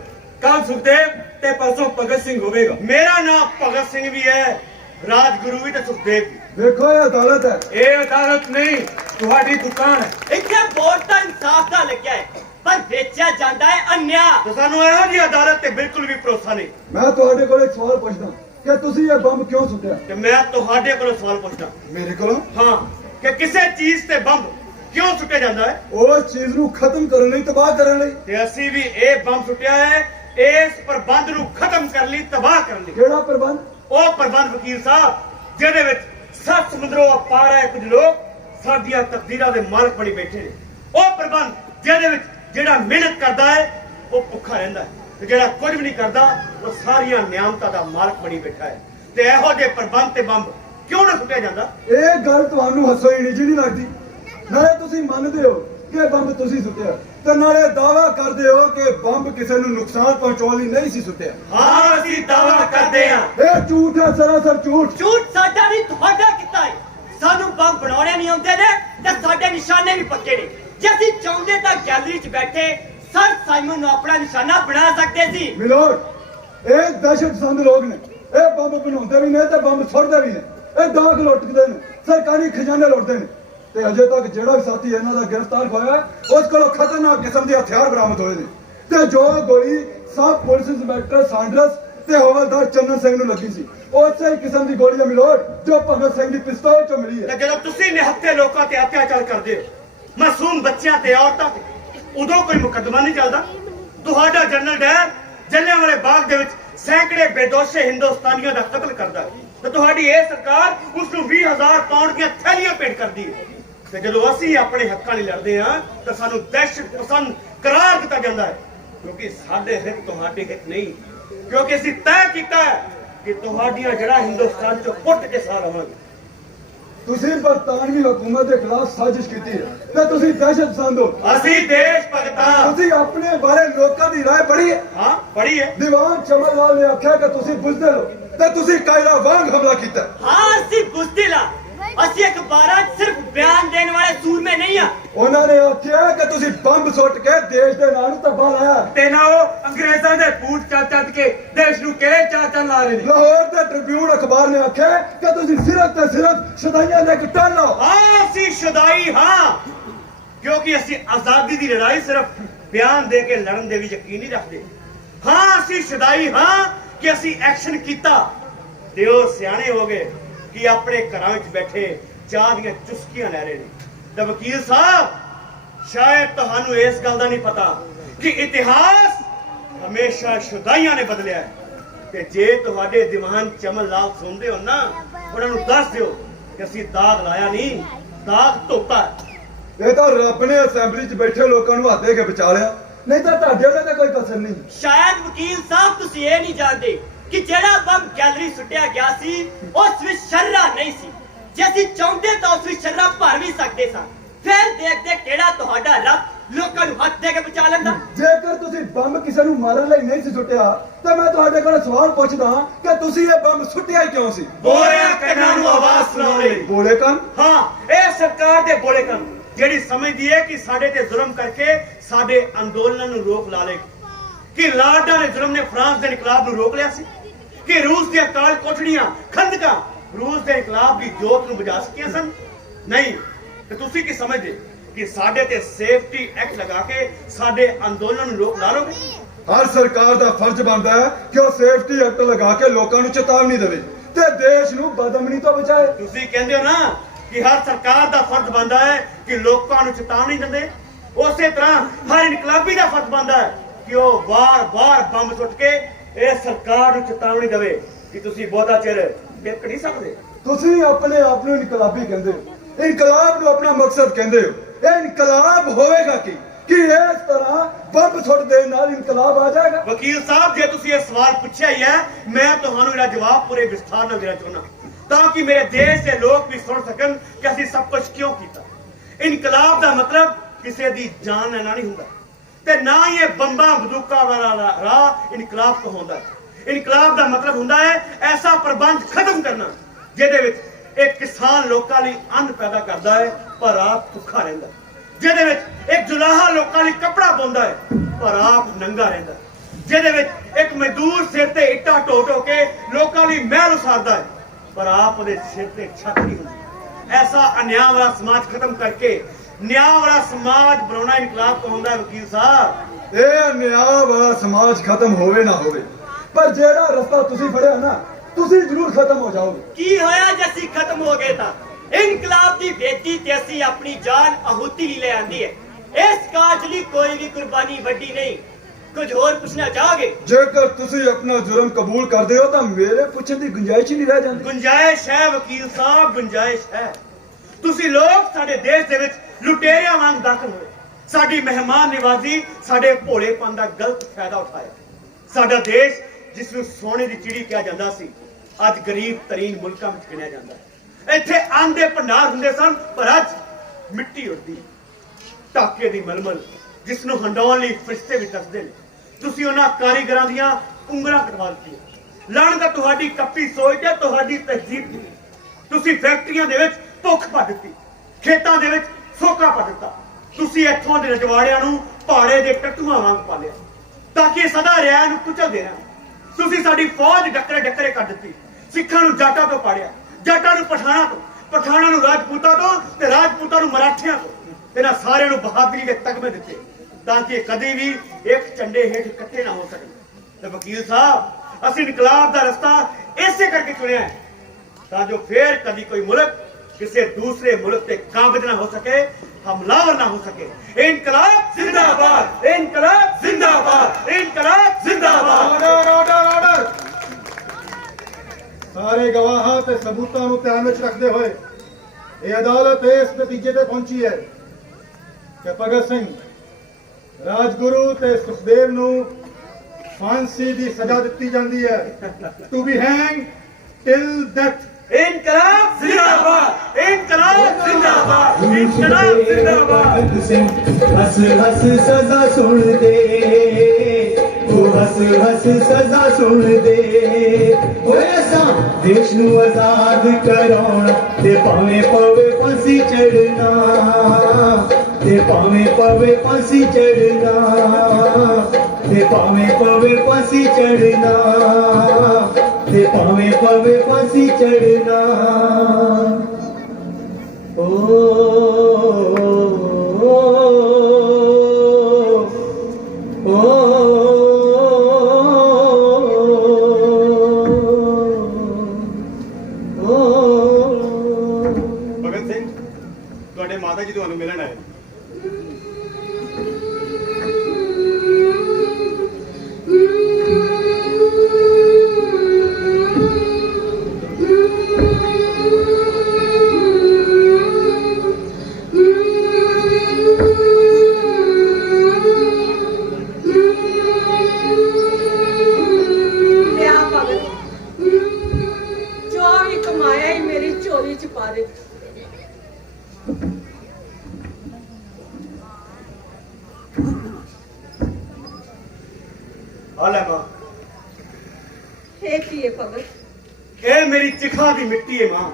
ਕੱਲ ਸੁਖਦੇਵ ਤੇ ਪਰਸੋਂ ਭਗਤ ਸਿੰਘ ਹੋਵੇਗਾ। ਮੇਰਾ ਨਾਮ ਭਗਤ ਸਿੰਘ ਵੀ ਹੈ ਰਾਜਗੁਰੂ ਵੀ ਤੇ ਸੁਖਦੇਵ ਵੀ। ਦੇਖੋ ਇਹ ਅਦਾਲਤ ਹੈ ਇਹ ਅਦਾਲਤ ਨਹੀਂ ਤੁਹਾਡੀ ਦੁਕਾਨ ਹੈ। ਇੱਥੇ ਵੋਟ ਤਾਂ ਇਨਸਾਫ ਦਾ ਲੱਗਿਆ ਹੈ ਪਰ ਵੇਚਿਆ ਜਾਂਦਾ ਹੈ ਅਨਿਆ। ਤੇ ਸਾਨੂੰ ਇਹੋ ਜਿਹੀ ਅਦਾਲਤ ਤੇ ਬਿਲਕੁਲ ਵੀ ਭਰੋਸਾ ਨਹੀਂ। ਮੈਂ ਤੁਹਾਡੇ ਕੋਲ ਇੱਕ ਸਵਾਲ ਪੁੱਛਦਾ ਕਿ ਤੁਸੀਂ ਇਹ ਬੰਬ ਕਿਉਂ ਸੁੱਟਿਆ ਤੇ ਮੈਂ ਤੁਹਾਡੇ ਕੋਲੋਂ ਸਵਾਲ ਪੁੱਛਦਾ ਮੇਰੇ ਕੋਲੋਂ ਹਾਂ ਕਿ ਕਿਸੇ ਚੀਜ਼ ਤੇ ਬੰਬ ਕਿਉਂ ਸੁੱਟਿਆ ਜਾਂਦਾ ਹੈ ਉਸ ਚੀਜ਼ ਨੂੰ ਖਤਮ ਕਰਨ ਲਈ ਤਬਾਹ ਕਰਨ ਲਈ ਤੇ ਅਸੀਂ ਵੀ ਇਹ ਬੰਬ ਸੁੱਟਿਆ ਹੈ ਇਸ ਪ੍ਰਬੰਧ ਨੂੰ ਖਤਮ ਕਰਨ ਲਈ ਤਬਾਹ ਕਰਨ ਲਈ। ਕਿਹੜਾ ਪ੍ਰਬੰਧ ਉਹ ਪ੍ਰਬੰਧ ਵਕੀਲ ਸਾਹਿਬ ਜਿਹਦੇ ਵਿੱਚ ਸੱਤ ਸਮੁੰਦਰੋਂ ਪਾਰ ਹੈ ਕੁਝ ਲੋਕ ਸਾਡੀਆਂ ਤਕਦੀਰਾਂ ਦੇ ਮਾਲਕ ਬਣੀ ਬੈਠੇ ਨੇ। ਉਹ ਪ੍ਰਬੰਧ ਜਿਹਦੇ ਵਿੱਚ ਜਿਹੜਾ ਮਿਹਨਤ ਕਰਦਾ ਹੈ ਉਹ ਭੁੱਖਾ ਰਹਿੰਦਾ ਹੈ ਤੇ ਜਿਹੜਾ ਕੁਝ ਵੀ ਨਹੀਂ ਕਰਦਾ ਉਹ ਸਾਰੀਆਂ ਨਿਆਮਤਾਂ ਦਾ ਮਾਲਕ ਬਣੀ ਬੈਠਾ ਹੈ। ਤੇ ਇਹੋ ਜਿਹੇ ਪ੍ਰਬੰਧ ਤੇ ਬੰਬ ਕਿਉਂ ਨਾ ਸੁੱਟਿਆ ਜਾਂਦਾ? ਇਹ ਗੱਲ ਤੁਹਾਨੂੰ ਹੱਸੋਈ ਨਹੀਂ ਲੱਗਦੀ ਨਾਲੇ ਤੁਸੀਂ ਮੰਨਦੇ ਹੋ ਕਿ ਇਹ ਬੰਬ ਤੁਸੀਂ ਸੁੱਟਿਆ ਤੇ ਨਾਲੇ ਦਾਅਵਾ ਕਰਦੇ ਹੋ ਕਿ ਬੰਬ ਕਿਸੇ ਨੂੰ ਨੁਕਸਾਨ ਪਹੁੰਚਾਉਣ ਲਈ ਨਹੀਂ ਸੀ ਸੁੱਟਿਆ। ਹਾਂ ਅਸੀਂ ਦਾਅਵਾ ਕਰਦੇ ਹਾਂ। ਇਹ ਝੂਠ ਹੈ ਸਰਾਸਰ ਝੂਠ। ਝੂਠ ਸਾਡਾ ਨਹੀਂ ਤੁਹਾਡਾ ਕੀਤਾ ਹੈ। ਸਾਨੂੰ ਬੰਬ ਬਣਾਉਣੇ ਨਹੀਂ ਆਉਂਦੇ ਨੇ ਤੇ ਸਾਡੇ ਨਿਸ਼ਾਨੇ ਵੀ ਪੱਕੇ ਨੇ। ਜੇ ਅਸੀਂ ਚਾਹੁੰਦੇ ਤਾਂ ਗੈਲਰੀ 'ਚ ਬੈਠੇ ਸਰ ਸਾਈਮਨ ਨੂੰ ਆਪਣਾ ਨਿਸ਼ਾਨਾ ਬਣਾ ਸਕਦੇ ਸੀ। ਮਿਲੋਰ ਇਹ ਦਹਿਸ਼ਤਪਸੰਦ ਲੋਕ ਨੇ ਇਹ ਬੰਬ ਬਣਾਉਂਦੇ ਵੀ ਨੇ ਤੇ ਬੰਬ ਸੁੱਟਦੇ ਵੀ ਨੇ ਇਹ ਡਾਕ ਲੁੱਟਦੇ ਨੇ ਸਰਕਾਰੀ ਖਜ਼ਾਨੇ ਲੁੱਟਦੇ ਨੇ ਤੇ ਅਜੇ ਤੱਕ ਜਿਹੜਾ ਵੀ ਸਾਥੀ ਇਹਨਾਂ ਦਾ ਗ੍ਰਿਫਤਾਰ ਹੋਇਆ ਉਸ ਕੋਲੋਂ ਖਤਰਨਾਕ ਕਿਸਮ ਦੇ ਹਥਿਆਰ ਬਰਾਮਦ ਹੋਏ ਨੇ ਤੇ ਜੋ ਗੋਲੀ ਸਬ ਪੁਲਿਸ ਇੰਸਪੈਕਟਰ ਸਾਂਡਰਸ ਤੇ ਹਵਲਦਾਰ ਚੰਨਨ ਸਿੰਘ ਨੂੰ ਲੱਗੀ ਸੀ ਉਸੇ ਹੀ ਕਿਸਮ ਦੀ ਗੋਲੀ ਹੈ ਮਿਲੋਰ ਜੋ ਭਗਤ ਸਿੰਘ ਦੀ ਪਿਸਤੌਲ ਚੋਂ ਮਿਲੀ ਹੈ। ਤੇ ਜਦੋਂ ਤੁਸੀਂ ਨਿਹੱਥੇ ਲੋਕਾਂ ਤੇ ਅਤਿਆਚਾਰ ਕਰਦੇ ਹੋ ਮਾਸੂਮ ਬੱਚਿਆਂ ਤੇ ਔਰਤਾਂ ਤੇ ਉਦੋਂ ਕੋਈ ਮੁਕੱਦਮਾ ਨਹੀਂ ਚੱਲਦਾ। ਤੁਹਾਡਾ ਜਨਰਲ ਡਾਇਰ ਜਲਿਆਂਵਾਲੇ ਬਾਗ ਦੇ ਵਿੱਚ ਸੈਂਕੜੇ ਬੇਦੋਸ਼ੇ ਹਿੰਦੁਸਤਾਨੀਆਂ ਦਾ ਕਤਲ ਕਰਦਾ ਹੈ ਤੇ ਤੁਹਾਡੀ ਇਹ ਸਰਕਾਰ ਉਸ ਨੂੰ 20,000 ਪਾਉਂਡ ਦੀਆਂ ਥੈਲੀਆਂ ਭੇਟ ਕਰਦੀ ਹੈ। ਤੇ ਜਦੋਂ ਅਸੀਂ ਆਪਣੇ ਹੱਕਾਂ ਲਈ ਲੜਦੇ ਹਾਂ ਤਾਂ ਸਾਨੂੰ ਦਹਿਸ਼ਤ ਪਸੰਦ ਕਰਾਰ ਦਿੱਤਾ ਜਾਂਦਾ ਹੈ ਕਿਉਂਕਿ ਸਾਡੇ ਹਿੱਤ ਤੁਹਾਡੇ ਹਿੱਤ ਨਹੀਂ। ਕਿਉਂਕਿ ਅਸੀਂ ਤੈਅ ਕੀਤਾ ਹੈ ਕਿ ਤੁਹਾਡੀਆਂ ਜੜ੍ਹਾਂ ਹਿੰਦੁਸਤਾਨ ਚੋਂ ਪੁੱਟ ਕੇ ਸਾਹ ਲਵਾਂਗੇ। ਤੁਸੀਂ ਬਰਤਾਨਵੀ ਹਕੂਮਤ ਦੇ ਖਿਲਾਫ ਸਾਜ਼ਿਸ਼ ਕੀਤੀ ਹੈ ਤੇ ਤੁਸੀਂ ਦਹਿਸ਼ਤਪਸੰਦ ਹੋ। ਅਸੀਂ ਦੇਸ਼ ਭਗਤਾਂ। ਤੁਸੀਂ ਆਪਣੇ ਬਾਰੇ ਲੋਕਾਂ ਦੀ ਰਾਏ ਪੜ੍ਹੀ ਹੈ? ਹਾਂ ਪੜ੍ਹੀ ਹੈ। ਦੀਵਾਨ ਚਮਨ ਲਾਲ ਨੇ ਆਖਿਆ ਕਿ ਤੁਸੀਂ ਬੁਜ਼ਦਿਲ ਹੋ ਤੇ ਤੁਸੀਂ ਕਾਇਦਾ ਵਾਂਗ ਹਮਲਾ ਕੀਤਾ। ਹਾਂ ਅਸੀਂ ਬੁਜ਼ਦਿਲ ਹਾਂ। ਅਸੀਂ ਅਖਬਾਰਾਂ 'ਚ ਸਿਰਫ ਬਿਆਨ ਦੇਣ ਵਾਲੇ ਸੂਰਮੇ ਨਹੀਂ ਆ। ਉਹਨਾਂ ਨੇ ਆਖਿਆ ਕਿ ਤੁਸੀਂ ਬੰਬ ਸੁੱਟ ਕੇ ਦੇਸ਼ ਦੇ ਨਾਂ ਨੂੰ ਧੱਬਾ ਲਾਇਆ ਤੇ ਨਾ ਉਹ ਅੰਗਰੇਜ਼ਾਂ ਦੇ ਬੂਟ ਚੱਟ ਕੇ ਦੇਸ਼ ਨੂੰ ਕਿਹੜੇ ਚਾਚਾ ਲਾ ਰਹੇ ਨੇ। ਲਾਹੌਰ ਦੇ ਟ੍ਰਿਬਿਊਨ ਅਖਬਾਰ ਨੇ ਆਖਿਆ ਕਿ ਤੁਸੀਂ ਸਿਰਫ ਤੇ ਸਿਰਫ ਸ਼ਦਾਈਆਂ ਦੇ ਕਿਟਾਂ ਲਾਓ। ਹਾਂ ਅਸੀਂ ਸ਼ੁਦਾਈ ਹਾਂ, ਕਿਉਂਕਿ ਅਸੀਂ ਆਜ਼ਾਦੀ ਦੀ ਲੜਾਈ ਸਿਰਫ ਬਿਆਨ ਦੇ ਕੇ ਲੜਨ ਦੇ ਵੀ ਯਕੀਨ ਨਹੀਂ ਰੱਖਦੇ। ਹਾਂ ਅਸੀਂ ਸ਼ੁਦਾਈ ਹਾਂ ਕਿ ਅਸੀਂ ਐਕਸ਼ਨ ਕੀਤਾ ਤੇ ਉਹ ਸਿਆਣੇ ਹੋ ਗਏ ਕਿ ਆਪਣੇ ਘਰਾਂ ਵਿੱਚ ਬੈਠੇ ਚਾਹ ਦੀਆਂ ਚੁਸਕੀਆਂ ਲੈ ਰਹੇ ਨੇ। ਤੇ ਵਕੀਲ ਸਾਹਿਬ, ਸ਼ਾਇਦ ਤੁਹਾਨੂੰ ਇਸ ਗੱਲ ਦਾ ਨਹੀਂ ਪਤਾ ਕਿ ਇਤਿਹਾਸ ਹਮੇਸ਼ਾ ਸ਼ੁਦਾਈਆਂ ਨੇ ਬਦਲਿਆ ਹੈ। ਤੇ ਜੇ ਤੁਹਾਡੇ ਦੀਵਾਨ ਚਮਨ ਲਾਲ ਸੁਣਦੇ ਹੋ ਨਾ, ਉਹਨਾਂ ਨੂੰ ਦੱਸ ਦਿਓ ਕਿ ਅਸੀਂ ਦਾਗ ਲਾਇਆ ਨਹੀਂ, ਦਾਗ ਧੋਤਾ ਹੈ। ਇਹ ਤਾਂ ਰੱਬ ਨੇ ਅਸੈਂਬਲੀ 'ਚ ਬੈਠੇ ਲੋਕਾਂ ਨੂੰ ਹੱਥ ਦੇ ਕੇ ਬਚਾ ਲਿਆ, ਨਹੀਂ ਤਾਂ ਤੁਹਾਡੇ ਉਹਨਾਂ ਤੇ ਕੋਈ ਕਸਰ ਨਹੀਂ। ਸ਼ਾਇਦ ਵਕੀਲ ਸਾਹਿਬ ਤੁਸੀਂ ਇਹ ਨਹੀਂ ਜਾਣਦੇ ਕਿ ਜਿਹੜਾ ਬੰਬ ਗੈਲਰੀ ਸੁੱਟਿਆ ਗਿਆ ਸੀ ਉਸ ਵਿੱਚ ਸ਼ਰਰਾ ਨਹੀਂ ਸੀ। ਜੇ ਅਸੀਂ ਚਾਹੁੰਦੇ ਤਾਂ ਉਸ ਵਿੱਚ ਸ਼ਰਰਾ ਭਰ ਵੀ ਸਕਦੇ ਸਾਂ। ਫਿਰ ਦੇਖਦੇ ਕਿਹੜਾ ਤੁਹਾਡਾ ਰੱਬ ਲੋਕਾਂ ਨੂੰ ਹੱਥ ਦੇ ਕੇ ਬਚਾ ਲੈਂਦਾ। ਜੇਕਰ ਤੁਸੀਂ ਬੰਬ ਕਿਸੇ ਨੂੰ ਮਾਰਨ ਲਈ ਨਹੀਂ ਸੀ ਸੁੱਟਿਆ ਤਾਂ ਮੈਂ ਤੁਹਾਡੇ ਕੋਲ ਸਵਾਲ ਪੁੱਛਦਾ ਕਿ ਤੁਸੀਂ ਇਹ ਬੰਬ ਸੁੱਟਿਆ ਹੀ ਕਿਉਂ ਸੀ? ਬੋਲੇ ਕੰਨਾਂ ਨੂੰ ਆਵਾਜ਼ ਸੁਣਾਉਣ ਲਈ। ਬੋਲੇ ਕੰਨ? ਹਾਂ ਇਹ ਸਰਕਾਰ ਦੇ ਬੋਲੇ ਕੰਨ, ਜਿਹੜੀ ਸਮਝਦੀ ਹੈ ਕਿ ਸਾਡੇ ਤੇ ਜ਼ੁਲਮ ਕਰਕੇ ਸਾਡੇ ਅੰਦੋਲਨ ਨੂੰ ਰੋਕ ਲਾ ਲੇਗੀ। ਕਿ ਲਾਰਡਾਂ ਦੇ ਜ਼ੁਲਮ ਨੇ ਫਰਾਂਸ ਦੇ ਇਨਕਲਾਬ ਨੂੰ ਰੋਕ ਲਿਆ ਸੀ? ਕਿ ਰੂਸ ਦੀਆਂ ਕਾਲ ਕੋਠੜੀਆਂ ਖੰਦਕਾਂ ਰੂਸ ਦੇ ਇਨਕਲਾਬ ਦੀ ਜੋਤ ਨੂੰ ਬੁਝਾ ਸਕੀਆਂ ਸਨ? ਨਹੀਂ। ਤੇ ਤੁਸੀਂ ਕੀ ਸਮਝਦੇ ਕਿ ਸਾਡੇ ਤੇ ਸੇਫਟੀ ਐਕਟ ਲਗਾ ਕੇ ਸਾਡੇ ਅੰਦੋਲਨ ਨੂੰ ਰੋਕ ਲਾ ਲੋਗੇ? ਹਰ ਸਰਕਾਰ ਦਾ ਫਰਜ਼ ਬਣਦਾ ਹੈ ਕਿ ਉਹ ਸੇਫਟੀ ਐਕਟ ਲਗਾ ਕੇ ਲੋਕਾਂ ਨੂੰ ਚੇਤਾਵਨੀ ਦੇਵੇ ਤੇ ਦੇਸ਼ ਨੂੰ ਬਦਅਮਨੀ ਤੋਂ ਬਚਾਏ। ਤੁਸੀਂ ਕਹਿੰਦੇ ਹੋ ਨਾ ਕਿ ਹਰ ਸਰਕਾਰ ਦਾ ਫਰਜ਼ ਬਣਦਾ ਹੈ ਕਿ ਲੋਕਾਂ ਨੂੰ ਚੇਤਾਵਨੀ ਦਿੰਦੇ, ਉਸੇ ਤਰ੍ਹਾਂ ਹਰ ਇਨਕਲਾਬੀ ਦਾ ਫਰਜ਼ ਬਣਦਾ ਹੈ ਕਿ ਉਹ ਵਾਰ-ਵਾਰ ਬੰਬ ਸੁੱਟ ਕੇ ਇਹ ਸਰਕਾਰ ਨੂੰ ਚੇਤਾਵਨੀ ਦੇਵੇ ਕਿ ਤੁਸੀਂ ਬਹੁਤਾ ਚਿਰ ਟਿਕ ਨਹੀਂ ਸਕਦੇ। ਤੁਸੀਂ ਆਪਣੇ ਆਪ ਨੂੰ ਇਨਕਲਾਬੀ ਕਹਿੰਦੇ ਹੋ, ਇਨਕਲਾਬ ਨੂੰ ਆਪਣਾ ਮਕਸਦ ਕਹਿੰਦੇ ਹੋ। ਇਹ ਇਨਕਲਾਬ ਹੋਵੇਗਾ ਕਿ ਇਸ ਤਰ੍ਹਾਂ ਬੰਬ ਸੁੱਟ ਦੇਣ ਨਾਲ ਇਨਕਲਾਬ ਆ ਜਾਏਗਾ? ਵਕੀਲ ਸਾਹਿਬ, ਜੇ ਤੁਸੀਂ ਇਹ ਸਵਾਲ ਪੁੱਛਿਆ ਹੀ ਹੈ, ਮੈਂ ਤੁਹਾਨੂੰ ਇਹਦਾ ਜਵਾਬ ਪੂਰੇ ਵਿਸਥਾਰ ਨਾਲ ਦੇਣਾ ਚਾਹੁੰਦਾ ਤਾਂ ਕਿ ਮੇਰੇ ਦੇਸ਼ ਦੇ ਲੋਕ ਵੀ ਸੁਣ ਸਕਣ ਕਿ ਅਸੀਂ ਸਭ ਕੁਝ ਕਿਉਂ ਕੀਤਾ। ਇਨਕਲਾਬ ਦਾ ਮਤਲਬ ਕਿਸੇ ਦੀ ਜਾਨ ਲੈਣਾ ਨਹੀਂ ਹੁੰਦਾ ਤੇ ਨਾ ਹੀ ਇਹ ਬੰਬਾਂ ਬੰਦੂਕਾਂ ਵਾਲਾ ਰਾਹ ਇਨਕਲਾਬ ਕਹਾਉਂਦਾ। ਇਨਕਲਾਬ ਦਾ ਮਤਲਬ ਹੁੰਦਾ ਹੈ ਐਸਾ ਪ੍ਰਬੰਧ ਖਤਮ ਕਰਨਾ ਜਿਹਦੇ ਵਿੱਚ ਇੱਕ ਕਿਸਾਨ ਲੋਕਾਂ ਲਈ ਅੰਨ ਪੈਦਾ ਕਰਦਾ ਹੈ ਪਰ ਆਪ ਭੁੱਖਾ ਰਹਿੰਦਾ, ਜਿਹਦੇ ਵਿੱਚ ਇੱਕ ਜੁਲਾਹਾ ਲੋਕਾਂ ਲਈ ਕੱਪੜਾ ਪਾਉਂਦਾ ਹੈ ਪਰ ਆਪ ਨੰਗਾ ਰਹਿੰਦਾ, ਜਿਹਦੇ ਵਿੱਚ ਇੱਕ ਮਜ਼ਦੂਰ ਸਿਰ ਤੇ ਇੱਟਾਂ ਢੋ ਕੇ ਲੋਕਾਂ ਲਈ ਮਹਿਲ ਉਸਾਰਦਾ ਹੈ ਪਰ ਆਪ ਉਹਦੇ ਸਿਰ ਤੇ ਛੱਤ ਨਹੀਂ ਹੁੰਦੀ। ਐਸਾ ਅਨਿਆਂ ਵਾਲਾ ਸਮਾਜ ਖਤਮ ਕਰਕੇ ਨਿਆਂ ਵਾਲਾ ਸਮਾਜ ਬਣਾਉਣਾ ਇਨਕਲਾਬ ਕਹਾਉਂਦਾ ਹੈ। ਵਕੀਲ ਸਾਹਿਬ, ਇਹ ਨਿਆਂ ਵਾਲਾ ਸਮਾਜ ਖਤਮ ਹੋਵੇ ਨਾ ਹੋਵੇ, ਪਰ ਜਿਹੜਾ ਰਸਤਾ ਤੁਸੀਂ ਫੜਿਆ ਨਾ, ਤੁਸੀਂ ਜ਼ਰੂਰ ਖਤਮ ਹੋ ਜਾਓਗੇ। ਕੀ ਹੋਇਆ ਜੇ ਅਸੀਂ ਖਤਮ ਹੋ ਗਏ ਤਾਂ? ਇਨਕਲਾਬ ਦੀ ਬੇਟੀ ਤੇ ਅਸੀਂ ਆਪਣੀ ਜਾਨ ਆਹੂਤੀ ਲਈ ਲੈ ਆਂਦੀ ਹੈ। ਇਸ ਕਾਜ ਲਈ ਕੋਈ ਵੀ ਕੁਰਬਾਨੀ ਵੱਡੀ ਨਹੀਂ। ਕੁਝ ਹੋਰ ਪੁੱਛਣਾ ਚਾਹੋਗੇ? ਜੇਕਰ ਤੁਸੀਂ ਆਪਣਾ ਜੁਰਮ ਕਬੂਲ ਕਰਦੇ ਹੋ ਤਾਂ ਮੇਰੇ ਪੁੱਛਣ ਦੀ ਗੁੰਜਾਇਸ਼ ਹੀ ਨਹੀਂ ਰਹਿ ਜਾਂਦੀ। ਗੁੰਜਾਇਸ਼ ਹੈ ਵਕੀਲ ਸਾਹਿਬ, ਗੁੰਜਾਇਸ਼ ਹੈ। ਤੁਸੀਂ ਲੋਕ ਸਾਡੇ ਦੇਸ਼ ਦੇ ਵਿੱਚ ਲੁਟੇਰਿਆਂ ਵਾਂਗ ਦਾਖਲ ਹੋਏ, ਸਾਡੀ ਮਹਿਮਾਨ ਨਿਵਾਜ਼ੀ, ਸਾਡੇ ਭੋਲੇਪਨ ਦਾ ਗਲਤ ਫਾਇਦਾ ਉਠਾਇਆ। ਸਾਡਾ ਦੇਸ਼ ਜਿਸ ਨੂੰ ਸੋਨੇ ਦੀ ਚਿੜੀ ਕਿਹਾ ਜਾਂਦਾ ਸੀ, ਅੱਜ ਗਰੀਬ ਤਰੀਨ ਮੁਲਕਾਂ ਵਿੱਚ ਗਿਣਿਆ ਜਾਂਦਾ ਹੈ। ਇੱਥੇ ਅੰਨ ਦੇ ਭੰਡਾਰ ਹੁੰਦੇ ਸਨ ਪਰ ਅੱਜ ਮਿੱਟੀ ਉੱਡਦੀ, ਟਾਕੇ ਦੀ ਮਲਮਲ ਜਿਸ ਨੂੰ ਹੰਡਾਉਣ ਲਈ ਫਰਿਸ਼ਤੇ ਵੀ ਤਰਸਦੇ ਨੇ। ਤੁਸੀਂ ਉਹਨਾਂ ਕਾਰੀਗਰਾਂ ਦੀਆਂ ਉਂਗਲਾਂ ਕਟਵਾ ਦਿੱਤੀਆਂ। ਲਾਹਨਤ ਤੁਹਾਡੀ ਕੱਪੀ ਸੋਚ ਤੇ ਤੁਹਾਡੀ ਤਹਿਜ਼ੀਬ ਦੀ। ਤੁਸੀਂ ਫੈਕਟਰੀਆਂ ਦੇ ਵਿੱਚ ਭੁੱਖ ਪਾ ਦਿੱਤੀ, ਖੇਤਾਂ ਦੇ ਵਿੱਚ ਸੋਕਾ ਪਾ ਦਿੱਤਾ। ਤੁਸੀਂ ਇੱਥੋਂ ਦੇ ਰਜਵਾੜਿਆਂ ਨੂੰ ਪਹਾੜੇ ਦੇ ਟੱਟੂਆਂ ਵਾਂਗ ਪਾਲਿਆ ਤਾਂ ਕਿ ਸਦਾ ਰਿਆਂ ਨੂੰ ਕੁਚਲ ਦੇਣਾ। ਤੁਸੀਂ ਸਾਡੀ ਫੌਜ ਡੱਕਰੇ ਕਰ ਦਿੱਤੀ। ਸਿੱਖਾਂ ਨੂੰ ਜਾਟਾਂ ਤੋਂ ਪਾੜਿਆ, ਜਾਟਾਂ ਨੂੰ ਪਠਾਨਾਂ ਤੋਂ, ਪਠਾਨਾਂ ਨੂੰ ਰਾਜਪੂਤਾਂ ਤੋਂ ਤੇ ਰਾਜਪੂਤਾਂ ਨੂੰ ਮਰਾਠਿਆਂ ਤੋਂ। ਇਹਨਾਂ ਸਾਰਿਆਂ ਨੂੰ ਬਹਾਦਰੀ ਦੇ ਤਗਮੇ ਦਿੱਤੇ ਤਾਂ ਕਿ ਕਦੇ ਵੀ ਇੱਕ ਝੰਡੇ ਹੇਠ ਇਕੱਠੇ ਨਾ ਹੋ ਸਕਣ। ਤੇ ਵਕੀਲ ਸਾਹਿਬ, ਅਸੀਂ ਇਨਕਲਾਬ ਦਾ ਰਸਤਾ ਇਸੇ ਕਰਕੇ ਚੁਣਿਆ ਹੈ ਤਾਂ ਜੋ ਫੇਰ ਕਦੀ ਕੋਈ ਮੁਲਕ ਕਿਸੇ ਦੂਸਰੇ ਮੁਲਕ ਤੇ ਕਾਬਜ਼ ਨਾ ਹੋ ਸਕੇ, ਹਮਲਾਵਰ ਨਾ ਹੋ ਸਕੇ। ਇਨਕਲਾਬ ਜ਼ਿੰਦਾਬਾਦ, ਇਨਕਲਾਬ ਜ਼ਿੰਦਾਬਾਦ, ਇਨਕਲਾਬ ਜ਼ਿੰਦਾਬਾਦ। ਆਰਡਰ। ਸਾਰੇ ਗਵਾਹਾਂ ਤੇ ਸਬੂਤਾਂ ਨੂੰ ਧਿਆਨ ਵਿੱਚ ਰੱਖਦੇ ਹੋਏ ਇਹ ਅਦਾਲਤ ਇਸ ਨਤੀਜੇ ਤੇ ਪਹੁੰਚੀ ਹੈ ਕਿ ਭਗਤ ਸਿੰਘ, ਰਾਜਗੁਰੂ ਤੇ ਸੁਖਦੇਵ ਨੂੰ फांसी दी सजा दी जाती है, to be hang till death. इनकलाब जिंदाबाद, इनकलाब जिंदाबाद, इनकलाब जिंदाबाद। हंस हंस सजा सुन दे, तू हंस हंस सजा सुन दे। ओए असा देश नू आजाद कराउण ते भावें पवे फांसी चढ़ना, ते भावें पवे फांसी चढ़ना, ते भावें पवे फांसी चढ़ना, ते भावें पवे फांसी चढ़ना। ਭਗਤ ਸਿੰਘ ਤੁਹਾਡੇ ਮਾਤਾ ਜੀ ਤੁਹਾਨੂੰ ਮਿਲਣ ਆਏ। ਲਿਆ ਭਗਤ, ਜੋ ਵੀ ਕਮਾਇਆ ਹੀ ਮੇਰੀ ਝੋਲੀ ਚ ਪਾ ਦੇ। ਆ ਲੈ ਮਾਂ, ਇਹ ਕੀ ਹੈ ਭਗਤ? ਇਹ ਮੇਰੀ ਚਿਖਾ ਦੀ ਮਿੱਟੀ ਹੈ ਮਾਂ,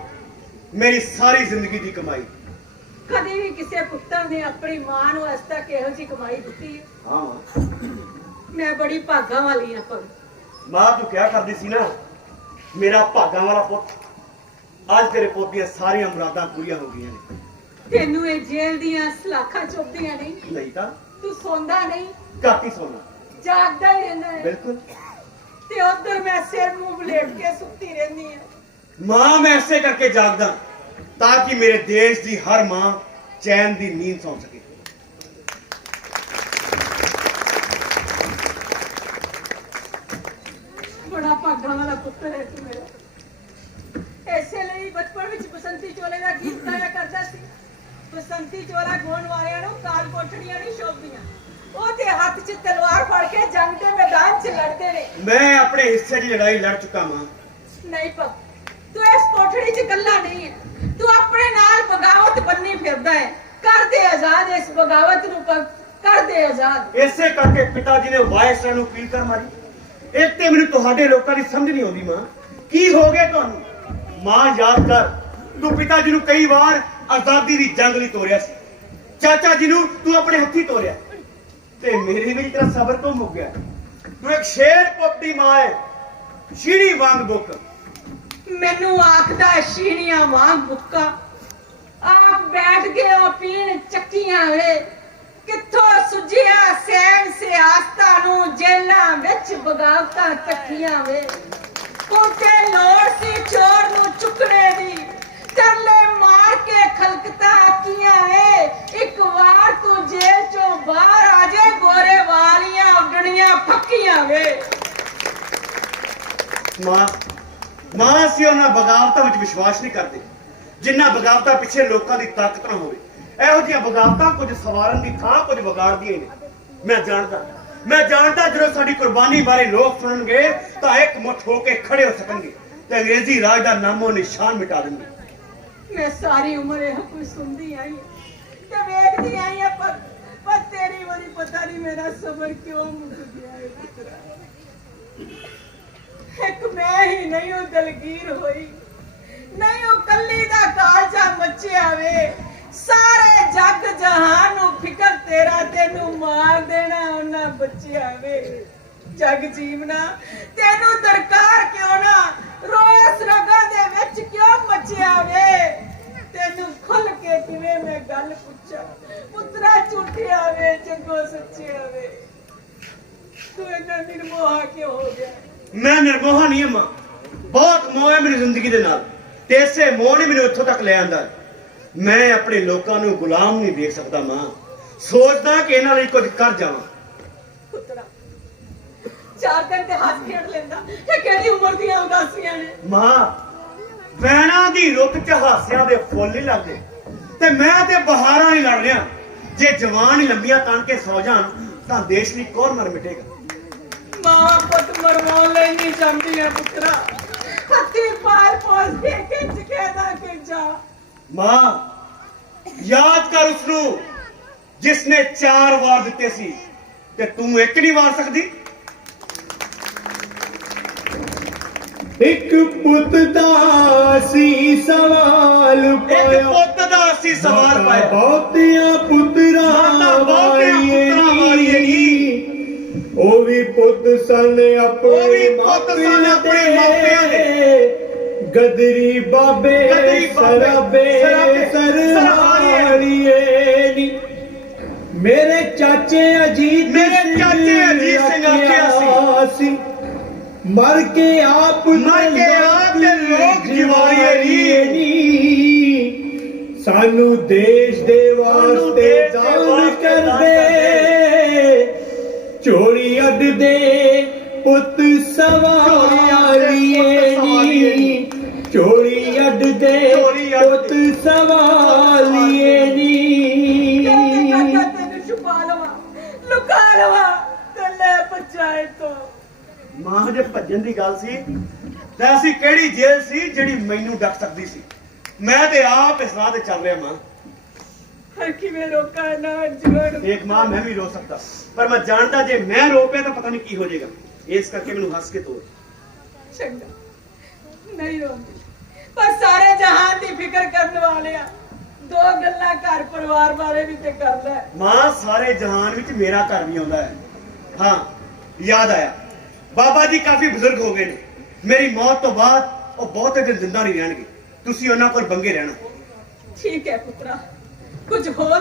ਮੇਰੀ ਸਾਰੀ ਜ਼ਿੰਦਗੀ ਦੀ ਕਮਾਈ। ਕਦੇ ਵੀ ਕਿਸੇ ਪੁੱਤਰ ਨੇ ਆਪਣੀ ਮਾਂ ਨੂੰ ਅੱਜ ਤੱਕ ਇਹੋ ਜਿਹੀ ਕਮਾਈ ਦਿੱਤੀ ਹੈ? ਹਾਂ ਮਾਂ, ਮੈਂ ਬੜੀ ਭਾਗਾਂ ਵਾਲੀ ਹਾਂ ਭਗਤ। ਮਾਂ ਤੂੰ ਕਿਹਾ ਕਰਦੀ ਸੀ ਨਾ, ਮੇਰਾ ਭਾਗਾਂ ਵਾਲਾ ਪੁੱਤ। ਅੱਜ ਤੇਰੇ ਪੁੱਤ ਦੀਆਂ ਸਾਰੀਆਂ ਮੁਰਾਦਾਂ ਪੂਰੀਆਂ ਹੋ ਗਈਆਂ ਨੇ। ਤੈਨੂੰ ਇਹ ਜੇਲ੍ਹ ਦੀਆਂ ਸਲਾਖਾਂ ਚੁੱਭਦੀਆਂ ਨਹੀਂ? ਨਹੀਂ ਤਾਂ ਤੂੰ ਸੌਂਦਾ ਨਹੀਂ, ਘੱਟ ਹੀ ਸੋਨਾ। ਜਾਗਦਾ ਹੀ ਰਹਿੰਦਾ ਹੈ। ਬਿਲਕੁਲ ਤੇ ਉਧਰ ਮੈਂ ਸਿਰ ਮੂੰਹ ਬਲੇਟ ਕੇ ਸੁੱਤੀ ਰਹਿੰਦੀ ਹਾਂ। ਮਾਂ, ਮੈਂ ਐਸੇ ਕਰਕੇ ਜਾਗਦਾ ਤਾਂ ਕਿ ਮੇਰੇ ਦੇਸ਼ ਦੀ ਹਰ ਮਾਂ ਚੈਨ ਦੀ ਨੀਂਦ ਸੌਂ ਸਕੇ। ਬੜਾ ਭਾਗਾਂ ਵਾਲਾ ਪੁੱਤਰ ਹੈ ਤੂੰ ਮੇਰਾ। ਐਸੇ ਲਈ ਬਚਪਨ ਵਿੱਚ ਬਸੰਤੀ ਚੋਲੇ ਦਾ ਗੀਤ ਗਾਇਆ ਕਰਦਾ ਸੀ। ਬਸੰਤੀ ਚੋਲਾ ਗਾਉਣ ਵਾਲਿਆਂ ਨੂੰ ਕਾਲ ਕੋਠੜੀਆਂ ਨਹੀਂ ਸ਼ੋਭਦੀਆਂ, ਉਹ ਤੇ ਹੱਥ 'ਚ ਤਲਵਾਰ ਫੜ ਕੇ ਜੰਗ ਦੇ ਮੈਦਾਨ 'ਚ ਲੜਦੇ ਨੇ। ਮੈਂ ਆਪਣੇ ਹਿੱਸੇ ਦੀ ਲੜਾਈ ਲੜ ਚੁੱਕਾ ਮਾਂ। ਨਹੀਂ ਭਗਤ, ਤੂੰ ਇਸ ਕੋਠੜੀ 'ਚ ਇਕੱਲਾ ਨਹੀਂ ਹੈ, ਤੂੰ ਆਪਣੇ ਨਾਲ ਬਗਾਵਤ ਬੰਨੀ ਫਿਰਦਾ ਹੈ। ਕਰ ਦੇ ਆਜ਼ਾਦ ਇਸ ਬਗਾਵਤ ਨੂੰ, ਕਰ ਦੇ ਆਜ਼ਾਦ। ਇਸੇ ਕਰਕੇ ਪਿਤਾ ਜੀ ਨੇ ਵਾਇਸਰਾਏ ਨੂੰ ਅਪੀਲ ਕਰ ਮਾਰੀ। ਇੱਕ ਤੇ ਮੈਨੂੰ ਤੁਹਾਡੇ ਲੋਕਾਂ ਦੀ ਸਮਝ ਨਹੀਂ ਆਉਂਦੀ ਮਾਂ, ਕੀ ਹੋ ਗਿਆ ਤੁਹਾਨੂੰ? ਮਾਂ ਯਾਦ ਕਰ, ਤੂੰ ਪਿਤਾ ਜੀ ਨੂੰ ਕਈ ਵਾਰ ਆਜ਼ਾਦੀ ਦੀ ਜੰਗ ਲਈ ਤੋਰਿਆ ਸੀ, ਚਾਚਾ ਜੀ ਨੂੰ ਤੂੰ ਆਪਣੇ ਹੱਥੀ ਤੋਰਿਆ, ਤੇ ਮੇਰੇ ਵਿੱਚ ਤੇਰਾ ਸਬਰ ਤੋਂ ਮੁੱਕ ਗਿਆ। ਤੂੰ ਇੱਕ ਸ਼ੇਰ ਪੁੱਤ ਦੀ ਮਾਂ ਹੈ, ਸ਼ੀਰੀ ਵਾਂਗ ਬੁੱਕ। ਮੈਨੂੰ ਆਖਦਾ ਸ਼ੀਣੀਆਂ ਵਾਂਗ ਬੁੱਕਾ, ਆਪ ਬੈਠ ਕੇ ਉਹ ਪੀਣ ਚੱਕੀਆਂ ਵੇ। ਕਿੱਥੋਂ ਸੁਝਿਆ ਸੈਨ ਸਿਆਸਤਾਂ ਨੂੰ, ਜੇਲਾਂ ਵਿੱਚ ਬਗਾਵਤਾਂ ਤੱਕੀਆਂ ਵੇ। ਕੋਤੇ ਲੋੜ ਸੀ ਚੋਰ ਨੂੰ ਚੁੱਕਣੇ ਦੀ, ਤਰਲੇ ਮਾਰ ਕੇ ਖਲਕਤਾਂ ਆਕੀਆਂ ਵੇ। ਇੱਕ ਵਾਰ ਤੂੰ ਜੇਲ੍ਹ ਚੋਂ ਬਾਹਰ ਆ ਜੇ, ਗੋਰੇ ਵਾਲੀਆਂ ਉੱਡਣੀਆਂ ਫੱਕੀਆਂ ਵੇ। ਮਾਂ ਅਸੀਂ ਉਹਨਾਂ ਬਗਾਵਤਾਂ ਵਿੱਚ ਵਿਸ਼ਵਾਸ ਨਹੀਂ ਕਰਦੇ ਜਿੰਨਾ ਬਗਾਵਤਾਂ ਪਿੱਛੇ ਲੋਕਾਂ ਦੀ ਤਾਕਤ ਨਾ ਹੋਵੇ। ਇਹੋ ਜਿਹੀਆਂ ਬਗਾਵਤਾਂ ਕੁਝ ਸਵਾਰਨ ਦੀ ਥਾਂ ਕੁਝ ਵਿਗਾੜਦੀਆਂ ਨੇ। ਮੈਂ ਜਾਣਦਾ ਜਦੋਂ ਸਾਡੀ ਕੁਰਬਾਨੀ ਬਾਰੇ ਲੋਕ ਸੁਣਨਗੇ ਤਾਂ ਇੱਕ ਮੁੱਠ ਹੋ ਕੇ ਖੜੇ ਹੋ ਸਕਣਗੇ ਤੇ ਅੰਗਰੇਜ਼ੀ ਰਾਜ ਦਾ ਨਾਮੋ ਨਿਸ਼ਾਨ ਮਿਟਾ ਦੇਣਗੇ। ਮੈਂ ਸਾਰੀ ਉਮਰ ਇਹ ਕੁਝ ਸੁਣਦੀ ਆਈ ਤੇ ਵੇਖਦੀ ਆਈ ਆ, ਪਰ ਤੇਰੀ ਵਾਰੀ ਪਤਾ ਨਹੀਂ ਮੇਰਾ ਸਬਰ ਕਿਉਂ ਮੁੱਕ ਗਿਆ ਹੈ ਪੁੱਤਰਾ। ਇੱਕ ਮੈਂ ਹੀ ਨਹੀਂ ਉਹ ਦਲਗੀਰ ਹੋਈ, ਨਹੀਂ ਉਹ ਕੱਲੀ ਦਾ ਕਾਲਜਾ ਮੱਚਿਆ ਵੇ। ਸਾਰੇ ਜੱਗ ਜਹਾਨ ਨੂੰ ਫਿਕਰ ਤੇਰਾ, ਤੈਨੂੰ ਮਾਰ ਦੇਣਾ ਉਹਨਾਂ ਬੱਚਿਆਂ ਵੇ। ਜਗ ਜੀਵਨਾ ਤੈਨੂੰ ਦਰਕਾਰ ਕਿਉਂ ਨਾ, ਰੋਸ ਰਗਾਂ ਦੇ ਵਿੱਚ ਕਿਉਂ ਮੱਚਿਆ ਵੇ। ਤੈਨੂੰ ਖੁੱਲ ਕੇ ਕਿਵੇਂ ਮੈਂ ਗੱਲ ਪੁੱਛਾਂ, ਪੁੱਤਰਾ ਝੂਠਿਆ ਵੇ ਜੱਗੋ ਸੱਚਿਆ ਵੇ। ਤੂੰ ਇੰਨਾ ਨਿਰਮੋਹਾ ਕਿਉਂ ਹੋ ਗਿਆ? ਮੈਂ ਨਿਰਮੋਹਾ ਨਹੀਂ ਹਾਂ ਮਾਂ, ਬਹੁਤ ਮੋਹ ਹੈ ਮੇਰੀ ਜ਼ਿੰਦਗੀ ਦੇ ਨਾਲ, ਤੇ ਇਸੇ ਮੋਹ ਨੇ ਮੈਨੂੰ ਇੱਥੋਂ ਤੱਕ ਲੈ ਆਂਦਾ। ਮੈਂ ਆਪਣੇ ਲੋਕਾਂ ਨੂੰ ਗੁਲਾਮ ਨਹੀਂ ਦੇਖ ਸਕਦਾ ਮਾਂ, ਸੋਚਦਾ ਕਿ ਇਹਨਾਂ ਲਈ ਕੁਝ ਕਰ ਜਾਵਾਂ। ਪੁੱਤਰਾ 4 ਦਿਨ ਤੇ ਹੱਸ ਖੇਡ ਲੈਂਦਾ, ਇਹ ਕਿਹੜੀ ਉਮਰ ਦੀਆਂ ਉਦਾਸੀਆਂ ਨੇ? ਮਾਂ, ਵੈਣਾ ਦੀ ਰੁੱਤ ਚ ਹਾਸਿਆਂ ਦੇ ਫੁੱਲ ਨਹੀਂ ਲੱਗਦੇ, ਤੇ ਮੈਂ ਤੇ ਬਹਾਰਾਂ ਨਹੀਂ ਲੜ ਰਿਹਾ। ਜੇ ਜਵਾਨ ਹੀ ਲੰਬੀਆਂ ਤਾਣ ਕੇ ਸੌ ਜਾਣ ਤਾਂ ਦੇਸ਼ ਲਈ ਕੌਣ ਮਰ ਮਿਟੇਗਾ। ਮਾਂ ਪੁੱਤ ਮਰਵਾਉਣ ਲਈ ਨਹੀਂ ਜਾਂਦੀ ਹੈ ਪੁੱਤਰਾ ਹੱਥੀ ਪਾਲ ਪੋਸ ਕੇ ਖਿੱਚ ਕੇ ਨਾ ਖਿੱਚਾ ਮਾਂ ਯਾਦ ਕਰ ਉਸ ਨੂੰ ਜਿਸ ਨੇ 4 ਵਾਰ ਦਿੱਤੇ ਸੀ ਤੇ ਤੂੰ ਇੱਕ ਨਹੀਂ ਵਾਰ ਸਕਦੀ। ਇੱਕ ਪੁੱਤ ਦਾ ਸੀ ਸਵਾਲ ਇੱਕ ਪਾਇਆ ਪੁੱਤ ਦਾ ਅਸੀਂ ਸਵਾਲ ਪਾਇਆ ਬਹੁਤਿਆਂ ਪੁੱਤਰਾਂ ਮਾਤਾ ਬਹੁਤਿਆਂ ਪੁੱਤਰਾਂ ਵਾਲੀ ਵਾਲੀ ਉਹ ਵੀ ਪੁੱਤ ਸਨ ਉਹ ਵੀ ਪੁੱਤ ਸਨ ਆਪਣੇ ਮਾਪਿਆਂ ਦੇ ਗਦਰੀ ਬਾਬੇ ਸਰਾਬੇ ਸਰਹਾਲੀਏ ਨੀ ਮੇਰੇ ਚਾਚੇ ਅਜੀਤ ਸਿੰਘ ਆਖਿਆ ਸੀ ਮਰ ਕੇ ਆਪ ਤੇ ਲੋਕ ਜਿਵਾਰੀਏ ਨੀ ਸਾਨੂੰ ਦੇਸ਼ ਦੇ ਵਾਸਤੇ ਦਾਨ ਕਰਦੇ ਚੋਰੀ ਅੱਡ ਦੇ ਪੁੱਤ ਸਵਾਲੀਏ ਨੀ ਚੋਰੀ ਅੱਡ ਦੇ ਪੁੱਤ ਸਵਾਲੀਏ ਨੀ ਕਹਿੰਦੇ ਤੈਨੂੰ ਛੁਪਾ ਲਵਾ ਲੁਕਾ ਲਵਾ ਤੇ ਲੈ ਪੰਚਾਇਤ ਤੋਂ ਮਾਂ ਜੇ ਭੱਜਣ ਦੀ ਗੱਲ ਸੀ ਤਾਂ ਅਸੀਂ ਕਿਹੜੀ ਜੇਲ੍ਹ ਸੀ ਜਿਹੜੀ ਮੈਨੂੰ ਡੱਕ ਸਕਦੀ ਸੀ। ਮੈਂ ਤੇ ਆਪ ਇਸ ਰਾਹ ਤੇ ਚੱਲ ਰਿਹਾ ਮਾਂ। ਹਰ ਕਿਵੇਂ ਰੋਕਾ ਨਾ ਜੁੜ ਦੇਖ ਮਾਂ ਮੈਂ ਵੀ ਰੋ ਸਕਦਾ ਪਰ ਮੈਂ ਜਾਣਦਾ ਜੇ ਮੈਂ ਰੋ ਪਿਆ ਤਾਂ ਪਤਾ ਨਹੀਂ ਕੀ ਹੋ ਜਾਏਗਾ ਇਸ ਕਰਕੇ ਮੈਨੂੰ ਹੱਸ ਕੇ ਤੋੜ। ਚੰਗਾ ਨਹੀਂ ਰੋਂਦੀ ਪਰ ਸਾਰੇ ਜਹਾਨ ਦੀ ਫਿਕਰ ਕਰਨ ਵਾਲੇ ਆ ਦੋ ਗੱਲਾਂ ਘਰ ਪਰਿਵਾਰ ਬਾਰੇ ਵੀ ਤੇ ਕਰਦਾ ਹੈ। ਮਾਂ ਸਾਰੇ ਜਹਾਨ ਵਿੱਚ ਮੇਰਾ ਘਰ ਵੀ ਆਉਂਦਾ ਹੈ। ਹਾਂ ਯਾਦ ਆਇਆ ਬਾਬਾ ਜੀ ਕਾਫੀ ਬਜ਼ੁਰਗ ਹੋ ਗਏ ਨੇ ਮੇਰੀ ਮੌਤ ਤੋਂ ਬਾਅਦ ਉਹ ਬਹੁਤੇ ਦਿਨ ਜ਼ਿੰਦਾ ਨਹੀਂ ਰਹਿਣਗੇ ਤੁਸੀਂ ਉਹਨਾਂ ਕੋਲ ਬੰਗੇ ਰਹਿਣਾ। ਠੀਕ ਹੈ ਪੁੱਤਰਾ ਕੁਝ ਹੋਰ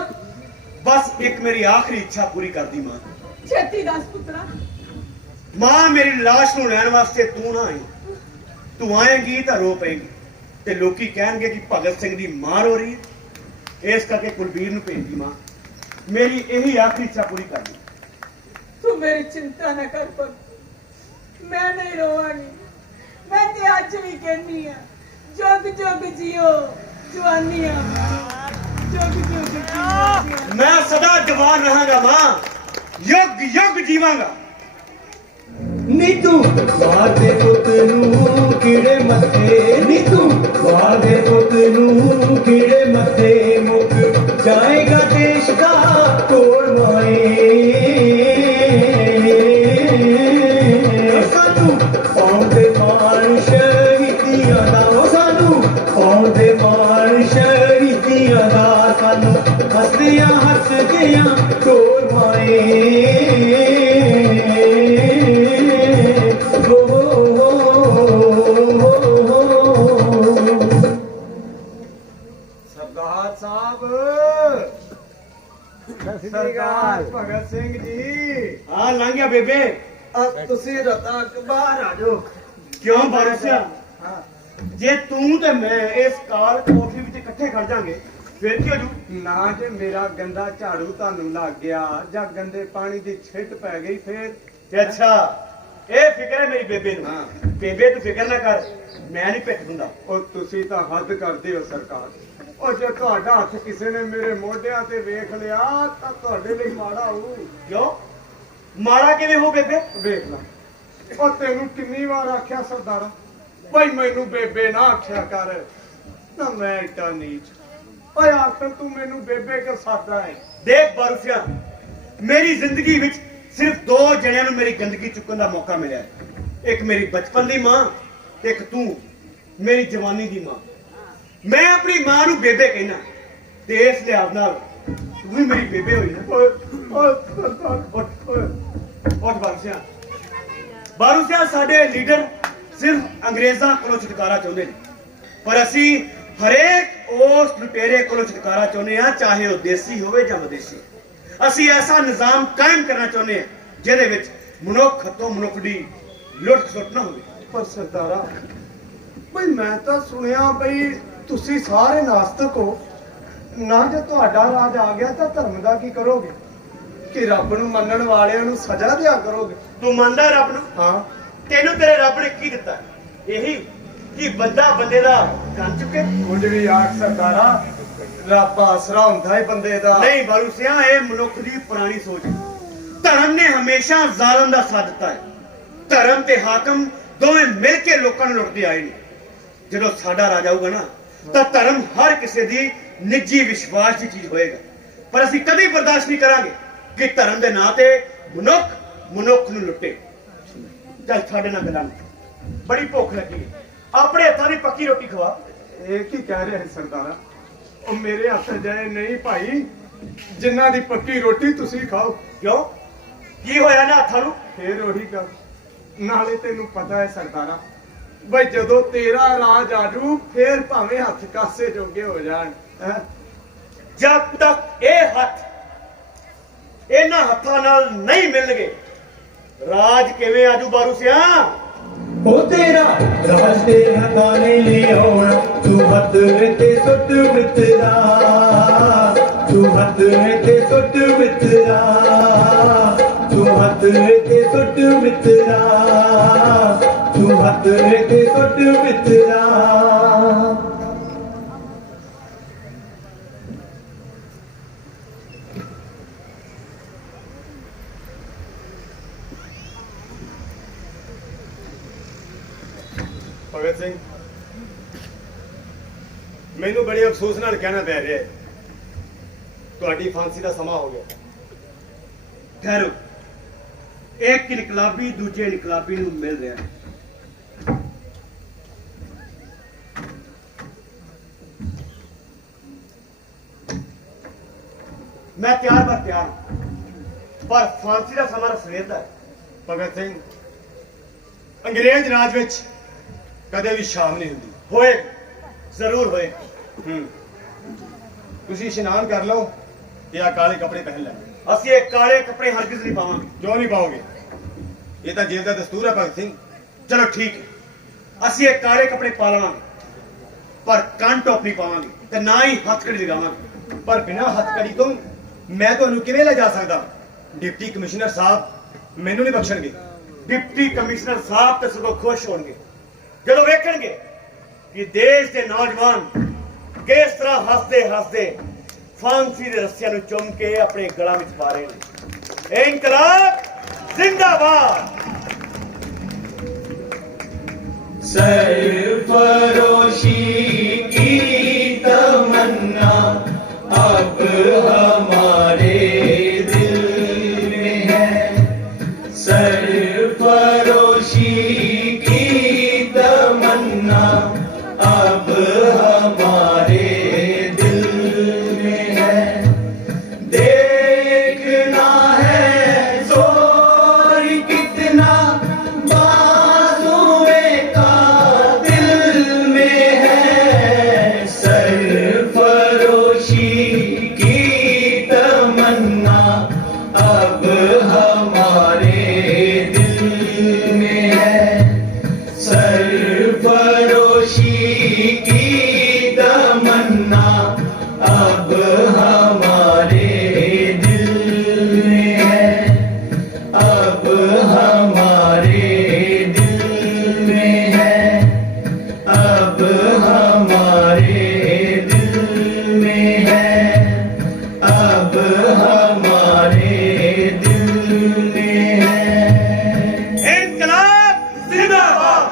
ਬਸ ਇੱਕ ਮੇਰੀ ਆਖਰੀ ਇੱਛਾ ਪੂਰੀ ਕਰਦੀ ਮਾਂ। ਛੇਤੀ ਦੱਸ ਪੁੱਤਰਾ ਮਾਂ ਮੇਰੀ ਲਾਸ਼ ਨੂੰ ਲੈਣ ਵਾਸਤੇ ਤੂੰ ਨਾ ਆਈ ਤੂੰ ਆਏਂਗੀ ਤਾਂ ਰੋ ਪਏਗੀ ਤੇ ਲੋਕੀ ਕਹਿਣਗੇ ਕਿ ਭਗਤ ਸਿੰਘ ਦੀ ਮਾਂ ਰੋ ਰਹੀ ਹੈ ਇਸ ਕਰਕੇ ਕੁਲਬੀਰ ਨੂੰ ਭੇਜਦੀ ਮਾਂ ਮੇਰੀ ਇਹੀ ਆਖਰੀ ਇੱਛਾ ਪੂਰੀ ਕਰ ਦੇ। ਤੂੰ ਮੇਰੀ ਚਿੰਤਾ ਨਾ ਕਰ ਪੁੱਤ ਮੈਂ ਨਹੀਂ ਰੋਵਾਂਗੀ ਮੈਂ ਤੇ ਅੱਜ ਵੀ ਕਹਿੰਦੀ ਆ ਜੁਗ ਜੁਗ ਜੀਓ ਜਵਾਨੀਆਂ ਜੁਗ ਜੁਗ ਜੀਓ ਮੈਂ ਸਦਾ ਜਵਾਨ ਰਹਾਂਗਾ ਮਾਂ ਯੁੱਗ ਯੁੱਗ ਜੀਵਾਂਗਾ। ਨੀ ਤੂੰ ਵਾਦੇ ਪੁੱਤ ਨੂੰ ਕੀੜੇ ਮੱਥੇ ਨੀ ਤੂੰ ਵਾਦੇ ਪੁੱਤ ਨੂੰ ਕੀੜੇ ਮੱਥੇ ਮੁੱਕ ਜਾਏਗਾ ਦੇਸ਼ ਦਾ ਤੋੜ ਮਾਏ ਸਾਨੂੰ ਪਾਉਂਦੇ ਮਾਣ ਸ਼ਹੀਦੀਆਂ ਦਾ ਸਾਨੂੰ ਪਾਉਂਦੇ ਮਾਣ ਸ਼ਹੀਦੀਆਂ ਦਾ ਸਾਨੂੰ ਹੱਸਦਿਆਂ ਤੋੜ ਮਾਏ ਸਰਦਾਰ ਸਾਹਿਬ ਸਰਦਾਰ ਭਗਤ ਸਿੰਘ ਜੀ ਹਾਂ ਲੰਘ ਗਿਆ ਬੇਬੇ ਤੁਸੀਂ ਰਤਾ ਬਾਹਰ ਆ ਜਾਓ। ਕਿਉਂ ਬਾਰਿਸ਼ਾ ਹਾਂ ਜੇ ਤੂੰ ਤੇ ਮੈਂ ਇਸ ਕਾਲ ਕੋਠੀ ਵਿੱਚ ਇਕੱਠੇ ਖੜ ਜਾਾਂਗੇ ਫਿਰ ਕੀ ਹੋ ਜੂ। ਨਾ ਜੇ ਮੇਰਾ ਗੰਦਾ ਝਾੜੂ ਤੁਹਾਨੂੰ ਲੱਗ ਗਿਆ ਜਾਂ ਗੰਦੇ ਪਾਣੀ ਦੀ ਛਿੱਟ ਪੈ ਗਈ ਫੇਰ ਤੇ ਅੱਛਾ ਇਹ ਫਿਕਰ ਹੈ ਮੇਰੀ ਬੇਬੇ ਨੂੰ। ਹਾਂ। ਬੇਬੇ ਤੂੰ ਫਿਕਰ ਨਾ ਕਰ ਮੈਂ ਨਹੀਂ ਪਿੱਠ ਦਿੰਦਾ। ਉਹ ਤੁਸੀਂ ਤਾਂ ਹੱਦ ਕਰਦੇ ਹੋ ਸਰਕਾਰ। ਉਹ ਜੇ ਤੁਹਾਡਾ ਹੱਥ ਕਿਸੇ ਨੇ ਮੇਰੇ ਮੋਢਿਆਂ ਤੇ ਵੇਖ ਲਿਆ ਤਾਂ ਤੁਹਾਡੇ ਲਈ ਮਾੜਾ ਹੋਊ। ਕਿਉਂ ਮਾੜਾ ਕਿਵੇਂ ਹੋ ਬੇਬੇ। ਵੇਖ ਲੈ ਉਹ ਤੈਨੂੰ ਕਿੰਨੀ ਵਾਰ ਆਖਿਆ ਸਰਦਾਰ ਭਾਈ ਮੈਨੂੰ ਬੇਬੇ ਨਾ ਆਖਿਆ ਕਰ ਨਾ ਮੈਂ ਏਡਾ ਨੀਚ ਓਏ ਆਖਰ ਤੂੰ ਮੈਨੂੰ ਬੇਬੇ ਕਿਉਂ ਸਾਦਾ ਹੈ। ਦੇਖ ਬਾਰੂਫਿਆ ਮੇਰੀ ਜ਼ਿੰਦਗੀ ਵਿੱਚ ਸਿਰਫ 2 ਜਣਿਆਂ ਨੂੰ ਮੇਰੀ ਗੰਦਗੀ ਚੁੱਕਣ ਦਾ ਮੌਕਾ ਮਿਲਿਆ ਹੈ। ਇੱਕ ਮੇਰੀ ਬਚਪਨ ਦੀ ਮਾਂ ਤੇ ਇੱਕ ਤੂੰ ਮੇਰੀ ਜਵਾਨੀ ਦੀ ਮਾਂ। ਮੈਂ ਆਪਣੀ ਮਾਂ ਨੂੰ ਬੇਬੇ ਕਹਿਣਾ ਤੇ ਇਸ ਲਿਹਾਜ਼ ਨਾਲ ਤੂੰ ਵੀ ਮੇਰੀ ਬੇਬੇ ਹੋਈ ਨਾ। ਓਏ ਸਰਦਾਰ ਉੱਠ ਬਾਰੂਸਿਆ ਸਾਡੇ ਲੀਡਰ ਸਿਰਫ ਅੰਗਰੇਜ਼ਾਂ ਕੋਲੋਂ ਛੁਟਕਾਰਾ ਚਾਹੁੰਦੇ ਨੇ ਪਰ ਅਸੀਂ ਹਰੇਕ ਉਸ ਲੁਟੇਰੇ ਕੋਲੋਂ ਛੁਟਕਾਰਾ ਚਾਹੁੰਦੇ ਹਾਂ ਚਾਹੇ ਉਹ ਦੇਸੀ ਹੋਵੇ ਜਾਂ ਵਿਦੇਸ਼ੀ। ਅਸੀਂ ਐਸਾ ਨਿਜ਼ਾਮ ਕਾਇਮ ਕਰਨਾ ਚਾਹੁੰਦੇ ਹਾਂ ਜਿਹਦੇ ਵਿੱਚ ਮਨੁੱਖ ਤੋਂ ਮਨੁੱਖ ਦੀ ਲੁੱਟ ਖਸੁੱਟ ਨਾ ਹੋਵੇ। ਪਰ ਸਰਦਾਰਾ ਬਈ ਮੈਂ ਤਾਂ ਸੁਣਿਆ ਬਈ ਤੁਸੀਂ ਸਾਰੇ ਨਾਸਤਕ ਹੋ ਨਾ ਜੇ ਤੁਹਾਡਾ ਰਾਜ ਆ ਗਿਆ ਤਾਂ ਧਰਮ ਦਾ ਕੀ ਕਰੋਗੇ ਕਿ ਰੱਬ ਨੂੰ ਮੰਨਣ ਵਾਲਿਆਂ ਨੂੰ ਸਜ਼ਾ ਦਿਆ ਕਰੋਗੇ। ਤੂੰ ਮੰਨਦਾ ਰੱਬ ਨੂੰ। ਹਾਂ ਤੈਨੂੰ ਤੇਰੇ ਰੱਬ ਨੇ ਕੀ ਦਿੱਤਾ ਇਹੀ ਕਿ ਬੰਦਾ ਬੰਦੇ ਦਾ ਕੰਨ ਚੁੱਕੇ। ਕੁਝ ਵੀ ਆਖ ਸਰਦਾਰਾ ਰੱਬ ਆਸਰਾ ਹੁੰਦਾ ਹੈ ਬੰਦੇ ਦਾ। ਨਹੀਂ ਬਾਰੂਸਿਆ ਇਹ ਮਨੁੱਖ ਦੀ ਪੁਰਾਣੀ ਸੋਚ ਹੈ। ਧਰਮ ਨੇ ਹਮੇਸ਼ਾ ਜ਼ਾਲਮ ਦਾ ਸਾਥ ਦਿੱਤਾ ਹੈ ਧਰਮ ਤੇ ਹਾਕਮ ਦੋਵੇਂ ਮਿਲ ਕੇ ਲੋਕਾਂ ਨੂੰ ਲੁੱਟਦੇ ਆਏ ਨੇ। ਜਦੋਂ ਸਾਡਾ ਰਾਜ ਆਊਗਾ ਨਾ ਤਾਂ ਧਰਮ ਹਰ ਕਿਸੇ ਦੀ ਨਿੱਜੀ ਵਿਸ਼ਵਾਸ ਦੀ ਚੀਜ਼ ਹੋਏਗਾ, ਪਰ ਅਸੀਂ ਕਦੇ ਬਰਦਾਸ਼ਤ ਨਹੀਂ ਕਰਾਂਗੇ ਕਿ ਧਰਮ ਦੇ ਨਾਂ ਤੇ ਮਨੁੱਖ ਨੂੰ ਲੁੱਟੇ। ਚੱਲ ਸਾਡੇ ਨਾਲ ਗੱਲਾਂ, ਬੜੀ ਭੁੱਖ ਲੱਗੀ ਹੈ, ਆਪਣੇ ਹੱਥਾਂ ਦੀ ਪੱਕੀ ਰੋਟੀ ਖਵਾ। ਇਹ ਕੀ ਕਹਿ ਰਿਹਾ ਹੈ ਸਰਦਾਰਾ? ਉਹ ਮੇਰੇ ਹੱਥ ਜਾਏ ਨਹੀਂ ਭਾਈ, ਜਿਨ੍ਹਾਂ ਦੀ ਪੱਕੀ ਰੋਟੀ ਤੁਸੀਂ ਖਾਓ। ਕਿਉਂ, ਕੀ ਹੋਇਆ ਨਾ ਹੱਥਾਂ ਨੂੰ? ਫੇਰ ਉਹੀ ਗੱਲ, ਨਾਲੇ ਤੈਨੂੰ ਪਤਾ ਹੈ ਸਰਦਾਰਾ, ਬਈ ਜਦੋਂ ਤੇਰਾ ਰਾਜ ਆਜੂ ਫੇਰ ਭਾਵੇਂ ਹੱਥ ਕਾਸੇ ਜੋਗੇ ਹੋ ਜਾਣ। ਜਦ ਤੱਕ ਇਹ ਹੱਥ ਇਹਨਾਂ ਹੱਥਾਂ ਨਾਲ ਨਹੀਂ ਮਿਲਣਗੇ, ਰਾਜ ਕਿਵੇਂ ਆਜੂ ਬਾਰੂ ਸਿਆ? ओ तेरा राज ते हथाने ले आउण, तू हथ में ते सुट मित्रा, तू हथ में ते सुट मित्रा, तू हथ में ते सुट मित्रा, तू हथ में ते सुट मित्रा। ਭਗਤ ਸਿੰਘ, ਮੈਨੂੰ ਬੜੇ ਅਫਸੋਸ ਨਾਲ ਕਹਿਣਾ ਪੈ ਰਿਹਾ ਹੈ, ਤੁਹਾਡੀ ਫਾਂਸੀ ਦਾ ਸਮਾਂ ਹੋ ਗਿਆ। ਠਹਿਰੋ, ਇੱਕ ਇਨਕਲਾਬੀ ਦੂਜੇ ਇਨਕਲਾਬੀ ਨੂੰ ਮਿਲ ਰਿਹਾ ਹੈ। ਮੈਂ ਤਿਆਰ ਹਾਂ, ਪਰ ਫਾਂਸੀ ਦਾ ਸਮਾਂ ਸਵੇਰ ਦਾ ਹੈ। ਭਗਤ ਸਿੰਘ, ਅੰਗਰੇਜ਼ ਰਾਜ ਵਿੱਚ ਕਦੇ ਵੀ ਸ਼ਾਮ ਨਹੀਂ ਹੁੰਦੀ। ਹੋਏ, ਜ਼ਰੂਰ ਹੋਏ। ਤੁਸੀਂ ਇਸ਼ਨਾਨ ਕਰ ਲਓ ਤੇ ਆ ਕਾਲੇ ਕੱਪੜੇ ਪਹਿਨ ਲੈ। ਅਸੀਂ ਇਹ ਕਾਲੇ ਕੱਪੜੇ ਹਰਗਿਜ਼ ਨਹੀਂ ਪਾਵਾਂਗੇ। ਕਿਉਂ ਨਹੀਂ ਪਾਓਗੇ? ਇਹ ਤਾਂ ਜੇਲ੍ਹ ਦਾ ਦਸਤੂਰ ਹੈ ਭਗਤ ਸਿੰਘ। ਚਲੋ ਠੀਕ ਹੈ, ਅਸੀਂ ਇਹ ਕਾਲੇ ਕੱਪੜੇ ਪਾ ਲਵਾਂਗੇ, ਪਰ ਕੰਨ ਟੋਪ ਨਹੀਂ ਪਾਵਾਂਗੇ ਤੇ ਨਾ ਹੀ ਹੱਥਕੜੀ ਲਗਾਵਾਂਗੇ। ਪਰ ਬਿਨਾਂ ਹੱਥਕੜੀ ਤੋਂ ਮੈਂ ਤੁਹਾਨੂੰ ਕਿਵੇਂ ਲੈ ਜਾ ਸਕਦਾ? ਡਿਪਟੀ ਕਮਿਸ਼ਨਰ ਸਾਹਿਬ ਮੈਨੂੰ ਨਹੀਂ ਬਖਸ਼ਣਗੇ। ਡਿਪਟੀ ਕਮਿਸ਼ਨਰ ਸਾਹਿਬ ਤਾਂ ਸਗੋਂ ਖੁਸ਼ ਹੋਣਗੇ ਜਦੋਂ ਵੇਖਣਗੇ ਕਿ ਦੇਸ਼ ਦੇ ਨੌਜਵਾਨ ਕਿਸ ਤਰ੍ਹਾਂ ਹੱਸਦੇ ਫਾਂਸੀ ਦੇ ਰੱਸਿਆਂ ਨੂੰ ਚੁੰਮ ਕੇ ਆਪਣੇ ਗਲਾਂ ਵਿੱਚ ਪਾ ਰਹੇ ਨੇ। ਇਨਕਲਾਬ ਜ਼ਿੰਦਾਬਾਦ। सरफरोशी की तमन्ना अब हमारे दिल में है, सरफरोशी की तमन्ना अब हमारे दिल में है। देखना है जोर कितना बाजुए का दिल में है, सरफरोशी की तमन्ना अब हमारे दिल में है, सरफरोशी की तमन्ना अब हमारे दिल में है, अब हमारे दिल में है, अब हमारे दिल में है, अब हमारे दिल में है। इनकलाब जिंदाबाद।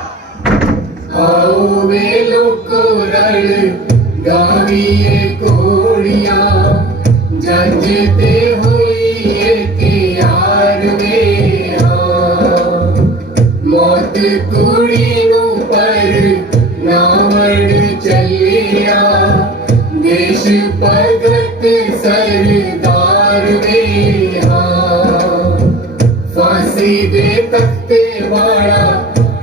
आओ वे लोग रल गाविए कोड़ियां, जंजते हुई के यार वे हाँ, मौत कुड़ी नू पर नावड़ चलिया, देश भगत सरदार वे हाँ, फांसी दे तख्ते वाला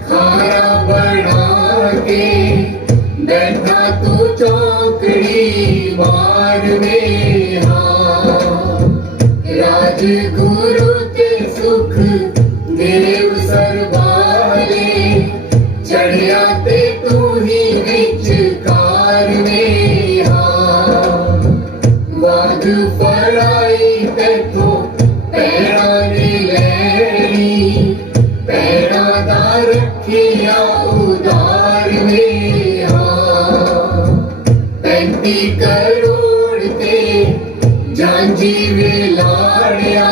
खारा बना के बैठा तू चौकड़ी मार में हाँ, राजगुरु ते सुख देव सरबाले, चढ़िया ते तू ही विचकार में हाँ, वाद फड़ाई तैथों पैरा ने लैली, पैरा दा रखिया उदार में हाँ, 35 करोड़ ते जांजी वे लाड़िया,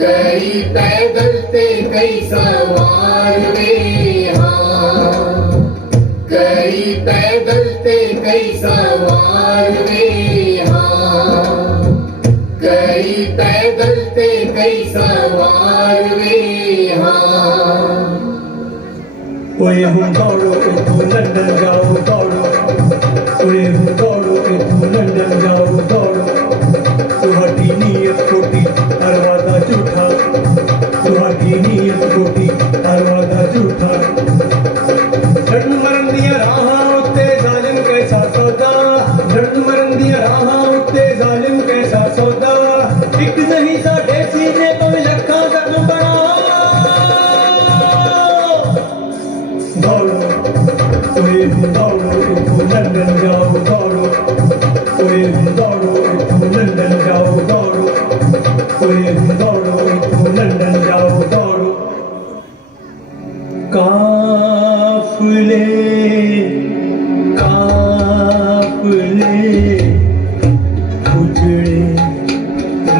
कई पैदल ते कई सवार वे हाँ, कई पैदल ते कई सवार वे हाँ, कई पैदल ते कई सवार वे हाँ। ओए हूँ दौड़ो तू लंदन जाओ दौड़ो, ओए हूँ दौड़ो तू लंदन जाओ दौड़ो, तुहाडी नीयत छोटी हर वादा झूठा, तुहाडी नीयत छोटी हर वादा झूठा। लड़न मरन दियां राहां उत्ते जालिम कैसा सौदा, लड़न मरन दियां राहां उत्ते जालिम कैसा सौदा, एक नहीं साडे सीने तो लखां करन बना। दौड़ो ओए हूँ दौड़ो तू लंदन जाओ दौड़ो, ओए हूँ दौड़ो तू लंदन जाओ दौड़ो, ओए हूँ दौड़ो तू लंदन जाओ दौड़ो। काफले काफले उजड़े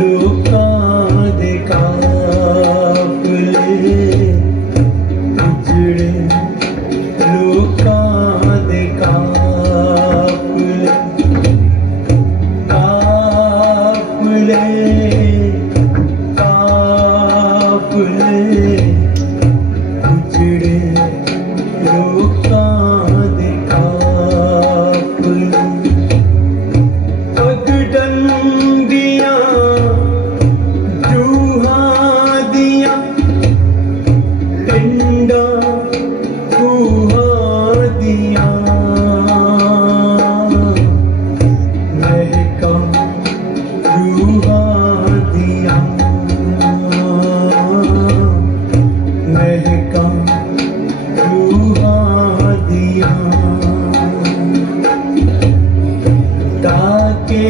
लोकां दे काफले, उजड़े लोकां दे काफले, काफले काफले उजड़े लोकां दे काफले। पगडन दियां जूहां दियां पिंडा खूहां दियां महकां रूहां दियां, महकां रूहां दियां। ताके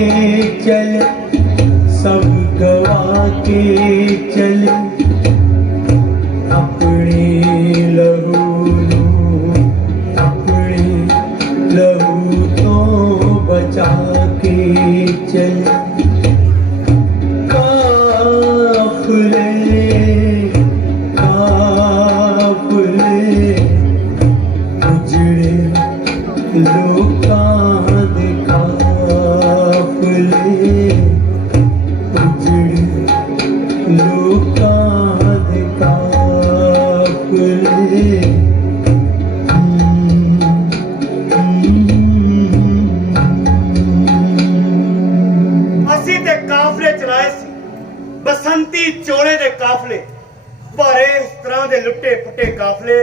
चल सब गवा के चले, अपने लहू नू अपने लहू तो बचा के चले। काफले काफले उजड़े लोकां दे काफले, उजड़े लोकां दे काफले। ਅਸੀਂ ਤੇ ਕਾਫਲੇ ਚਲਾਏ ਸੀ, ਬਸੰਤੀ ਚੋਲੇ ਦੇ ਕਾਫਲੇ, ਪਰ ਇਸ ਤਰ੍ਹਾਂ ਦੇ ਲੁੱਟੇ ਪੁੱਟੇ ਕਾਫਲੇ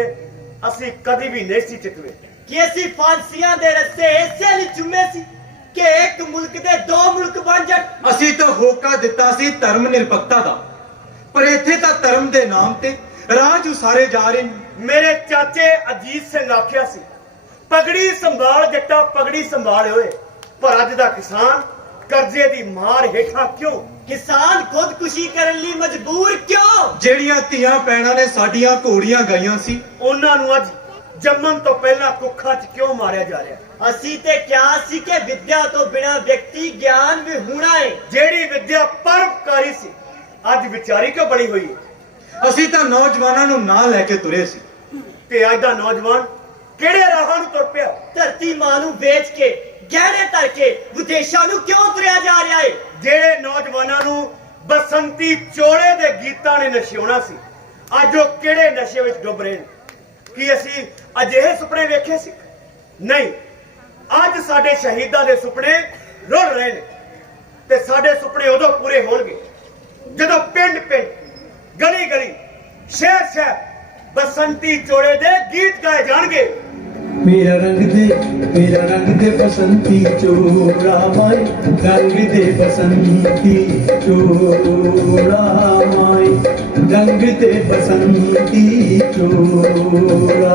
ਅਸੀਂ ਕਦੀ ਵੀ ਨਹੀਂ ਸੀ ਚੁੱਕਵੇਂ। ਕਿ ਅਸੀਂ ਫਾਂਸੀਆਂ ਦੇ ਰਸਤੇ ਇਸੇ ਲਈ ਚੁੰਮੇ ਸੀ ਕਿ ਇੱਕ ਮੁਲਕ ਦੇ ਦੋ ਮੁਲਕ ਬਣ ਜਾਣ। ਅਸੀਂ ਤਾਂ ਹੋਕਾ ਦਿੱਤਾ ਸੀ ਧਰਮ ਨਿਰਪੱਖਤਾ ਦਾ, ਪਰ ਇੱਥੇ ਤਾਂ ਧਰਮ ਦੇ ਨਾਮ ਤੇ ਰਾਜ ਉਸਾਰੇ ਜਾ ਰਹੇ ਨੇ। ਮੇਰੇ ਚਾਚੇ ਅਜੀਤ ਸਿੰਘ ਆਖਿਆ ਸੀ, ਪਗੜੀ ਸੰਭਾਲ ਜੱਟਾ ਪਗੜੀ ਸੰਭਾਲ ਹੋਏ, ਪਰ ਅੱਜ ਦਾ ਕਿਸਾਨ ਕਰਜ਼ੇ ਦੀ ਮਾਰ ਹੇਠਾਂ ਕਿਉਂ? ਕਿਸਾਨ ਖੁਦਕੁਸ਼ੀ ਕਰਨ ਲਈ ਮਜਬੂਰ ਕਿਉਂ? ਜਿਹੜੀਆਂ ਧੀਆਂ ਭੈਣਾਂ ਨੇ ਸਾਡੀਆਂ ਘੋੜੀਆਂ ਗਾਈਆਂ ਸੀ, ਉਹਨਾਂ ਨੂੰ ਅੱਜ ਜੰਮਣ ਤੋਂ ਪਹਿਲਾਂ ਕੁੱਖਾਂ 'ਚ ਕਿਉਂ ਮਾਰਿਆ ਜਾ ਰਿਹਾ? ਅਸੀਂ ਤੇ ਕਿਹਾ ਸੀ ਕਿ ਵਿਦਿਆ ਤੋਂ ਬਿਨਾਂ ਵਿਅਕਤੀ ਗਿਆਨ ਵੀ ਹੋਣਾ ਹੈ। ਜਿਹੜੀ ਵਿਦਿਆ ਪਰਉਪਕਾਰੀ ਸੀ ਅੱਜ ਵਿਚਾਰੀ ਕਿਉਂ ਬਣੀ ਹੋਈ ਹੈ? ਅਸੀਂ ਤਾਂ ਨੌਜਵਾਨਾਂ ਨੂੰ ਨਾਲ ਲੈ ਕੇ ਤੁਰੇ ਸੀ, ਤੇ ਅੱਜ ਦਾ ਨੌਜਵਾਨ ਕਿਹੜੇ ਰਾਹਾਂ ਨੂੰ ਤੁਰ ਪਿਆ? ਧਰਤੀ ਮਾਂ ਨੂੰ ਵੇਚ ਕੇ ਗਹਿਣੇ ਧਰ ਕੇ ਵਿਦੇਸ਼ਾਂ ਨੂੰ ਕਿਉਂ ਤੁਰਿਆ ਜਾ ਰਿਹਾ ਹੈ? ਜਿਹੜੇ ਨੌਜਵਾਨਾਂ ਨੂੰ ਬਸੰਤੀ ਚੋਲੇ ਦੇ ਗੀਤਾਂ ਨੇ ਨਸ਼ਿਆਉਣਾ ਸੀ, ਅੱਜ ਉਹ ਕਿਹੜੇ ਨਸ਼ੇ ਵਿੱਚ ਡੁੱਬ ਰਹੇ ਨੇ? ਕੀ ਅਸੀਂ ਅਜਿਹੇ ਸੁਪਨੇ ਵੇਖੇ ਸੀ? ਨਹੀਂ, ਅੱਜ ਸਾਡੇ ਸ਼ਹੀਦਾਂ ਦੇ ਸੁਪਨੇ ਰੁੱਲ ਰਹੇ ਨੇ, ਤੇ ਸਾਡੇ ਸੁਪਨੇ ਉਦੋਂ ਪੂਰੇ ਹੋਣਗੇ ਜਦੋਂ ਪਿੰਡ ਪਿੰਡ, ਗਲੀ ਗਲੀ, ਸ਼ਹਿਰ ਸ਼ਹਿਰ ਬਸੰਤੀ ਚੋਲੇ ਦੇ ਗੀਤ ਗਾਏ ਜਾਣਗੇ। मेरा रंग दे बसंती चोड़ा माई, रंग दे बसंती चोड़ा माई, रंग दे बसंती चोड़ा।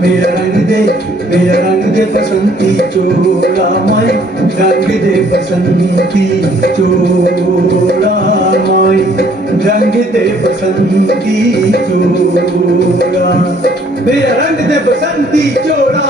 मेरा रंग दे बसंती चोड़ा माई, रंग दे बसंती चोड़ा माई, रंग दे बसंती चोड़ा। मेरा रंग दे बसंती चोड़ा।